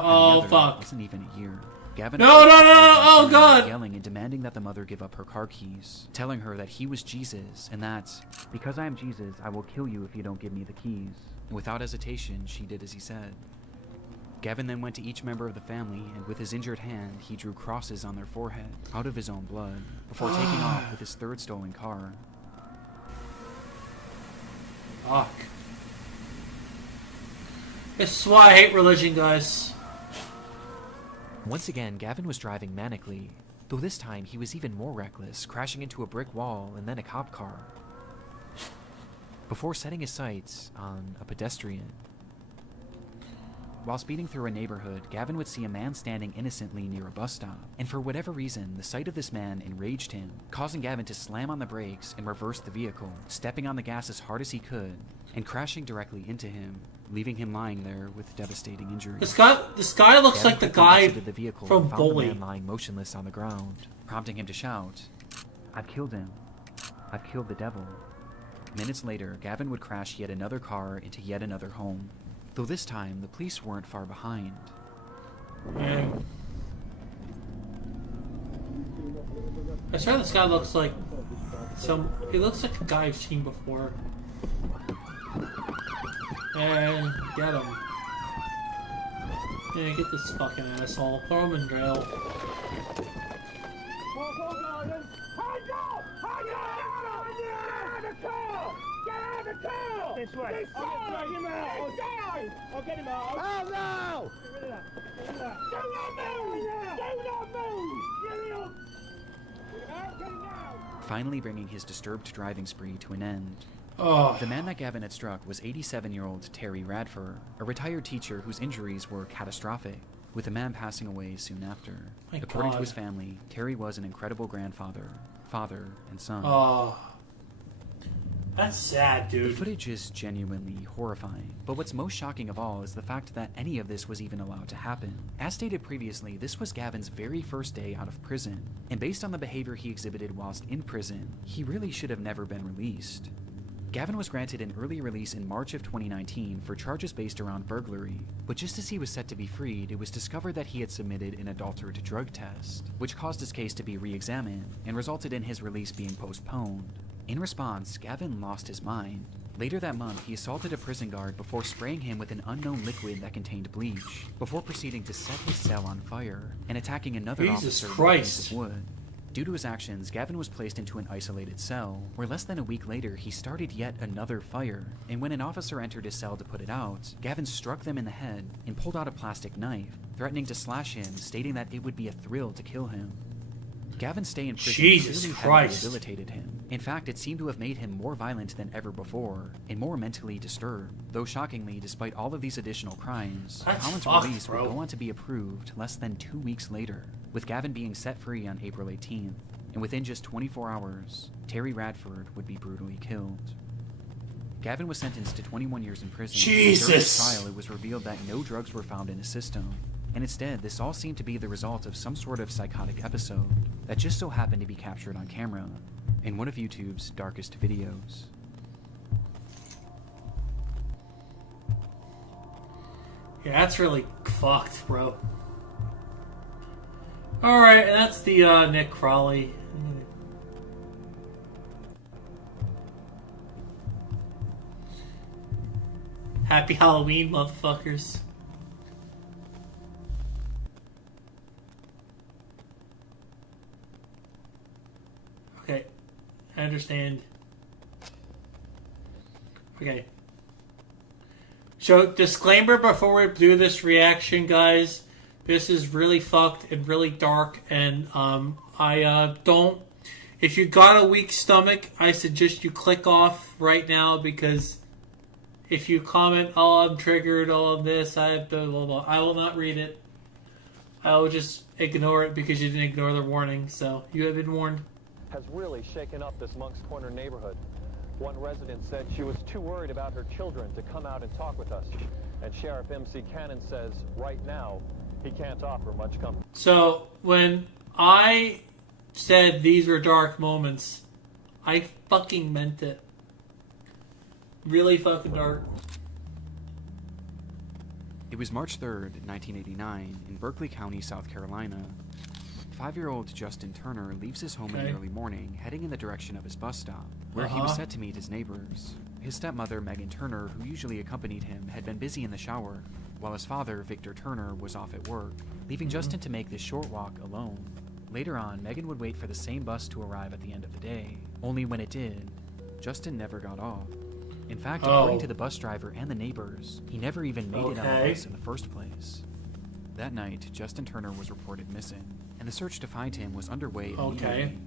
Oh, fuck. Wasn't even a year. Gavin no. Oh, God. Yelling and demanding that the mother give up her car keys, telling her that he was Jesus and that, because I am Jesus, I will kill you if you don't give me the keys. Without hesitation, she did as he said. Gavin then went to each member of the family, and with his injured hand, he drew crosses on their forehead, out of his own blood, before taking off with his third stolen car. Fuck. This is why I hate religion, guys. Once again, Gavin was driving manically, though this time he was even more reckless, crashing into a brick wall and then a cop car, before setting his sights on a pedestrian. While speeding through a neighborhood, Gavin would see a man standing innocently near a bus stop, and for whatever reason, the sight of this man enraged him, causing Gavin to slam on the brakes and reverse the vehicle, stepping on the gas as hard as he could, and crashing directly into him, leaving him lying there with devastating injuries. This guy looks Gavin like the quickly guy exited the vehicle from and found the Bully. man lying motionless on the ground, prompting him to shout, "I've killed him. I've killed the devil." Minutes later, Gavin would crash yet another car into yet another home, though this time the police weren't far behind. Yeah. I swear this guy looks like he looks like a guy I've seen before. And get him. Yeah, get this fucking asshole. Throw him in jail. This way. I'll get him out. I'll get him out. Oh no! Do not move! Do not move! Get him! Get him out! Finally bringing his disturbed driving spree to an end. Oh. The man that Gavin had struck was 87-year-old Terry Radford, a retired teacher whose injuries were catastrophic, with the man passing away soon after. My According God. to his family, Terry was an incredible grandfather, father, and son. Oh. That's sad, dude. The footage is genuinely horrifying, but what's most shocking of all is the fact that any of this was even allowed to happen. As stated previously, this was Gavin's very first day out of prison, and based on the behavior he exhibited whilst in prison, he really should have never been released. Gavin was granted an early release in March of 2019 for charges based around burglary, but just as he was set to be freed, it was discovered that he had submitted an adulterated drug test, which caused his case to be re-examined and resulted in his release being postponed. In response, Gavin lost his mind. Later that month, he assaulted a prison guard before spraying him with an unknown liquid that contained bleach, before proceeding to set his cell on fire and attacking another Jesus officer with a Christ. piece of wood. Due to his actions, Gavin was placed into an isolated cell, where less than a week later he started yet another fire, and when an officer entered his cell to put it out, Gavin struck them in the head and pulled out a plastic knife, threatening to slash him, stating that it would be a thrill to kill him. Gavin's stay in prison Jesus clearly had Christ. rehabilitated him. In fact, it seemed to have made him more violent than ever before, and more mentally disturbed. Though shockingly, despite all of these additional crimes, That's Collins' fucked, release would bro. go on to be approved less than 2 weeks later, with Gavin being set free on April 18th. And within just 24 hours, Terry Radford would be brutally killed. Gavin was sentenced to 21 years in prison. and During his Jesus. trial, it was revealed that no drugs were found in his system. And instead, this all seemed to be the result of some sort of psychotic episode that just so happened to be captured on camera in one of YouTube's darkest videos. Yeah, that's really fucked, bro. Alright, and that's the Nick Crawley. Happy Halloween, motherfuckers. Okay, I understand. Okay. So, disclaimer before we do this reaction, guys. This is really fucked and really dark, and I don't... If you got a weak stomach, I suggest you click off right now, because if you comment, oh, I'm triggered, all of this, I have blah, blah, blah, I will not read it. I will just ignore it because you didn't ignore the warning, so you have been warned. Has really shaken up this Monk's Corner neighborhood. One resident said she was too worried about her children to come out and talk with us. And Sheriff MC Cannon says right now he can't offer much comfort. So, when I said these were dark moments, I fucking meant it. Really fucking dark. It was March 3rd, 1989, in Berkeley County, South Carolina. 5-year-old Justin Turner leaves his home in the Okay. early morning, heading in the direction of his bus stop, where he was set to meet his neighbors. His stepmother, Megan Turner, who usually accompanied him, had been busy in the shower, while his father, Victor Turner, was off at work, leaving Justin to make this short walk alone. Later on, Megan would wait for the same bus to arrive at the end of the day, only when it did, Justin never got off. In fact, according to the bus driver and the neighbors, he never even made it on the bus in the first place. That night, Justin Turner was reported missing, and the search to find him was underway immediately.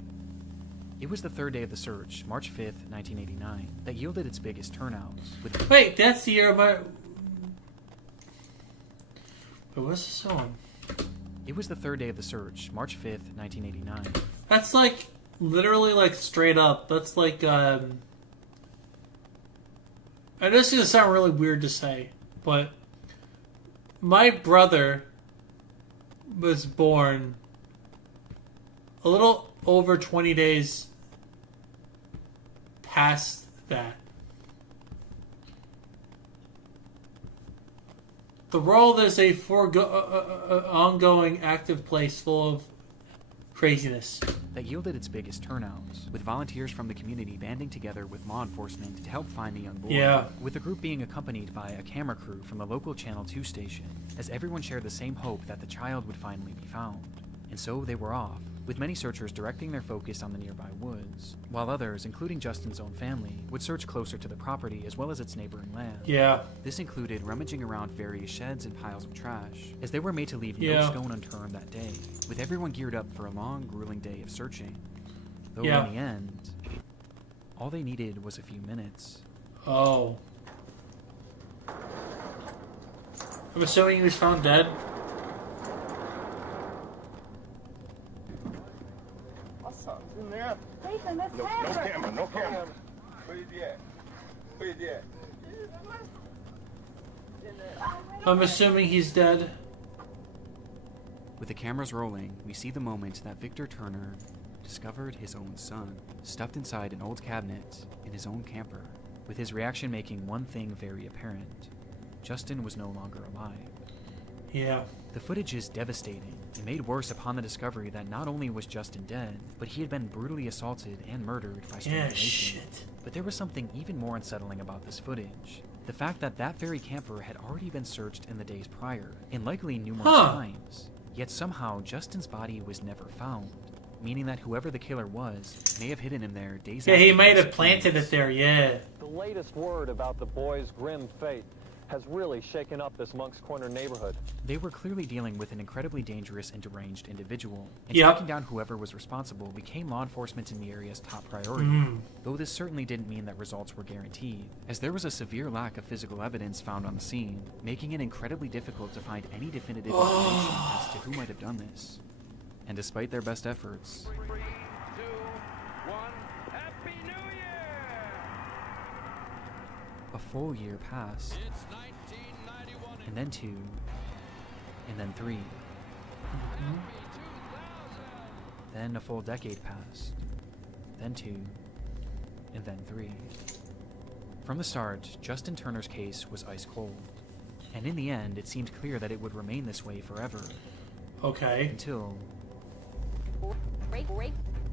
It was the third day of the search, March 5th, 1989, that yielded its biggest turnouts. Wait, that's the year of my... But what's this on? It was the third day of the search, March 5th, 1989. That's like, literally like straight up. That's like, I know this is going to sound really weird to say, but my brother was born a little over 20 days past that. The world is a ongoing, active place full of craziness. That yielded its biggest turnouts, with volunteers from the community banding together with law enforcement to help find the young boy. With the group being accompanied by a camera crew from the local Channel 2 station, as everyone shared the same hope that the child would finally be found. And so they were off, with many searchers directing their focus on the nearby woods, while others, including Justin's own family, would search closer to the property as well as its neighboring land. This included rummaging around various sheds and piles of trash, as they were made to leave no stone unturned that day, with everyone geared up for a long, grueling day of searching. Though in the end, all they needed was a few minutes. I'm assuming he was found dead. In there. Ethan, that's No camera, no camera. Where is he at? Where is he at? I'm assuming he's dead. With the cameras rolling, we see the moment that Victor Turner discovered his own son, stuffed inside an old cabinet in his own camper, with his reaction making one thing very apparent. Justin was no longer alive. The footage is devastating, and made worse upon the discovery that not only was Justin dead, but he had been brutally assaulted and murdered by strangulation. But there was something even more unsettling about this footage. The fact that that very camper had already been searched in the days prior, and likely numerous times. Yet somehow, Justin's body was never found, meaning that whoever the killer was may have hidden him there days after. He might have planted it there, The latest word about the boy's grim fate has really shaken up this Monk's Corner neighborhood. They were clearly dealing with an incredibly dangerous and deranged individual, and tracking down whoever was responsible became law enforcement in the area's top priority. Though this certainly didn't mean that results were guaranteed, as there was a severe lack of physical evidence found on the scene, making it incredibly difficult to find any definitive information as to who might have done this. And despite their best efforts, a full year passed, and then 2, and then 3. Then a full decade passed, then 2, and then 3. From the start, Justin Turner's case was ice cold, and in the end, it seemed clear that it would remain this way forever. Until...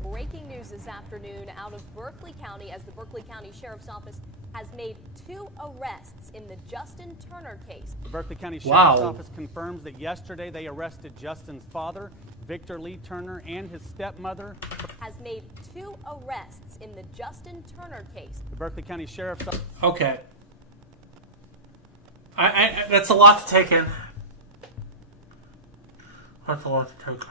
Breaking news this afternoon out of Berkeley County, as the Berkeley County Sheriff's Office has made 2 arrests in the Justin Turner case. The Berkeley County Sheriff's Office confirms that yesterday they arrested Justin's father, Victor Lee Turner, and his stepmother. Has made 2 arrests in the Justin Turner case. The Berkeley County Sheriff's Office. I that's a lot to take in. That's a lot to take in.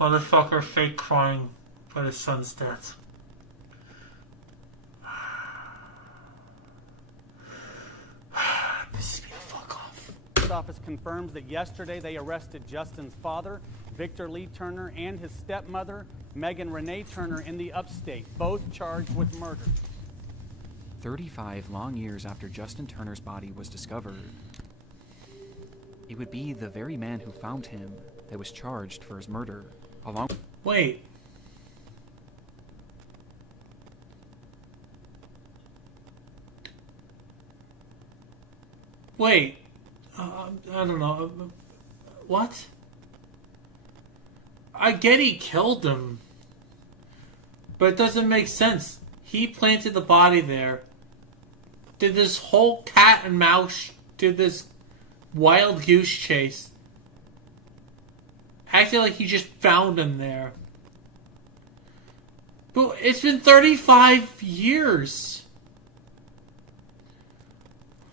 Motherfucker fake crying for his son's death. Pisses me the fuck off. The office confirms that yesterday they arrested Justin's father, Victor Lee Turner, and his stepmother, Megan Renee Turner, in the upstate, both charged with murder. 35 long years after Justin Turner's body was discovered, it would be the very man who found him that was charged for his murder. Wait. I don't know. What? I get he killed him, but it doesn't make sense. He planted the body there, did this whole cat and mouse did this wild goose chase, acting like he just found him there. But it's been 35 years.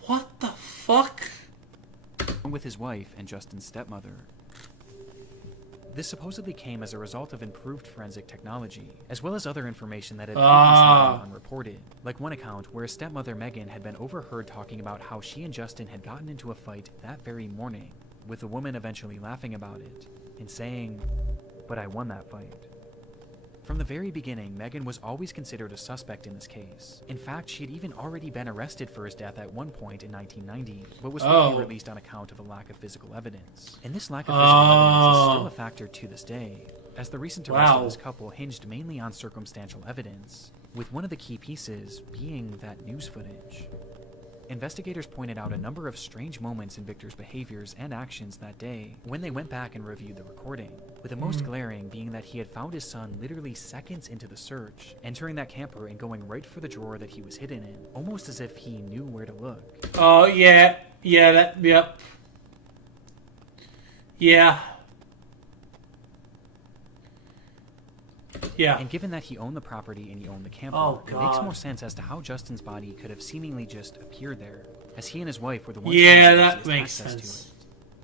What the fuck? With his wife and Justin's stepmother. This supposedly came as a result of improved forensic technology, as well as other information that had previously been unreported. Like one account where stepmother Megan had been overheard talking about how she and Justin had gotten into a fight that very morning, with the woman eventually laughing about it and saying, "But I won that fight." From the very beginning, Megan was always considered a suspect in this case. In fact, she had even already been arrested for his death at one point in 1990, but was quickly released on account of a lack of physical evidence. And this lack of physical evidence is still a factor to this day, as the recent arrest of this couple hinged mainly on circumstantial evidence, with one of the key pieces being that news footage. Investigators pointed out a number of strange moments in Victor's behaviors and actions that day when they went back and reviewed the recording, with the most glaring being that he had found his son literally seconds into the search, entering that camper and going right for the drawer that he was hidden in, almost as if he knew where to look. Oh, yeah. Yeah, that, yep. Yeah. Yeah. And given that he owned the property and he owned the camper, it makes more sense as to how Justin's body could have seemingly just appeared there, as he and his wife were the ones who had that makes access sense. to it.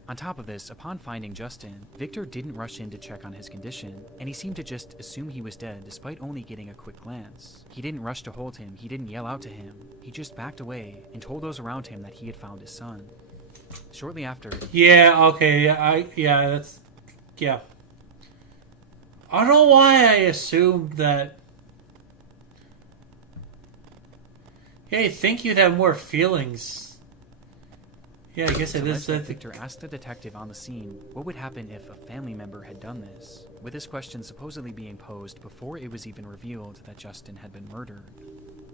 On top of this, upon finding Justin, Victor didn't rush in to check on his condition, and he seemed to just assume he was dead despite only getting a quick glance. He didn't rush to hold him, he didn't yell out to him, he just backed away and told those around him that he had found his son. Shortly after... Yeah, okay, that's... Yeah. I don't know why I assumed that... Yeah, you'd think you'd have more feelings. Yeah, I guess it is. Victor asked the detective on the scene what would happen if a family member had done this, with this question supposedly being posed before it was even revealed that Justin had been murdered.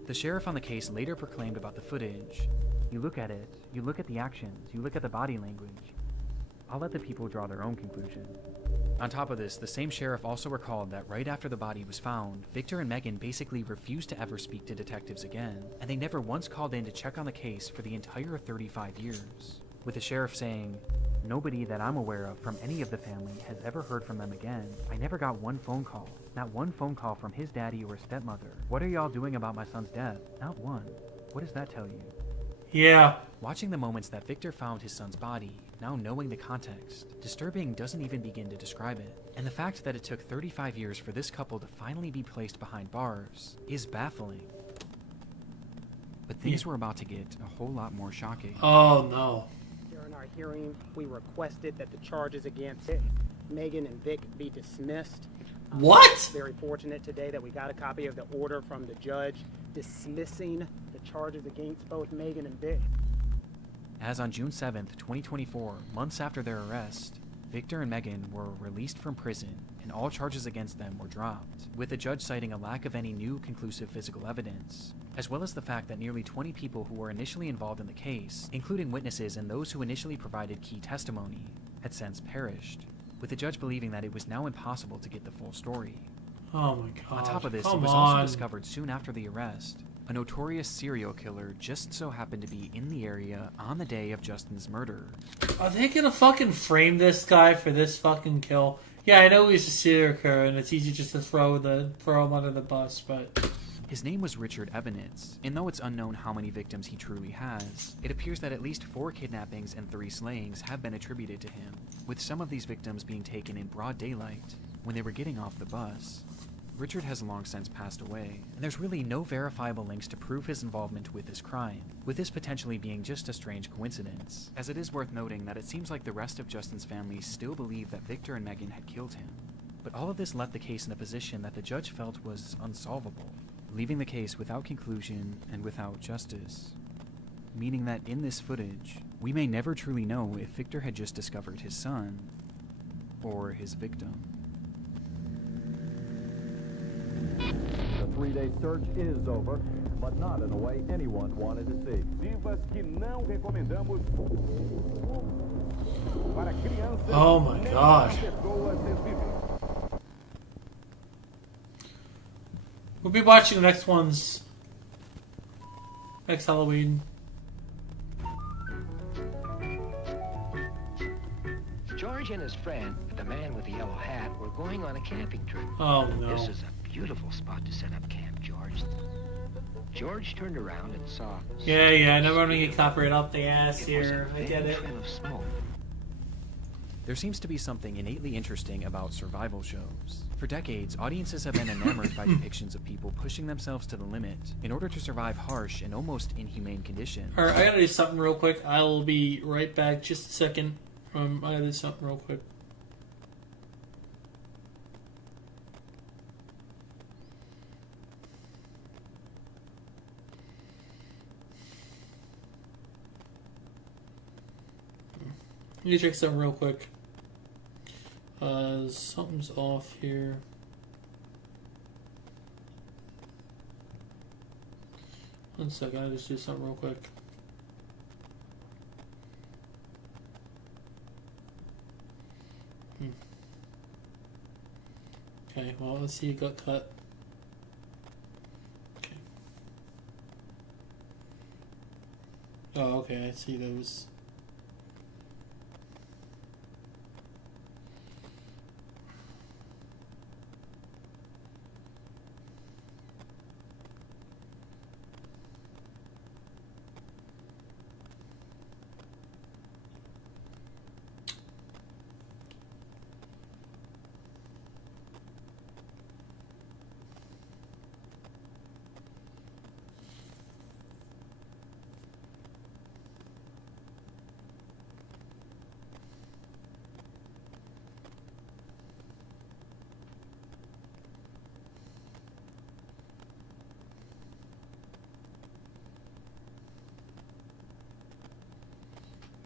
The sheriff on the case later proclaimed about the footage, "You look at it, you look at the actions, you look at the body language. I'll let the people draw their own conclusion." On top of this, the same sheriff also recalled that right after the body was found, Victor and Megan basically refused to ever speak to detectives again, and they never once called in to check on the case for the entire 35 years. With the sheriff saying, "Nobody that I'm aware of from any of the family has ever heard from them again. I never got one phone call. Not one phone call from his daddy or stepmother. What are y'all doing about my son's death? Not one. What does that tell you?" Yeah. Watching the moments that Victor found his son's body, now knowing the context, disturbing doesn't even begin to describe it. And the fact that it took 35 years for this couple to finally be placed behind bars is baffling. But things were about to get a whole lot more shocking. Oh no. During our hearing, we requested that the charges against Megan and Vic be dismissed. What? Very fortunate today that we got a copy of the order from the judge dismissing the charges against both Megan and Vic. As on June 7th, 2024, months after their arrest, Victor and Megan were released from prison and all charges against them were dropped, with the judge citing a lack of any new conclusive physical evidence, as well as the fact that nearly 20 people who were initially involved in the case, including witnesses and those who initially provided key testimony, had since perished, with the judge believing that it was now impossible to get the full story. Oh my god. On top of this, it was also discovered soon after the arrest, a notorious serial killer just so happened to be in the area on the day of Justin's murder. Are they gonna fucking frame this guy for this fucking kill? Yeah, I know he's a serial killer and it's easy just to throw him under the bus, but... His name was Richard Ebenitz, and though it's unknown how many victims he truly has, it appears that at least 4 kidnappings and 3 slayings have been attributed to him, with some of these victims being taken in broad daylight when they were getting off the bus. Richard has long since passed away, and there's really no verifiable links to prove his involvement with this crime, with this potentially being just a strange coincidence, as it is worth noting that it seems like the rest of Justin's family still believe that Victor and Megan had killed him. But all of this left the case in a position that the judge felt was unsolvable, leaving the case without conclusion and without justice. Meaning that in this footage, we may never truly know if Victor had just discovered his son, or his victim. The 3-day search is over, but not in a way anyone wanted to see. Vivas que não recomendamos para crianças. Oh my god. We'll be watching the next ones next Halloween. George and his friend, the man with the yellow hat, were going on a camping trip. Oh, no. This is a beautiful spot to set up camp, George. George turned around and saw... Yeah, I never want to get copyright up the ass here. I get it. Trail of smoke. There seems to be something innately interesting about survival shows. For decades, audiences have been enamored by depictions of people pushing themselves to the limit in order to survive harsh and almost inhumane conditions. Alright, I gotta do something real quick. I will be right back. Just a second. I gotta do something real quick. Let me check something real quick. Something's off here. One second, I'll just do something real quick. Okay, well, let's see, it got cut. Okay. Oh, okay, I see those.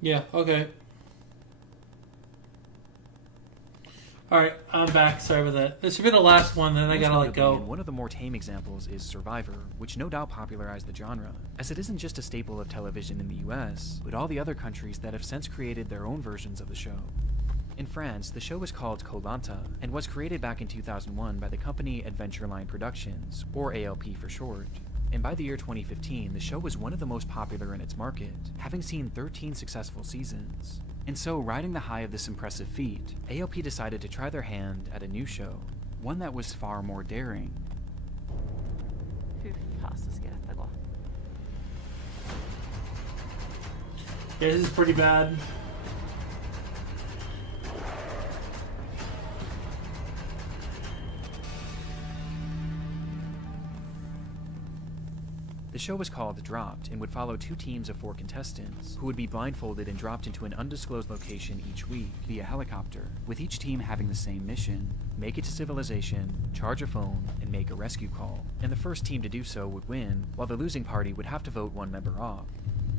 Yeah, okay. Alright, I'm back. Sorry about that. This will be the last one, then I gotta let go. One of the more tame examples is Survivor, which no doubt popularized the genre, as it isn't just a staple of television in the US, but all the other countries that have since created their own versions of the show. In France, the show was called Koh Lanta, and was created back in 2001 by the company Adventureline Productions, or ALP for short. And by the year 2015, the show was one of the most popular in its market, having seen 13 successful seasons. And so, riding the high of this impressive feat, ALP decided to try their hand at a new show, one that was far more daring. Yeah, this is pretty bad. The show was called Dropped and would follow 2 teams of 4 contestants who would be blindfolded and dropped into an undisclosed location each week via helicopter, with each team having the same mission: make it to civilization, charge a phone, and make a rescue call. And the first team to do so would win, while the losing party would have to vote one member off.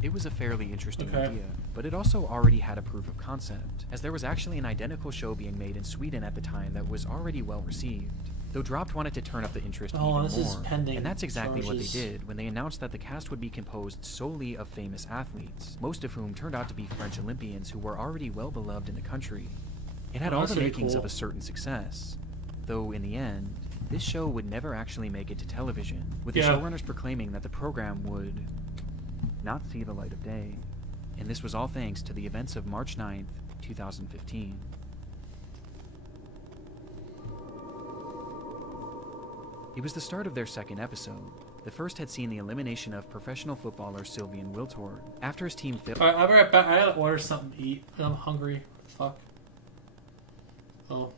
It was a fairly interesting idea, but it also already had a proof of concept, as there was actually an identical show being made in Sweden at the time that was already well received. Though Dropped wanted to turn up the interest even more, and that's exactly what they did when they announced that the cast would be composed solely of famous athletes, most of whom turned out to be French Olympians who were already well beloved in the country. It had all the makings of a certain success, though in the end, this show would never actually make it to television, with the showrunners proclaiming that the program would not see the light of day. And this was all thanks to the events of March 9th, 2015. It was the start of their second episode. The first had seen the elimination of professional footballer Sylvian Wiltord after his team failed. Alright, I'll be right back. I gotta order something to eat. I'm hungry. Fuck. Oh.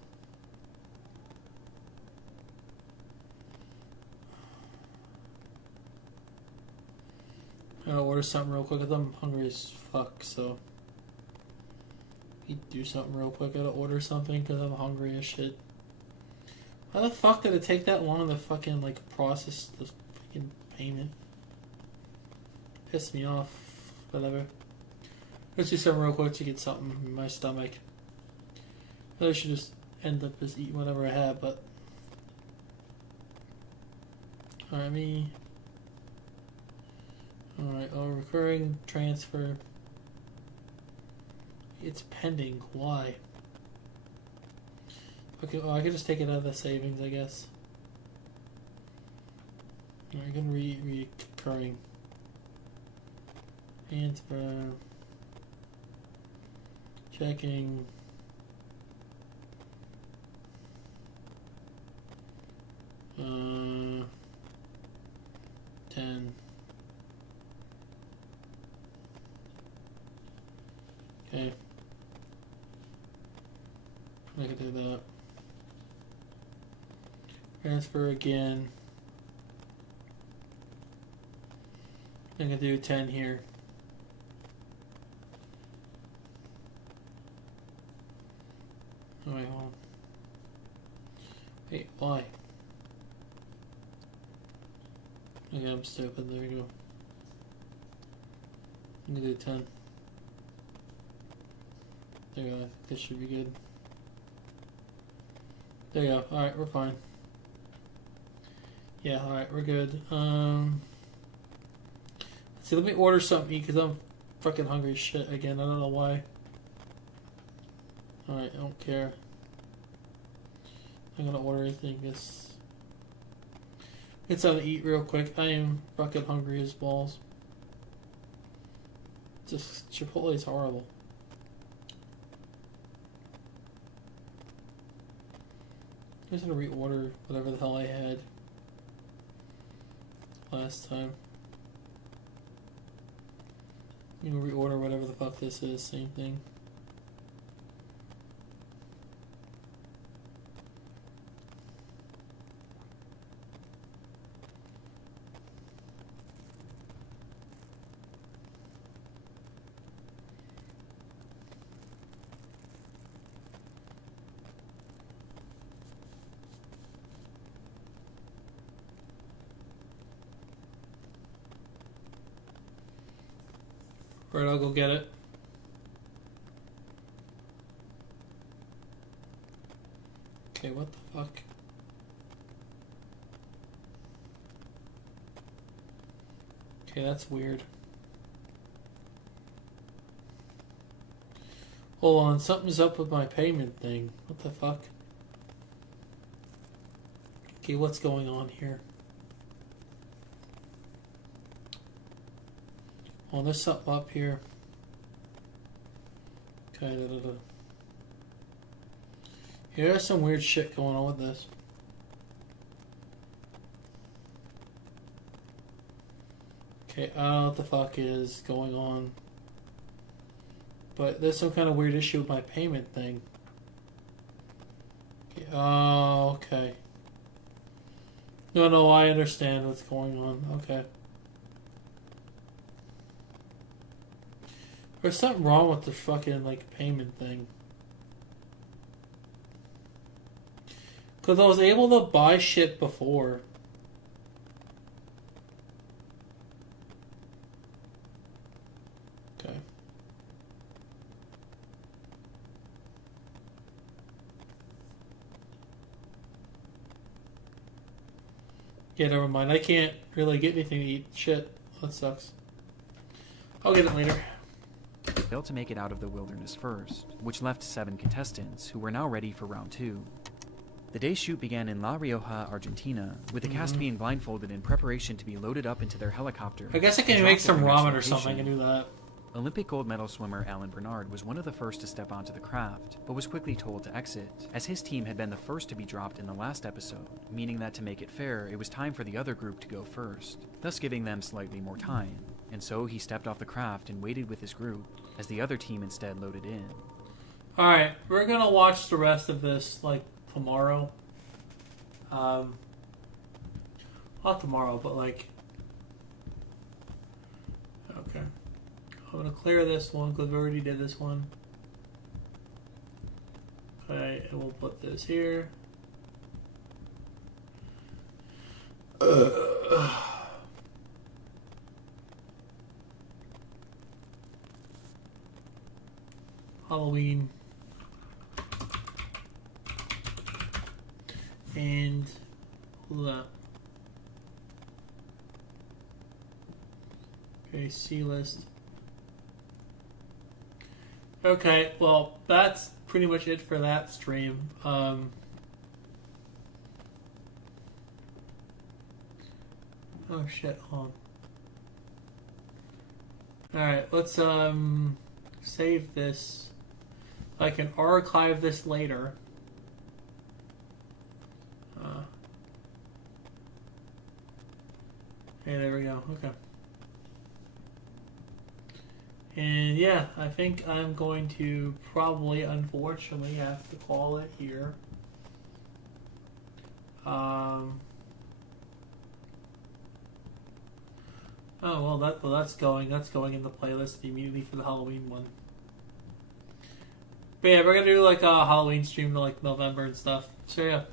I gotta order something real quick because I'm hungry as fuck, so. Do something real quick. I gotta order something because I'm hungry as shit. How the fuck did it take that long to fucking, like, process this fucking payment? Pissed me off. Whatever. Let's do something real quick to get something in my stomach. I should just end up just eating whatever I have, but... Alright, Alright, recurring transfer. It's pending. Why? Okay, well, I could just take it out of the savings, I guess. I can recurring. Transfer. Checking. I can do that. Transfer again. I can do 10 here. Oh, wait, hold on. Wait, why? Okay, I'm stupid. There you go. I'm gonna do 10. There you go. I think this should be good. There you go. Alright, we're fine. Yeah, alright, we're good. Let's see, let me order something to eat because I'm fucking hungry as shit again. I don't know why. Alright, I don't care. I'm gonna order anything. Get something to eat real quick. I am fucking hungry as balls. Just Chipotle is horrible. I'm just gonna reorder whatever the hell I had last time. You know, reorder whatever the fuck this is. Same thing. Right, I'll go get it. Okay, what the fuck? Okay, that's weird. Hold on, something's up with my payment thing. What the fuck? Okay, what's going on here? Oh, there's something up here. Okay, Yeah, there's some weird shit going on with this. Okay, I don't know what the fuck is going on. But there's some kind of weird issue with my payment thing. Okay, oh, okay. No, I understand what's going on. Okay. There's something wrong with the fucking, like, payment thing. Because I was able to buy shit before. Okay. Yeah, never mind. I can't really get anything to eat. Shit. That sucks. I'll get it later. Failed to make it out of the wilderness first, which left 7 contestants who were now ready for round 2. The day's shoot began in La Rioja, Argentina, with the cast being blindfolded in preparation to be loaded up into their helicopter. I guess I can make some ramen or something. I can do that. Olympic gold medal swimmer Alan Bernard was one of the first to step onto the craft, but was quickly told to exit, as his team had been the first to be dropped in the last episode, meaning that to make it fair, it was time for the other group to go first, thus giving them slightly more time. And so he stepped off the craft and waited with his group, as the other team instead loaded in. Alright, we're gonna watch the rest of this, like, tomorrow. Not tomorrow, but, like... Okay. I'm gonna clear this one, because we already did this one. Okay, and we'll put this here. Halloween. And that. Okay, C list. Okay, well, that's pretty much it for that stream. Oh shit, hold on. Alright, let's save this. I can archive this later. Okay, there we go. Okay. And yeah, I think I'm going to probably, unfortunately, have to call it here. Oh well, that's going in the playlist immediately for the Halloween one. But yeah, we're gonna do like a Halloween stream to like November and stuff. So yeah.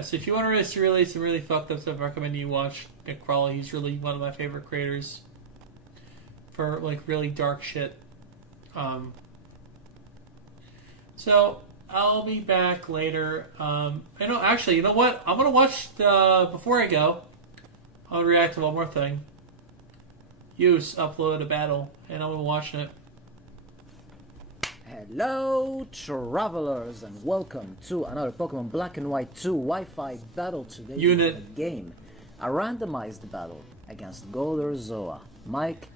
So if you want to see really some really fucked up stuff, I recommend you watch Nick Crawley. He's really one of my favorite creators for like really dark shit. So I'll be back later. You know what? I'm gonna watch before I go. I'll react to one more thing. Use upload a battle, and I'm watching it. Hello, travelers, and welcome to another Pokemon Black and White 2 Wi-Fi battle. Today we have a game, a randomized battle against Gold or Zoa. Mike,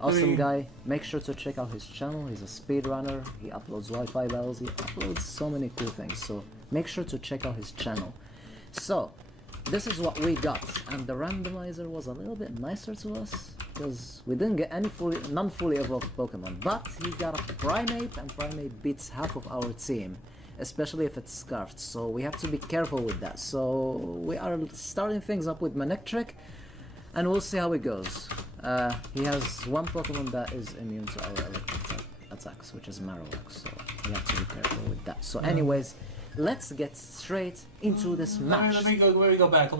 awesome guy. Make sure to check out his channel. He's a speedrunner. He uploads Wi-Fi battles. He uploads so many cool things. So make sure to check out his channel. So this is what we got, and the randomizer was a little bit nicer to us because we didn't get any non-fully evolved Pokemon, but he got a Primeape, and Primeape beats half of our team, especially if it's Scarfed, so we have to be careful with that. So we are starting things up with Manectric, and we'll see how it goes. He has one Pokemon that is immune to our electric attacks, which is Marowak, so we have to be careful with that. So anyways, let's get straight into this match. Let me go back.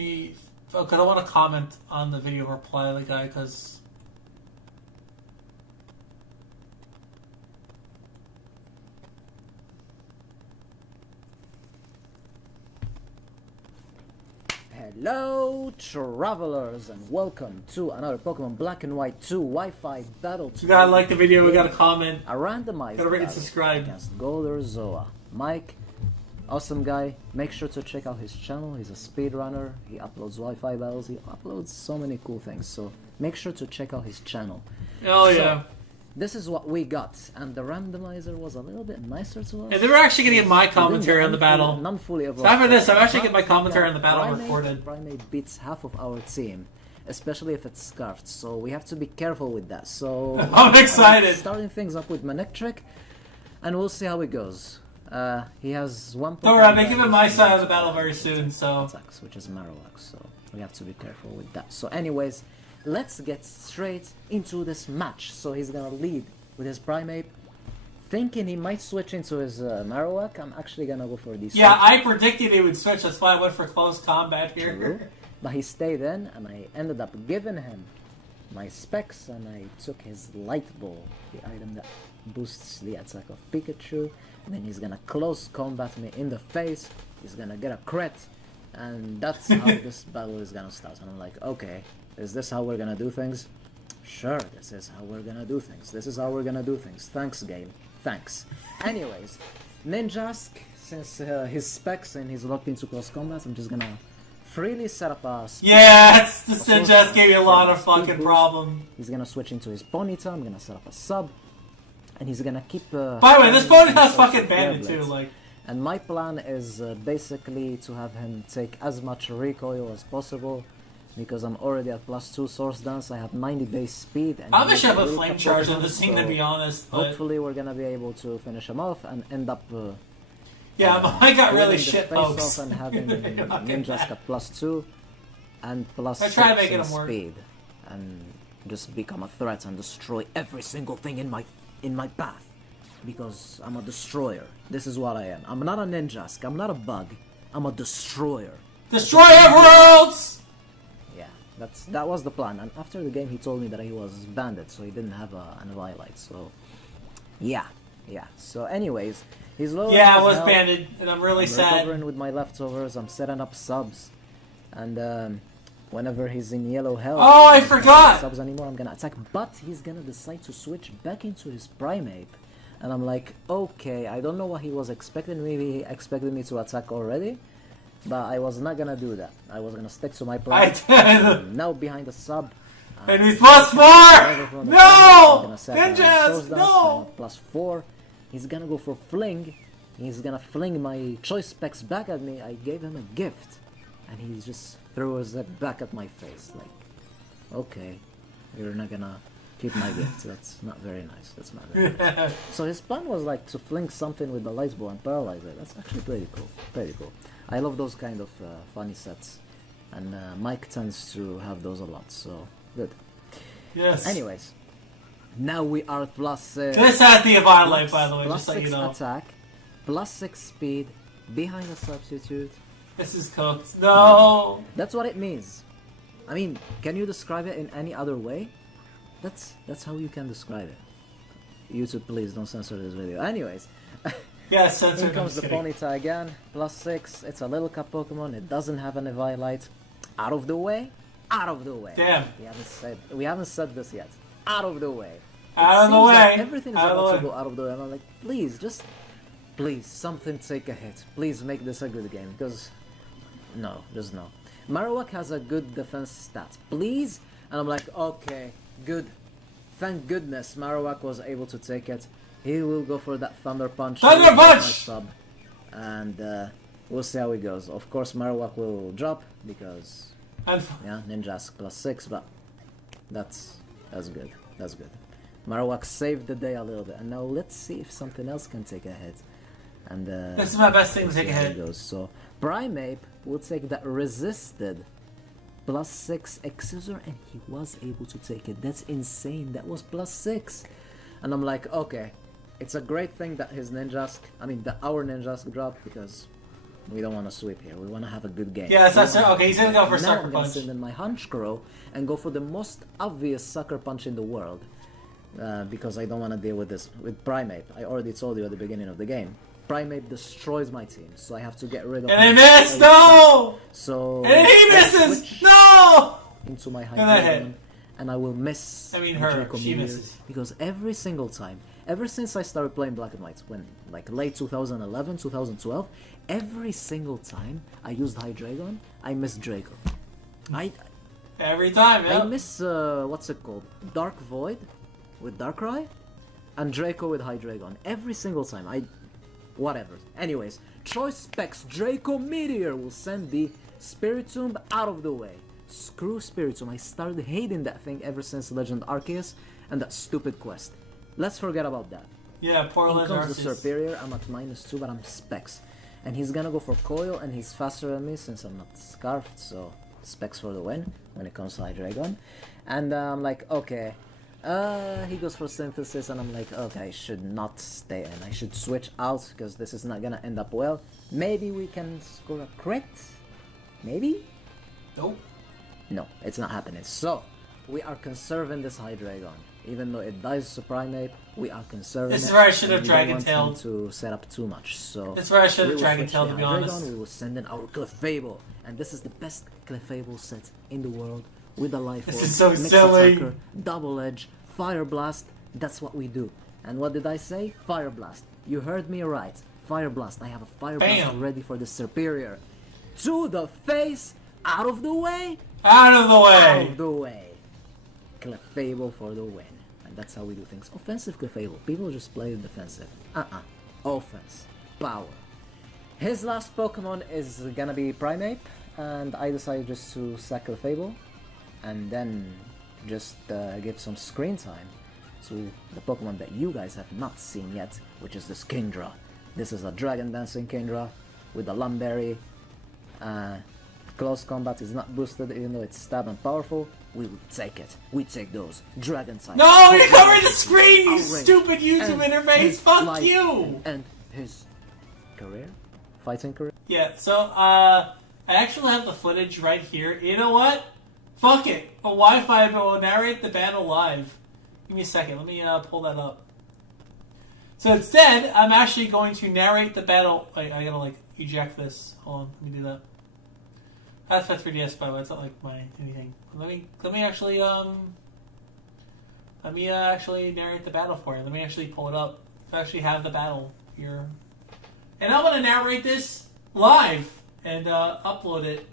I want to comment on the video reply to the guy because Hello, travelers, and welcome to another Pokemon Black and White 2 Wi-Fi battle. You gotta like the video. We gotta comment. A randomized gotta rate and battle subscribe against Gold or Zoa. Mike, awesome guy. Make sure to check out his channel. He's a speedrunner. He uploads Wi-Fi battles. He uploads so many cool things. So make sure to check out his channel. Oh yeah. This is what we got, and the randomizer was a little bit nicer to us. Yeah, they were actually going to get my commentary on the battle. Non-fully so after this, I'm actually getting my commentary on the battle Primeape, recorded. Primeape beats half of our team, especially if it's Scarfed, so we have to be careful with that. So I'm excited. Starting things up with Manectric, and we'll see how it goes. He has one. Don't worry, I'm giving my side of the battle very soon. So attacks, which is Marowak, so we have to be careful with that. So anyways, let's get straight into this match. So he's gonna lead with his Primeape, thinking he might switch into his Marowak. I'm actually gonna go for these. Yeah, I predicted he would switch. That's why I went for close combat here. True. But he stayed in, and I ended up giving him my specs, and I took his Light Ball, the item that boosts the attack of Pikachu. And then he's gonna close combat me in the face. He's gonna get a crit, and that's how this battle is gonna start. And I'm like, okay, is this how we're gonna do things? Sure, this is how we're gonna do things. This is how we're gonna do things. Thanks, game. Thanks. Anyways, Ninjask, since his specs and he's locked into close combat, I'm just gonna freely set up a... Yes! This Ninjask gave me a lot of fucking problem. He's gonna switch into his Ponyta. I'm gonna set up a sub. And he's gonna keep... By the way, this Ponyta's fucking banded too, like... And my plan is basically to have him take as much recoil as possible, because I'm already at +2 Source Dance. I have 90 base speed. And I wish I have a flame charge on this thing, to be honest. But hopefully we're gonna be able to finish him off and end up. I got really shit folks. And having Ninjask at +2 and +6 in speed, and just become a threat and destroy every single thing in my path. Because I'm a destroyer. This is what I am. I'm not a Ninjask. I'm not a bug. I'm a destroyer. Destroyer of worlds! Yeah, that was the plan. And after the game, he told me that he was banded, so he didn't have an Violet. So, yeah. So, anyways, he's low. Yeah, I was banded, and I'm really sad. I'm recovering with my leftovers. I'm setting up subs, and whenever he's in yellow health, oh, I forgot subs anymore. I'm gonna attack, but he's gonna decide to switch back into his Primeape. And I'm like, okay, I don't know what he was expecting. Maybe he expected me to attack already, but I was not gonna do that. I was gonna stick to my plan. Now behind the sub. And he's +4! No! Ninjas! No! +4. He's gonna go for Fling, He's gonna fling my choice specs back at me. I gave him a gift, and he just throws it back at my face. Like, okay, you're not gonna keep my gift. That's not very nice. That's not very nice. So his plan was like to fling something with the light bow and paralyze it. That's actually pretty cool. Pretty cool. I love those kind of funny sets, and Mike tends to have those a lot. So good. Yes. Anyways, now we are plus. This has the Divine Light, by the way, just so you know. Attack, plus 6 speed, behind a substitute. This is cooked. No! That's what it means. I mean, can you describe it in any other way? That's how you can describe it. YouTube, please don't censor this video. Anyways. Yeah, censor. Here comes the Ponyta again. Plus 6. It's a little cup Pokemon. It doesn't have an Eviolite. Out of the way. Out of the way. Damn. We haven't said this yet. Out of the way. Out of the way. Like everything is about to go out of the way. And I'm like, please, please, something take a hit. Please make this a good game. Because, no, just no. Marowak has a good defense stat. Please? And I'm like, okay, good. Thank goodness Marowak was able to take it. He will go for that Thunder Punch. Thunder Punch! Sub. And we'll see how it goes. Of course, Marowak will drop because, yeah, Ninjask plus 6, but that's good. That's good. Marowak saved the day a little bit. And now let's see if something else can take a hit. And this is my best thing to take a hit. So Primeape will take that resisted plus 6 Excisor, and he was able to take it. That's insane. That was plus 6. And I'm like, okay, it's a great thing that his Ninjask, that our Ninjask dropped, because we don't want to sweep here. We want to have a good game. Yeah, that's okay. He's gonna go for Sucker Punch. Now I'm gonna send in my Honchkrow and go for the most obvious Sucker Punch in the world, because I don't want to deal with this with Primeape. I already told you at the beginning of the game. Primeape destroys my team, so I have to get rid of. And he missed! No! So and he misses! No! Into my Hydreigon, and I will miss. Her. She misses. Because every single time, ever since I started playing Black and White, when like late 2011, 2012, every single time I used Hydreigon, I missed Draco. Every time, yeah. I miss what's it called? Dark Void with Darkrai, and Draco with Hydreigon. Every single time. Whatever. Anyways, Choice Specs Draco Meteor will send the Spiritomb out of the way. Screw Spiritomb. I started hating that thing ever since Legend Arceus and that stupid quest. Let's forget about that. Yeah, poor Legend Arceus. Here comes the Superior. I'm at -2, but I'm Specs. And he's gonna go for Coil, and he's faster than me since I'm not Scarfed, so Specs for the win when it comes to Hydreigon. And I'm like, okay. He goes for Synthesis, and I'm like, okay, I should not stay in. I should switch out, because this is not gonna end up well. Maybe we can score a crit? Maybe? Nope. No, it's not happening. So, we are conserving this Hydreigon. Even though it dies to Primeape, we are conserving it. This is where I should have Dragon-tailed. To set up too much, so... This is where I should have Dragon-tailed, to be honest. We will send in our Clefable, and this is the best Clefable set in the world. With a Life Orb, this is so silly. Attacker, Double Edge, Fire Blast, that's what we do. And what did I say? Fire Blast. You heard me right. Fire Blast. I have a Fire Blast ready for the Superior. To the face, out of the way. Out of the way. Out of the way. Clefable for the win. And that's how we do things. Offensive Clefable. People just play defensive. Offense. Power. His last Pokemon is gonna be Primeape. And I decided just to sack Clefable. And then just give some screen time to the Pokemon that you guys have not seen yet, which is this Kingdra. This is a Dragon Dancing Kingdra with a Lumberry. Close combat is not boosted, even though it's stab and powerful. We will take it. We take those Dragon types. No, you're covering the screen, you stupid YouTube interface. Fuck you. And his career, fighting career. Yeah. So I actually have the footage right here. You know what? Fuck it. A Wi-Fi will narrate the battle live. Give me a second. Let me pull that up. So instead, I'm actually going to narrate the battle. I gotta eject this. Hold on. Let me do that. That's my 3DS, by the way. It's not like my anything. Let me actually narrate the battle for you. Let me actually pull it up. I actually have the battle here, and I'm gonna narrate this live and upload it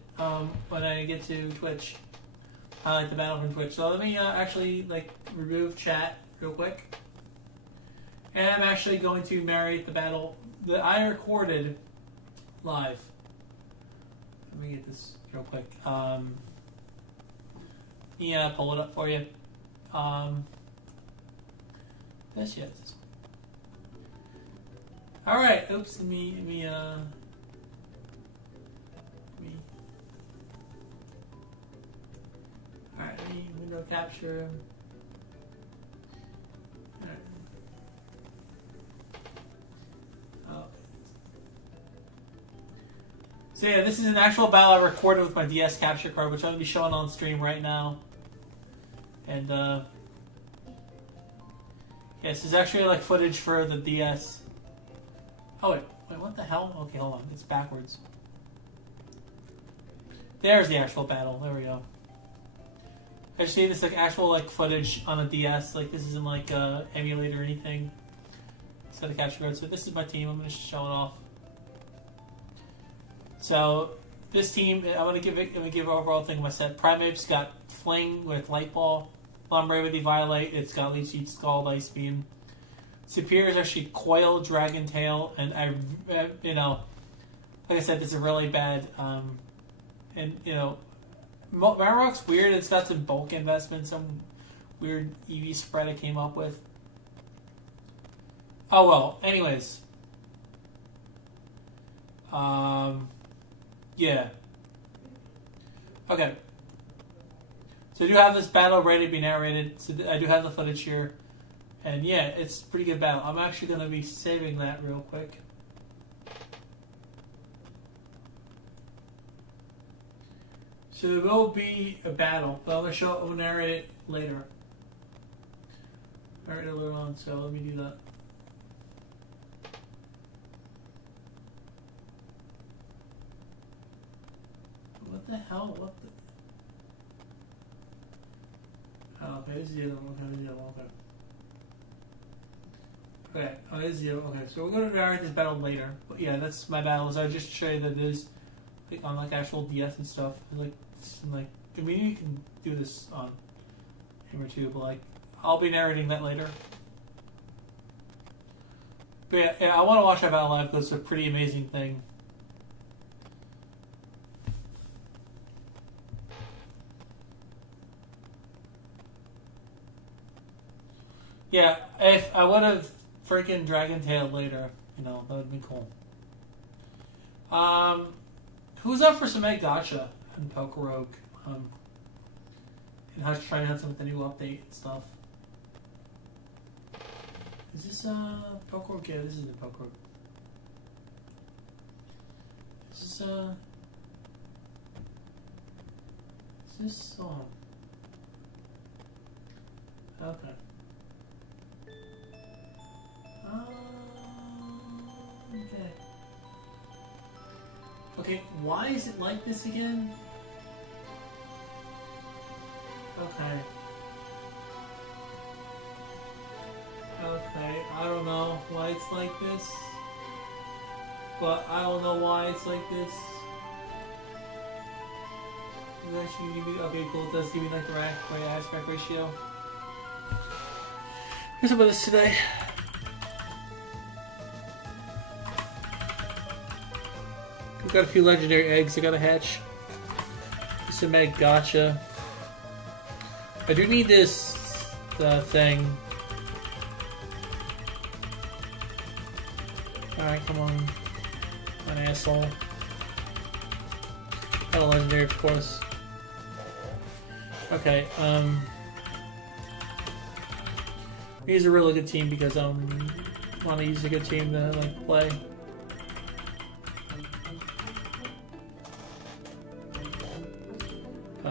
when I get to Twitch. I like the battle from Twitch. So let me actually remove chat real quick. And I'm actually going to narrate the battle that I recorded live. Let me get this real quick. Yeah, pull it up for you. This yet. All right. Oops. Let me. All right. Let me window capture. All right. Oh. So yeah, this is an actual battle I recorded with my DS capture card, which I'm gonna be showing on stream right now. And yeah, this is actually like footage for the DS. Oh wait, what the hell? Okay, hold on, it's backwards. There's the actual battle. There we go. I just need this like actual like footage on a DS. Like this isn't like emulator or anything. Set of capture card. So this is my team. I'm gonna show it off. So this team, I'm gonna give overall thing of my set. Primate's got Fling with Light Ball. Lumbre with the Violate. It's got Leech Seed, Scald, Ice Beam. Superior is actually Coil, Dragon Tail, and I like I said, this is really bad. And Marowak's weird. It's got some bulk investment, some weird EV spread I came up with. Oh well. Anyways. Yeah. Okay. So I do have this battle ready to be narrated. So I do have the footage here. And yeah, it's a pretty good battle. I'm actually going to be saving that real quick. So there will be a battle, but I'm going to narrate it later. Narrate it later on, so let me do that. What the hell? What the... Oh, okay, this is the other one. Okay, this is the other one. Okay. Okay, oh, this is the other one. Okay, so we're going to narrate this battle later. But yeah, that's my battle. So I just show you that it is like, on like actual DS and stuff. Like, I mean, you can do this on Hammer too, but like, I'll be narrating that later. But yeah, I want to watch that battle live because it's a pretty amazing thing. Yeah, if I would have freaking Dragon Tail later, that would have been cool. Who's up for some egg gacha and Pokorogue? And how's trying to have some with the new update and stuff. Is this Pokorogue? Yeah, this is the Pokorogue. Is this okay. Okay. Okay, why is it like this again? Okay. Okay, I don't know why it's like this. But I don't know why it's like this. It actually give me, okay, cool, it does give me like the right aspect ratio. Here's some of this today. We've got a few legendary eggs I gotta hatch. Some egg gacha. I do need this thing. Alright, come on. An asshole. Got a legendary, of course. Okay, he's a really good team because I want to use a good team to like play.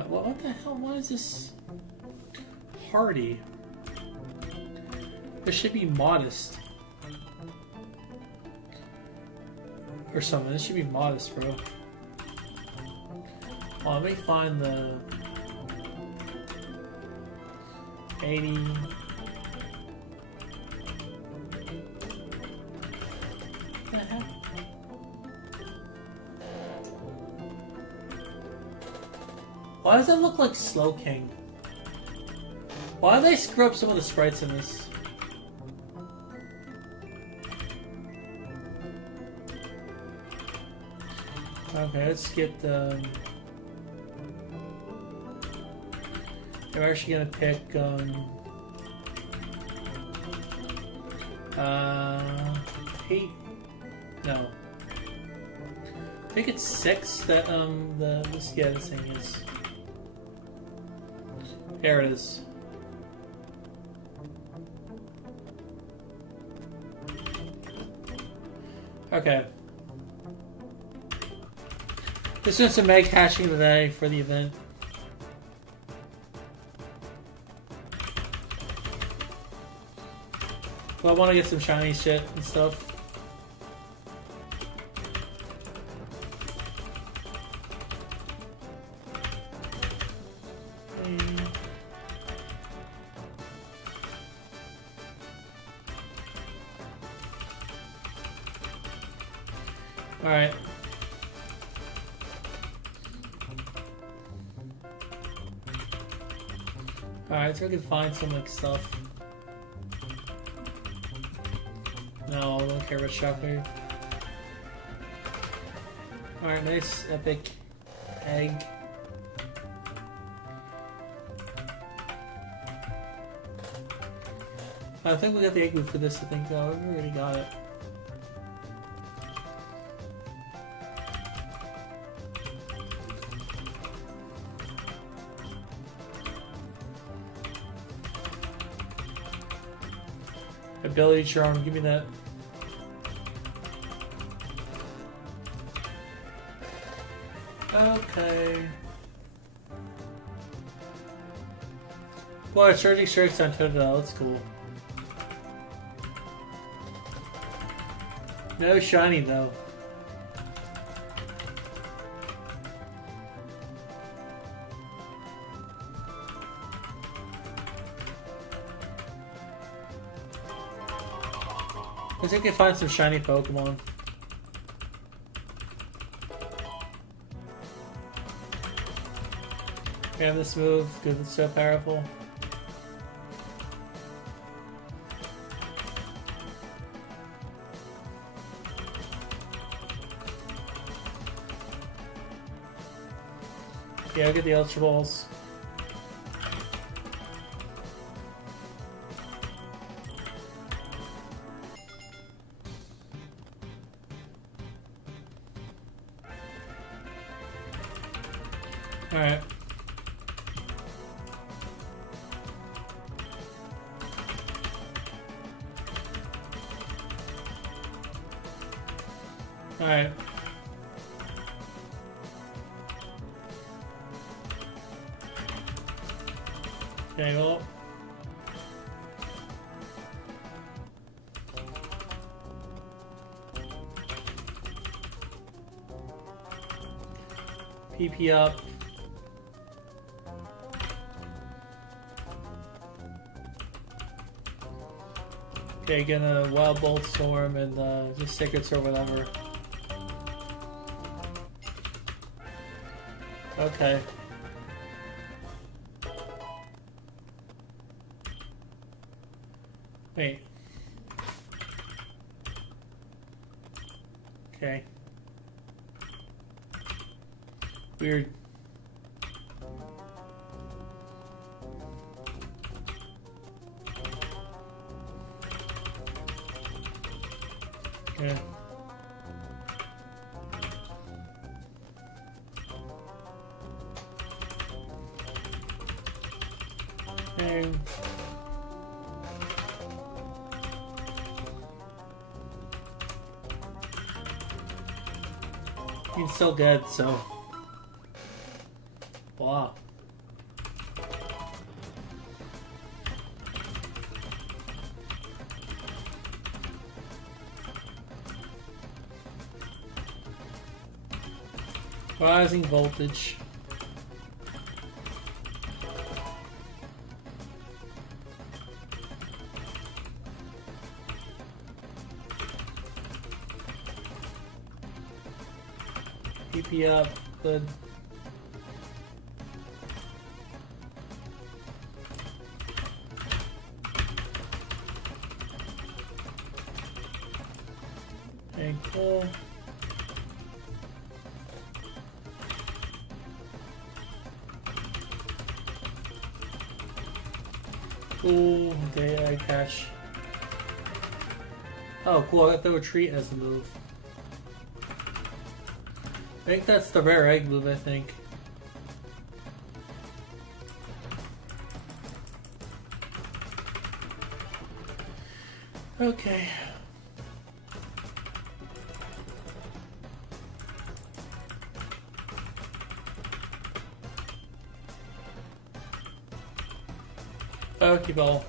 What the hell? Why is this hardy? This should be modest. Or something. This should be modest, bro. Oh, let me find the 80. What the heck? Why does that look like Slow King? Why did they screw up some of the sprites in this? Okay, let's get the. I'm actually gonna pick eight. No. I think it's 6 that this thing is. There it is. Okay. Just doing some egg hatching today for the event. Well, I want to get some shiny shit and stuff. Alright. Alright, so I can find some like stuff. No, I don't care about shopping. Alright, nice epic egg. I think we got the egg loop for this, I think, though. We already got it. Ability charm, give me that. Okay. Well, it's charging strikes on Totodile, that's cool. No shiny though. I think I can find some shiny Pokemon. Okay, this move, because it's so powerful. Yeah, I'll get the Ultra Balls. Alright. Alright. Okay, well. PP up. Okay, gonna Wild Bolt Storm and just Secrets or whatever. Okay. Wait. Okay. Weird. Okay. Okay. He's still dead, so. Wow. Rising voltage. PP up, good. Okay, cool. Ooh, okay, egg cache. Oh, cool, I got throw a treat as a move. I think that's the rare egg move, I think. Okay. Pokeball.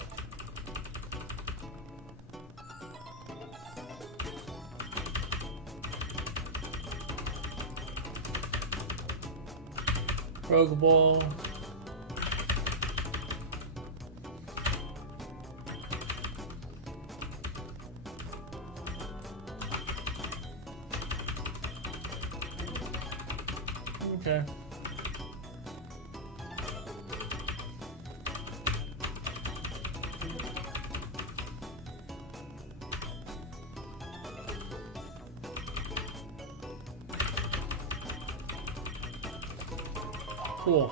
Pokeball. Okay. Cool.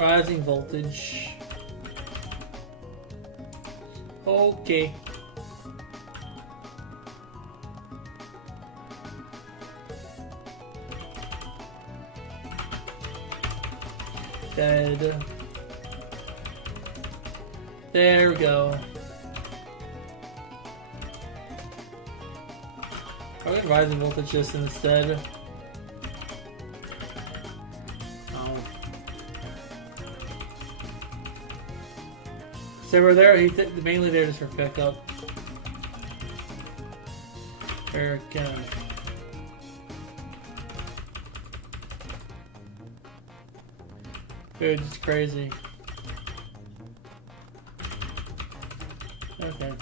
Rising voltage. Okay. Dead. There we go. I'll get rising voltage just instead. Oh. So we're there, he's mainly there just for pickup. There again. Dude, it's crazy. Okay.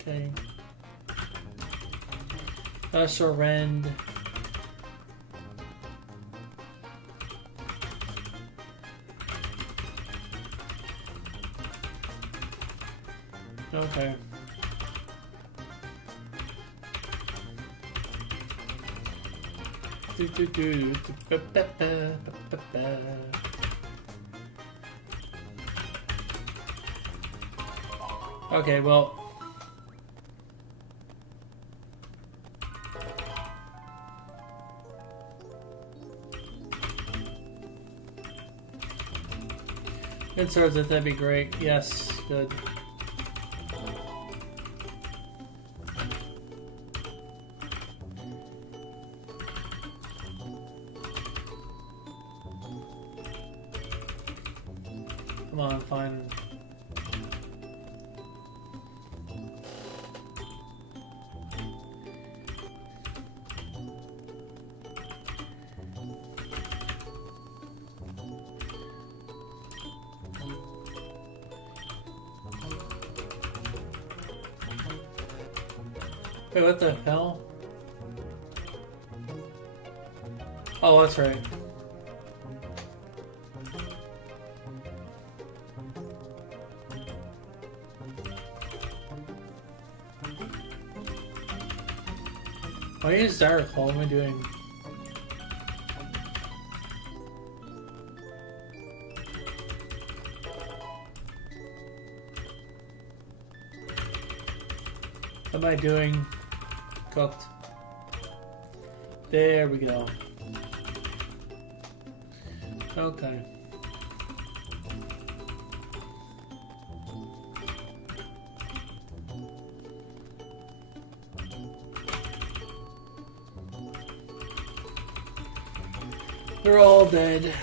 Okay. Surrend. Okay. Okay, well. Inserts it, that'd be great. Yes, good. Come on, fine. Wait, what the hell? Oh, that's right. Why is dark? What am I doing? What am I doing? Cooked. There we go. Okay. They're all dead.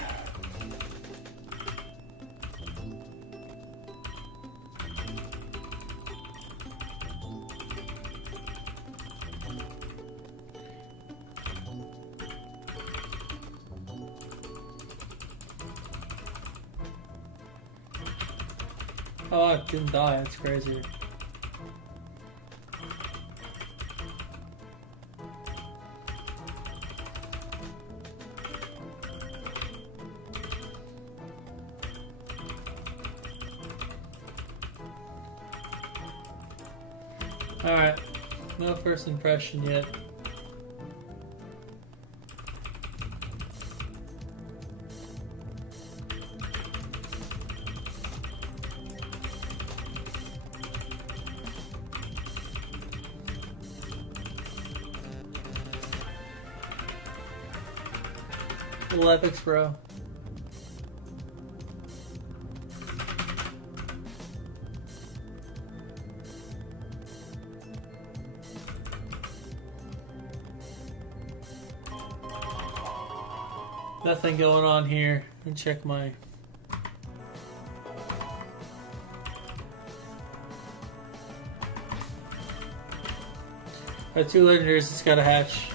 Oh, it didn't die. That's crazy. Alright. No first impression yet. Little epics, bro. Nothing going on here. Let me check my... Got 2 legendaries, it's got a hatch.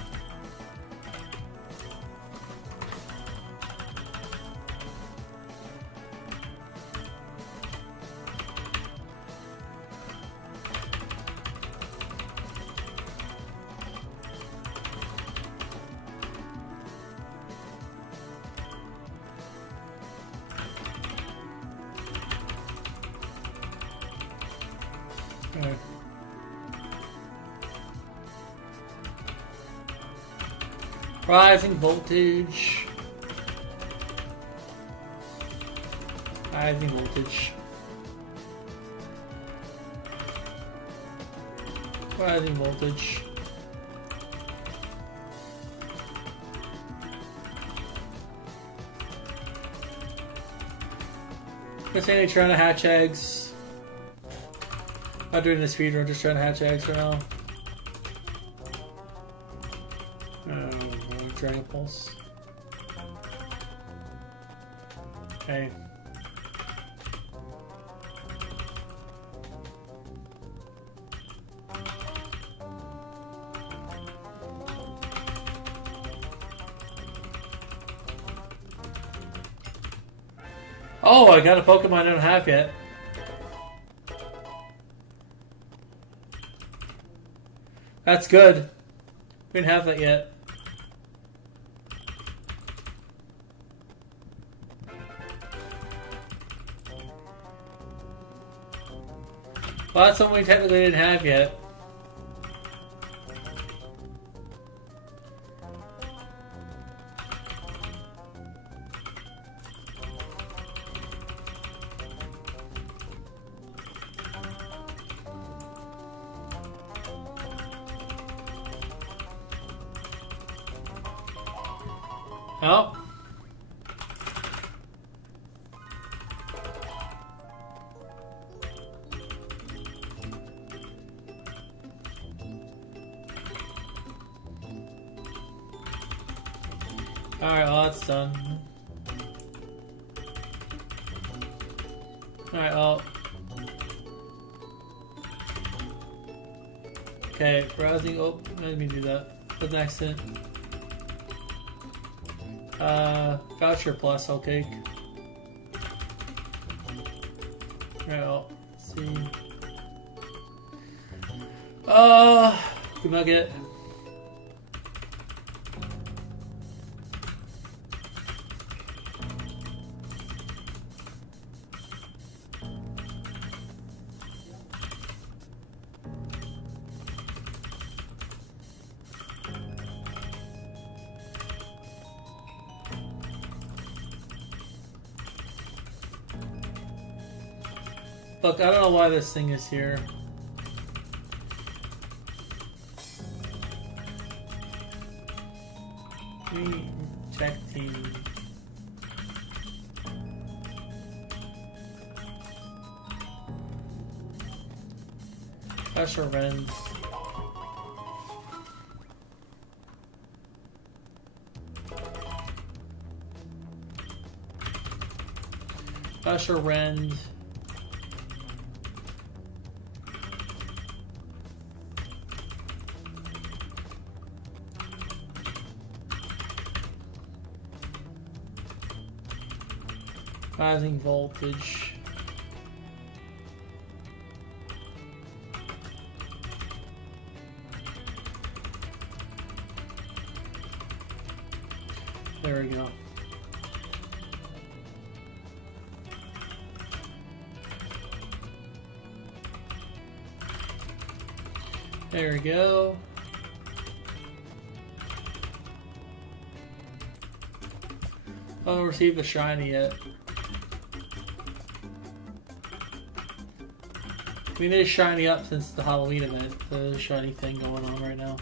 Rising voltage. Rising voltage. Rising voltage. Continue trying to hatch eggs. Not doing the speed run, just trying to hatch eggs right now. Dragon Pulse. Okay. Oh, I got a Pokemon I don't have yet. That's good. We didn't have that yet. Well, that's something we technically didn't have yet. Oh. Alright, well that's done. Alright, well. Okay, browsing. Oh, let me do that. That's an accident. Voucher plus, I'll take. Alright, well, let's see. Good nugget. Look, I don't know why this thing is here. Check team. Special rends. Special rend. Rising voltage. There we go. There we go. I haven't received the shiny yet. I mean, there's shiny up since the Halloween event. There's a shiny thing going on right now.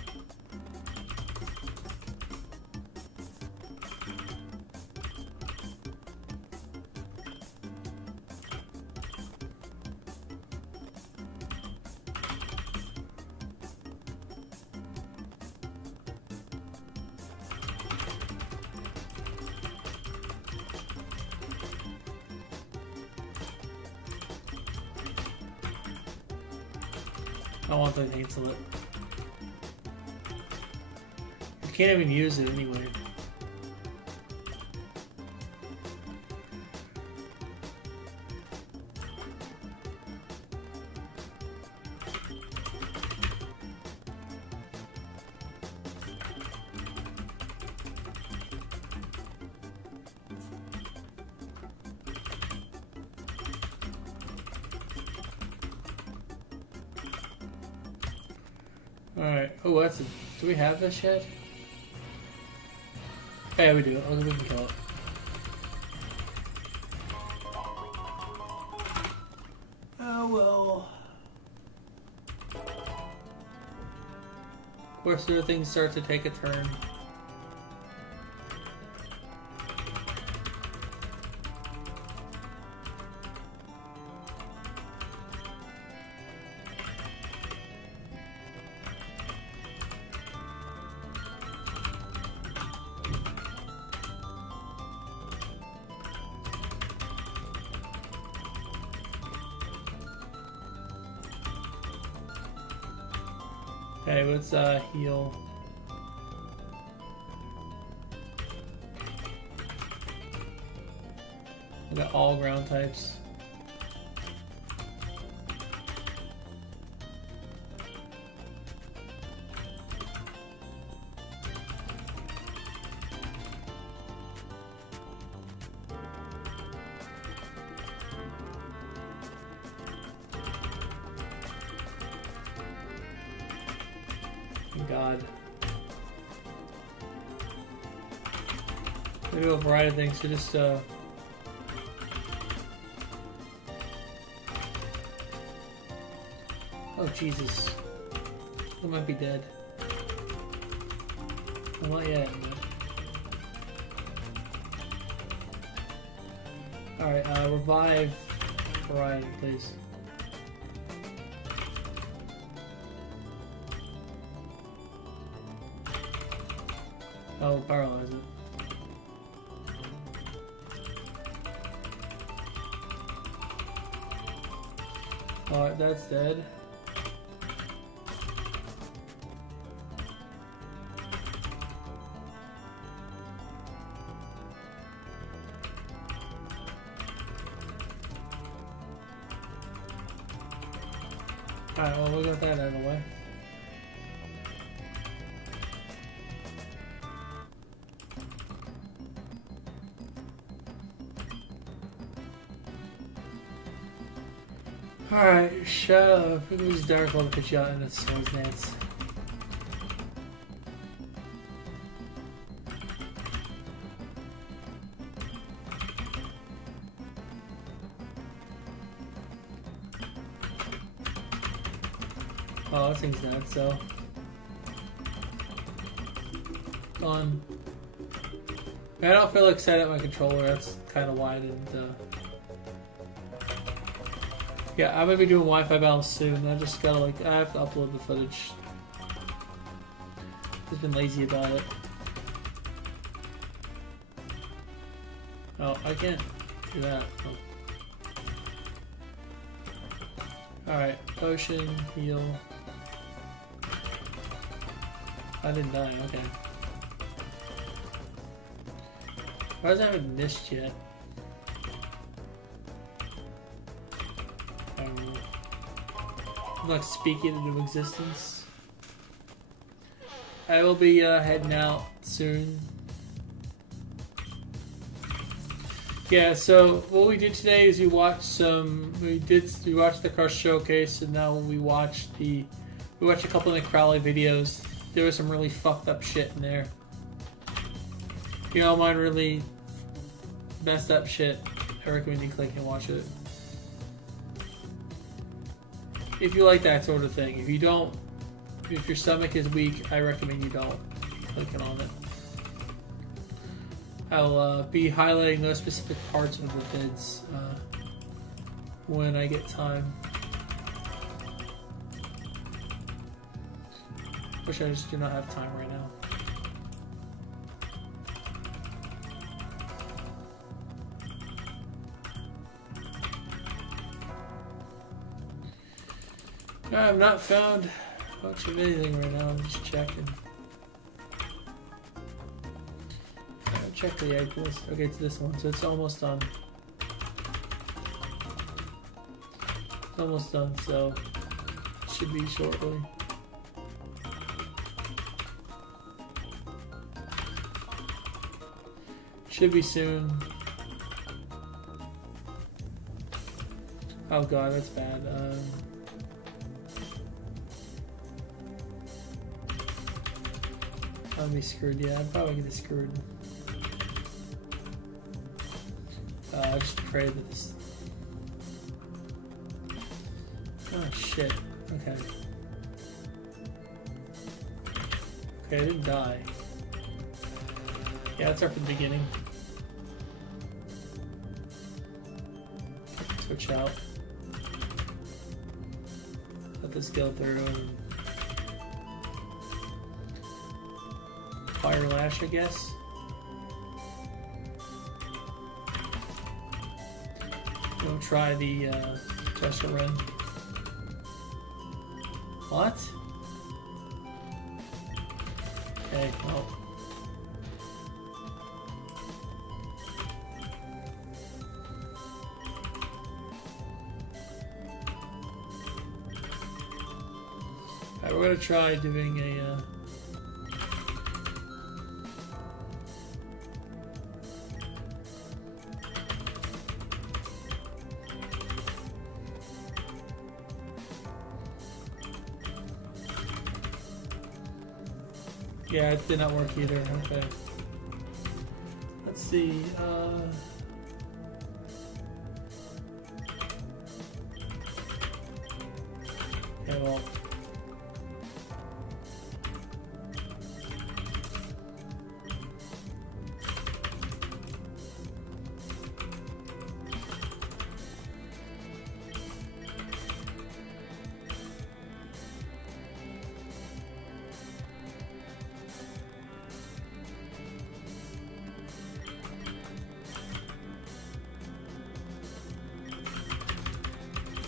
I don't want to cancel it. You can't even use it anyway. Alright. Oh, that's a... Do we have this yet? Yeah, we do. Oh, we can kill it. Oh, well. Of course, other things start to take a turn. Okay, let's heal. We got all ground types. God. We do a variety of things to just oh Jesus. I might be dead. I'm not yet. Alright, revive variety, please. Oh, paralyze it. Alright, that's dead. Alright, well, we got that out of the way. Alright, shut up. It was dark while the put you out in a swords dance. Oh, that thing's dead, so. Gone. I don't feel like setting up my controller, that's kind of why I didn't, Yeah, I'm gonna be doing Wi-Fi battles soon. I just gotta I have to upload the footage. Just been lazy about it. Oh, I can't do that. Oh. Alright, potion, heal. I didn't die, okay. Why does I haven't missed yet? Like speaking into existence. I will be heading out soon. Yeah, so what we did today is we watched the Crush Showcase, and now we watched the We watched a couple of Nick Crowley videos. There was some really fucked up shit in there. If you don't mind really messed up shit, I recommend you click and watch it. If you like that sort of thing. If you don't, if your stomach is weak, I recommend you don't click on it. I'll be highlighting those specific parts of the vids when I get time. Which I just do not have time right now. I have not found much of anything right now. I'm just checking. I'll check the egg list. Okay, it's this one, so it's almost done. It's almost done, so it should be shortly. Should be soon. Oh god, that's bad. I'll be screwed. Yeah, I'm probably gonna be screwed. I just pray that this. Oh shit. Okay. Okay, I didn't die. Yeah, let's start from the beginning. Switch out. Let this go through. Fire Lash, I guess. We'll try the Tester Run. What? Okay, well. Alright, we're gonna try doing a yeah, it did not work either. Okay. Let's see. Okay, well.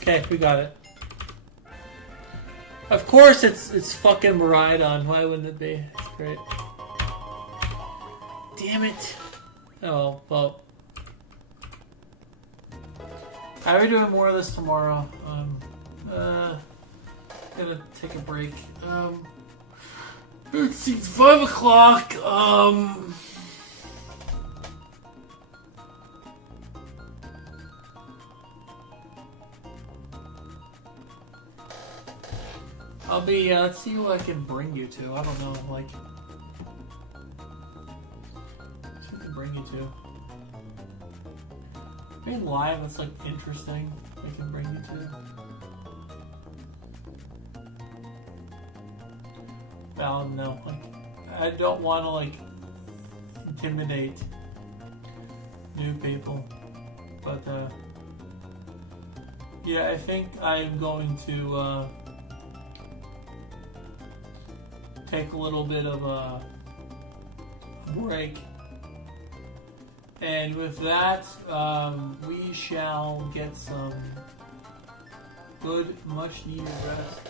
Okay, we got it. Of course it's fucking Maridon. Why wouldn't it be? It's great. Damn it. Oh, well. I'll be doing more of this tomorrow. Gonna take a break. Let's see, it's 5 o'clock. I'll be, let's see what I can bring you to. I don't know, like... What I can bring you to. Being live, that's, like, interesting. I can bring you to. Well, no, like... I don't want to, like... intimidate... new people. But, yeah, I think I'm going to, take a little bit of a break, and with that we shall get some good much needed rest.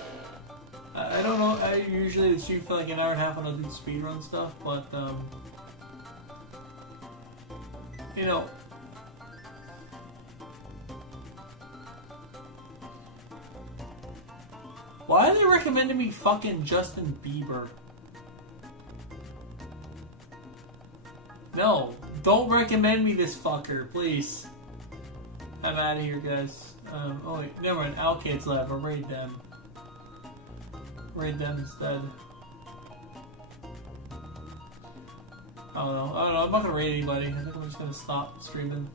I don't know, I usually shoot for like an hour and a half when I do speedrun stuff, but you know, why are they recommending me fucking Justin Bieber? No, don't recommend me this fucker, please. I'm out of here, guys. Oh wait, never mind. Alkaid's left. We're already done. Raid them instead. I don't know. I'm not gonna raid anybody. I think I'm just gonna stop streaming.